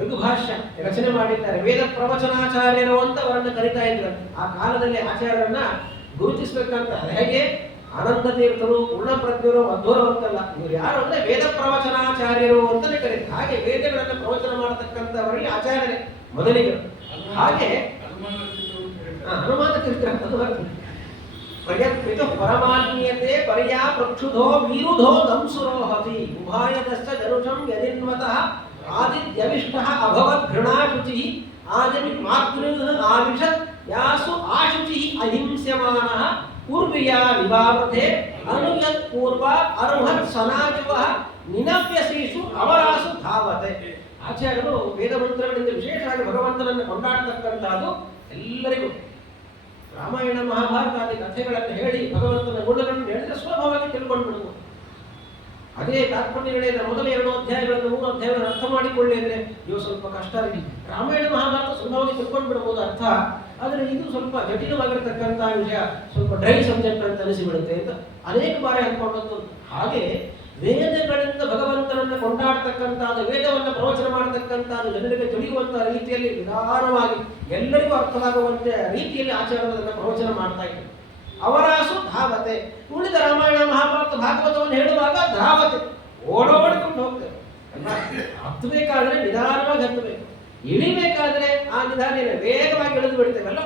ರಘುಭಾಷ್ಯ ರಚನೆ ಮಾಡಿದ್ದಾರೆ. ವೇದ ಪ್ರವಚನಾಚಾರ್ಯರು ಅಂತ ಅವರನ್ನು ಕರಿತಾ ಇದ್ರು. ಆ ಕಾಲದಲ್ಲಿ ಆಚಾರ್ಯರನ್ನ ಗುರುತಿಸ್ಬೇಕಂತ. ಹೇಗೆ ಆನಂದ ತೀರ್ಥರು, ಪೂರ್ಣಪ್ರಜ್ಞರು, ಮಧ್ವರು ಅಂತಲ್ಲ, ಇವರು ಯಾರು ಅಂದ್ರೆ ವೇದ ಪ್ರವಚನಾಚಾರ್ಯರು ಅಂತಾನೆ ಕರೀತಾರೆ. ಹಾಗೆ ವೇದಗಳನ್ನು ಪ್ರವಚನ ಮಾಡತಕ್ಕಂಥವರಲ್ಲಿ ಆಚಾರ್ಯರೇ ಮೊದಲಿಗರು. ಹಾಗೆ ಹನುಮಾನ ತೀರ್ಥ ಅದು ಬರ್ತದೆ. ಪ್ರಯತ್ನಿತ ಪರಮಾತ್ಮೀಯತೆ ಪರ್ಯಾ ಪ್ರಕ್ಷುಧೋ ವೀರುಧೋ ದಂಸುರೋಹತಿ ಉಭಾಯದಶ್ಚ ಜನುಷಂ ಯದಿನ್ವತಃ ಆದಿತ್ಯವಿಷ್ಟಃ ಅಭವತ್ ಘೃಣಾಶುಚಿಃ ಆದಿವಿ ಮಾತೃ ಆವಿಷತ್ ಯಾಸು ಆಶುಚಿಃ ಅಹಿಂಸ್ಯಮಾನಃ ಪೂರ್ವಿಯಾ ವಿವಾವೃತೆ ಅನುಯತ್ ಪೂರ್ವ ಅರ್ಹತ್ ಸನಾಜುವಃ ನಿನವ್ಯಸೀಷು ಅವರಾಸು ಧಾವತೆ. ಆಚಾರ್ಯರು ವೇದ ಮಂತ್ರಗಳಿಂದ ವಿಶೇಷವಾಗಿ ಭಗವಂತನನ್ನು ಕೊಂಡಾಡತಕ್ಕಂಥದ್ದು ಎಲ್ಲರಿಗೂ. ರಾಮಾಯಣ ಮಹಾಭಾರತ ಆದಿ ಕಥೆಗಳನ್ನು ಹೇಳಿ ಭಗವಂತನ ಗುಣಗಳನ್ನು ಹೇಳಿದ್ರೆ ಸುಲಭವಾಗಿ ತಿಳ್ಕೊಂಡು ಬಿಡುವುದು. ಅದೇ ತಾತ್ಪರ್ಯ ನಿರ್ಣಯದ ಮೊದಲ 2 ಅಧ್ಯಾಯಗಳನ್ನು 3 ಅಧ್ಯಾಯಗಳನ್ನು ಅರ್ಥ ಮಾಡಿಕೊಳ್ಳಿ ಅಂದರೆ ಇವು ಸ್ವಲ್ಪ ಕಷ್ಟ ಆಗಿದೆ. ರಾಮಾಯಣ ಮಹಾಭಾರತ ಸುಲಭವಾಗಿ ತಿಳ್ಕೊಂಡು ಬಿಡಬಹುದು ಅರ್ಥ, ಆದರೆ ಇದು ಸ್ವಲ್ಪ ಜಟಿಲವಾಗಿರತಕ್ಕಂಥ ವಿಷಯ, ಸ್ವಲ್ಪ ಡ್ರೈ ಸಬ್ಜೆಕ್ಟ್ ಅಂತ ಅನಿಸಿಬಿಡುತ್ತೆ ಅಂತ ಅನೇಕ ಬಾರಿ ಅಂದ್ಕೊಂಡದ್ದು. ಹಾಗೆ ವೇದಗಳಿಂದ ಭಗವಂತನನ್ನು ಕೊಂಡಾಡ್ತಕ್ಕಂಥದ್ದು, ವೇದವನ್ನು ಪ್ರವಚನ ಮಾಡತಕ್ಕಂಥದ್ದು ಜನರಿಗೆ ತಿಳಿಯುವಂತಹ ರೀತಿಯಲ್ಲಿ ನಿಧಾನವಾಗಿ ಎಲ್ಲರಿಗೂ ಅರ್ಥವಾಗುವಂತೆ ರೀತಿಯಲ್ಲಿ ಆಚಾರ್ಯರನ್ನು ಪ್ರವಚನ ಮಾಡ್ತಾ ಇದ್ದಾರೆ. ಅವರಾಸು ಧಾವತೆ. ಉಳಿದ ರಾಮಾಯಣ ಮಹಾಭಾರತ ಭಾಗವತವನ್ನು ಹೇಳುವಾಗ ಧಾವತೆ, ಓಡೋಡಿಕೊಂಡು ಹೋಗ್ತೇವೆ. ಹತ್ತಬೇಕಾದ್ರೆ ನಿಧಾನವಾಗಿ ಹತ್ತಬೇಕು, ಇಳಿಬೇಕಾದ್ರೆ ಆ ನಿಧಾನ ವೇಗವಾಗಿ ಇಳಿದು ಬಿಡ್ತೇವಲ್ಲ,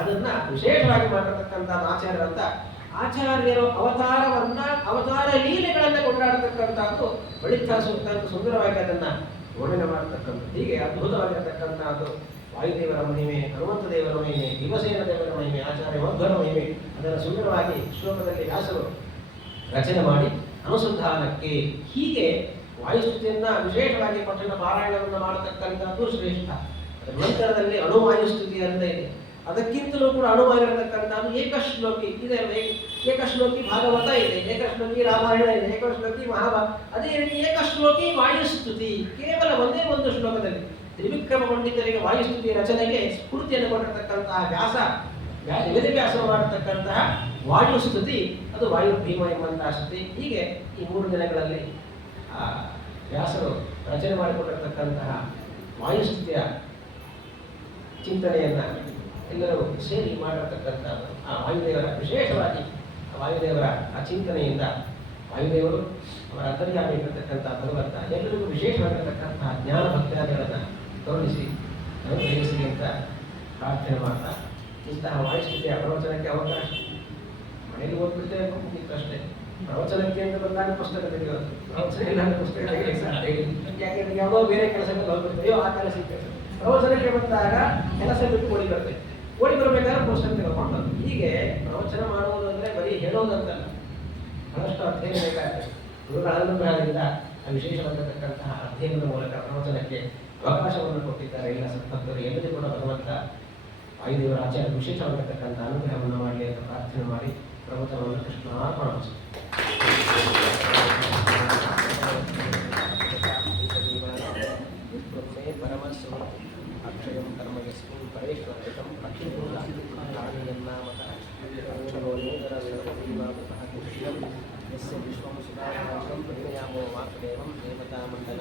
ಅದನ್ನ ವಿಶೇಷವಾಗಿ ಮಾಡಿರ್ತಕ್ಕಂಥ ಆಚಾರ್ಯರಂತ ಆಚಾರ್ಯರು ಅವತಾರ ಲೀಲೆಗಳನ್ನ ಕೊಂಡಾಡತಕ್ಕಂಥದ್ದು ಬಳಿತ ಸೂಕ್ತ ಸುಂದರವಾಗಿ ಅದನ್ನ ವರ್ಣನೆ ಮಾಡತಕ್ಕಂಥದ್ದು. ಹೀಗೆ ಅದ್ಭುತವಾಗಿರತಕ್ಕಂಥದ್ದು ವಾಯುದೇವರ ಮಹಿಮೆ, ಹನುಮಂತ ದೇವರ ಮಹಿಮೆ, ಭೀಮಸೇನ ದೇವರ ಮಹಿಮೆ, ಆಚಾರ್ಯ ಮಧ್ವರ ಮಹಿಮೆ, ಅದನ್ನು ಸುಂದರವಾಗಿ ಶ್ಲೋಕದಲ್ಲಿ ವ್ಯಾಸರು ರಚನೆ ಮಾಡಿ ಅನುಸಂಧಾನಕ್ಕೆ ಹೀಗೆ ವಾಯುಸ್ತುತಿಯನ್ನ ವಿಶೇಷವಾಗಿ ಪಠಣ ಪಾರಾಯಣವನ್ನು ಮಾಡತಕ್ಕಂಥದ್ದು ಶ್ರೇಷ್ಠ. ಅದರ ನಂತರದಲ್ಲಿ ಅಣುವಾಯುಸ್ತುತಿ ಅಂತ ಇದೆ, ಅದಕ್ಕಿಂತಲೂ ಕೂಡ ಅಣುವಾಗಿರತಕ್ಕಂಥದ್ದು ಏಕಶ್ಲೋಕಿ ಇದೆ. ಏಕಶ್ಲೋಕಿ ಭಾಗವತ ಇದೆ, ಏಕಶ್ಲೋಕಿ ರಾಮಾಯಣ ಇದೆ, ಏಕಶ್ಲೋಕಿ ಮಹಾಭಾರತ. ಅದೇ ರೀತಿ ಏಕಶ್ಲೋಕಿ ವಾಯುಸ್ತುತಿ, ಕೇವಲ ಒಂದೇ ಒಂದು ಶ್ಲೋಕದಲ್ಲಿ ತ್ರಿವಿಕ್ರಮ ಪಂಡಿತರಿಗೆ ವಾಯುಸ್ತುತಿಯ ರಚನೆಗೆ ಸ್ಫೂರ್ತಿಯನ್ನು ಕೊಟ್ಟಿರತಕ್ಕಂತಹ ವೇದವ್ಯಾಸರು ಮಾಡತಕ್ಕಂತಹ ವಾಯುಸ್ತುತಿ, ಅದು ವಾಯು ಭೀಮ ಎಂಬಂತಹ ಸ್ತುತಿ. ಹೀಗೆ ಈ 3 ದಿನಗಳಲ್ಲಿ ವ್ಯಾಸರು ರಚನೆ ಮಾಡಿಕೊಂಡಿರತಕ್ಕಂತಹ ವಾಯುಸ್ತುತಿಯ ಚಿಂತನೆಯನ್ನ ಎಲ್ಲರೂ ಸೇರಿ ಮಾಡಿರತಕ್ಕಂಥದ್ದು. ಆ ವಾಯುದೇವರ ವಿಶೇಷವಾಗಿ ವಾಯುದೇವರ ಆ ಚಿಂತನೆಯಿಂದ ವಾಯುದೇವರು ಅವರ ಅಂತರ್ಯಾಮಿರತಕ್ಕಂಥ ಭಗವಂತ ಎಲ್ಲರಿಗೂ ವಿಶೇಷವಾಗಿರತಕ್ಕಂತಹ ಜ್ಞಾನ ಭಕ್ತಾದಿಗಳನ್ನು ತೋರಿಸಿ ಅನುಗ್ರಹಿಸಲಿ ಅಂತ ಪ್ರಾರ್ಥನೆ ಮಾಡ್ತಾ ಇಂತಹ ವಾಯುಸ್ಥಿತಿಯ ಪ್ರವಚನಕ್ಕೆ ಅವಕಾಶ ಮನೆಯಲ್ಲಿ ಓದ್ಬಿಡ್ತೇವೆ ಮುಗಿತ್ತಷ್ಟೇ. ಪ್ರವಚನಕ್ಕೆ ಅಂತ ಬಂದಾಗ ಪುಸ್ತಕ ತೆಗೆಯೋದು, ಪ್ರವಚನ ಇಲ್ಲ ಪುಸ್ತಕ ಯಾಕೆಂದ್ರೆ ಯಾವುದೋ ಬೇರೆ ಕೆಲಸಕ್ಕೆ ಹೋಗ್ಬಿಡ್ತೇವೆ, ಆ ಕೆಲಸ ಇರ್ತೇವೆ. ಪ್ರವಚನಕ್ಕೆ ಬಂದಾಗ ಕೆಲಸ ಬಿಟ್ಟು ಓಡಿ ಬರ್ತೇವೆ, ಓಡಿ ಬರಬೇಕಾದ್ರೆ ಪುಸ್ತಕ ತೆಗೆದುಕೊಂಡು. ಹೀಗೆ ಪ್ರವಚನ ಮಾಡುವುದು ಅಂದರೆ ಬರೀ ಹೇಳೋದಂತಲ್ಲ, ಬಹಳಷ್ಟು ಅಧ್ಯಯನ ಬೇಕಾಗ್ತದೆ. ಗುರುಗಳ ಅನುಗ್ರಹದಿಂದ ವಿಶೇಷವಾಗಿರತಕ್ಕಂತಹ ಅಧ್ಯಯನದ ಮೂಲಕ ಪ್ರವಚನಕ್ಕೆ ಅವಕಾಶವನ್ನು ಕೊಟ್ಟಿದ್ದಾರೆ ಎಲ್ಲ ಸದ್ಭಕ್ತರು. ಎಲ್ಲರಿಗೂ ಕೂಡ ಭಗವಂತ ವಾಯುದೇವರ ಆಚಾರ್ಯ ವಿಶೇಷವಾಗಿರತಕ್ಕಂಥ ಅನುಗ್ರಹವನ್ನು ಮಾಡಲಿ ಅಂತ ಪ್ರಾರ್ಥನೆ ಮಾಡಿ ಪ್ರವಚನವನ್ನು ಕೃಷ್ಣಾರ್ಪಣ. ಅಕ್ಷಯಂ ಕರ್ಮಯಸ್ಮಿನ್ ಪರೇಶ್ವರಹಿತಂ ಯಸ್ಯ ವಿಶ್ವಂ ಸುಧಾರಣಂ ಪರಿಣಯಾಮೋ ವಾಸುದೇವಂ ದೇವತಾಮಂಡಲ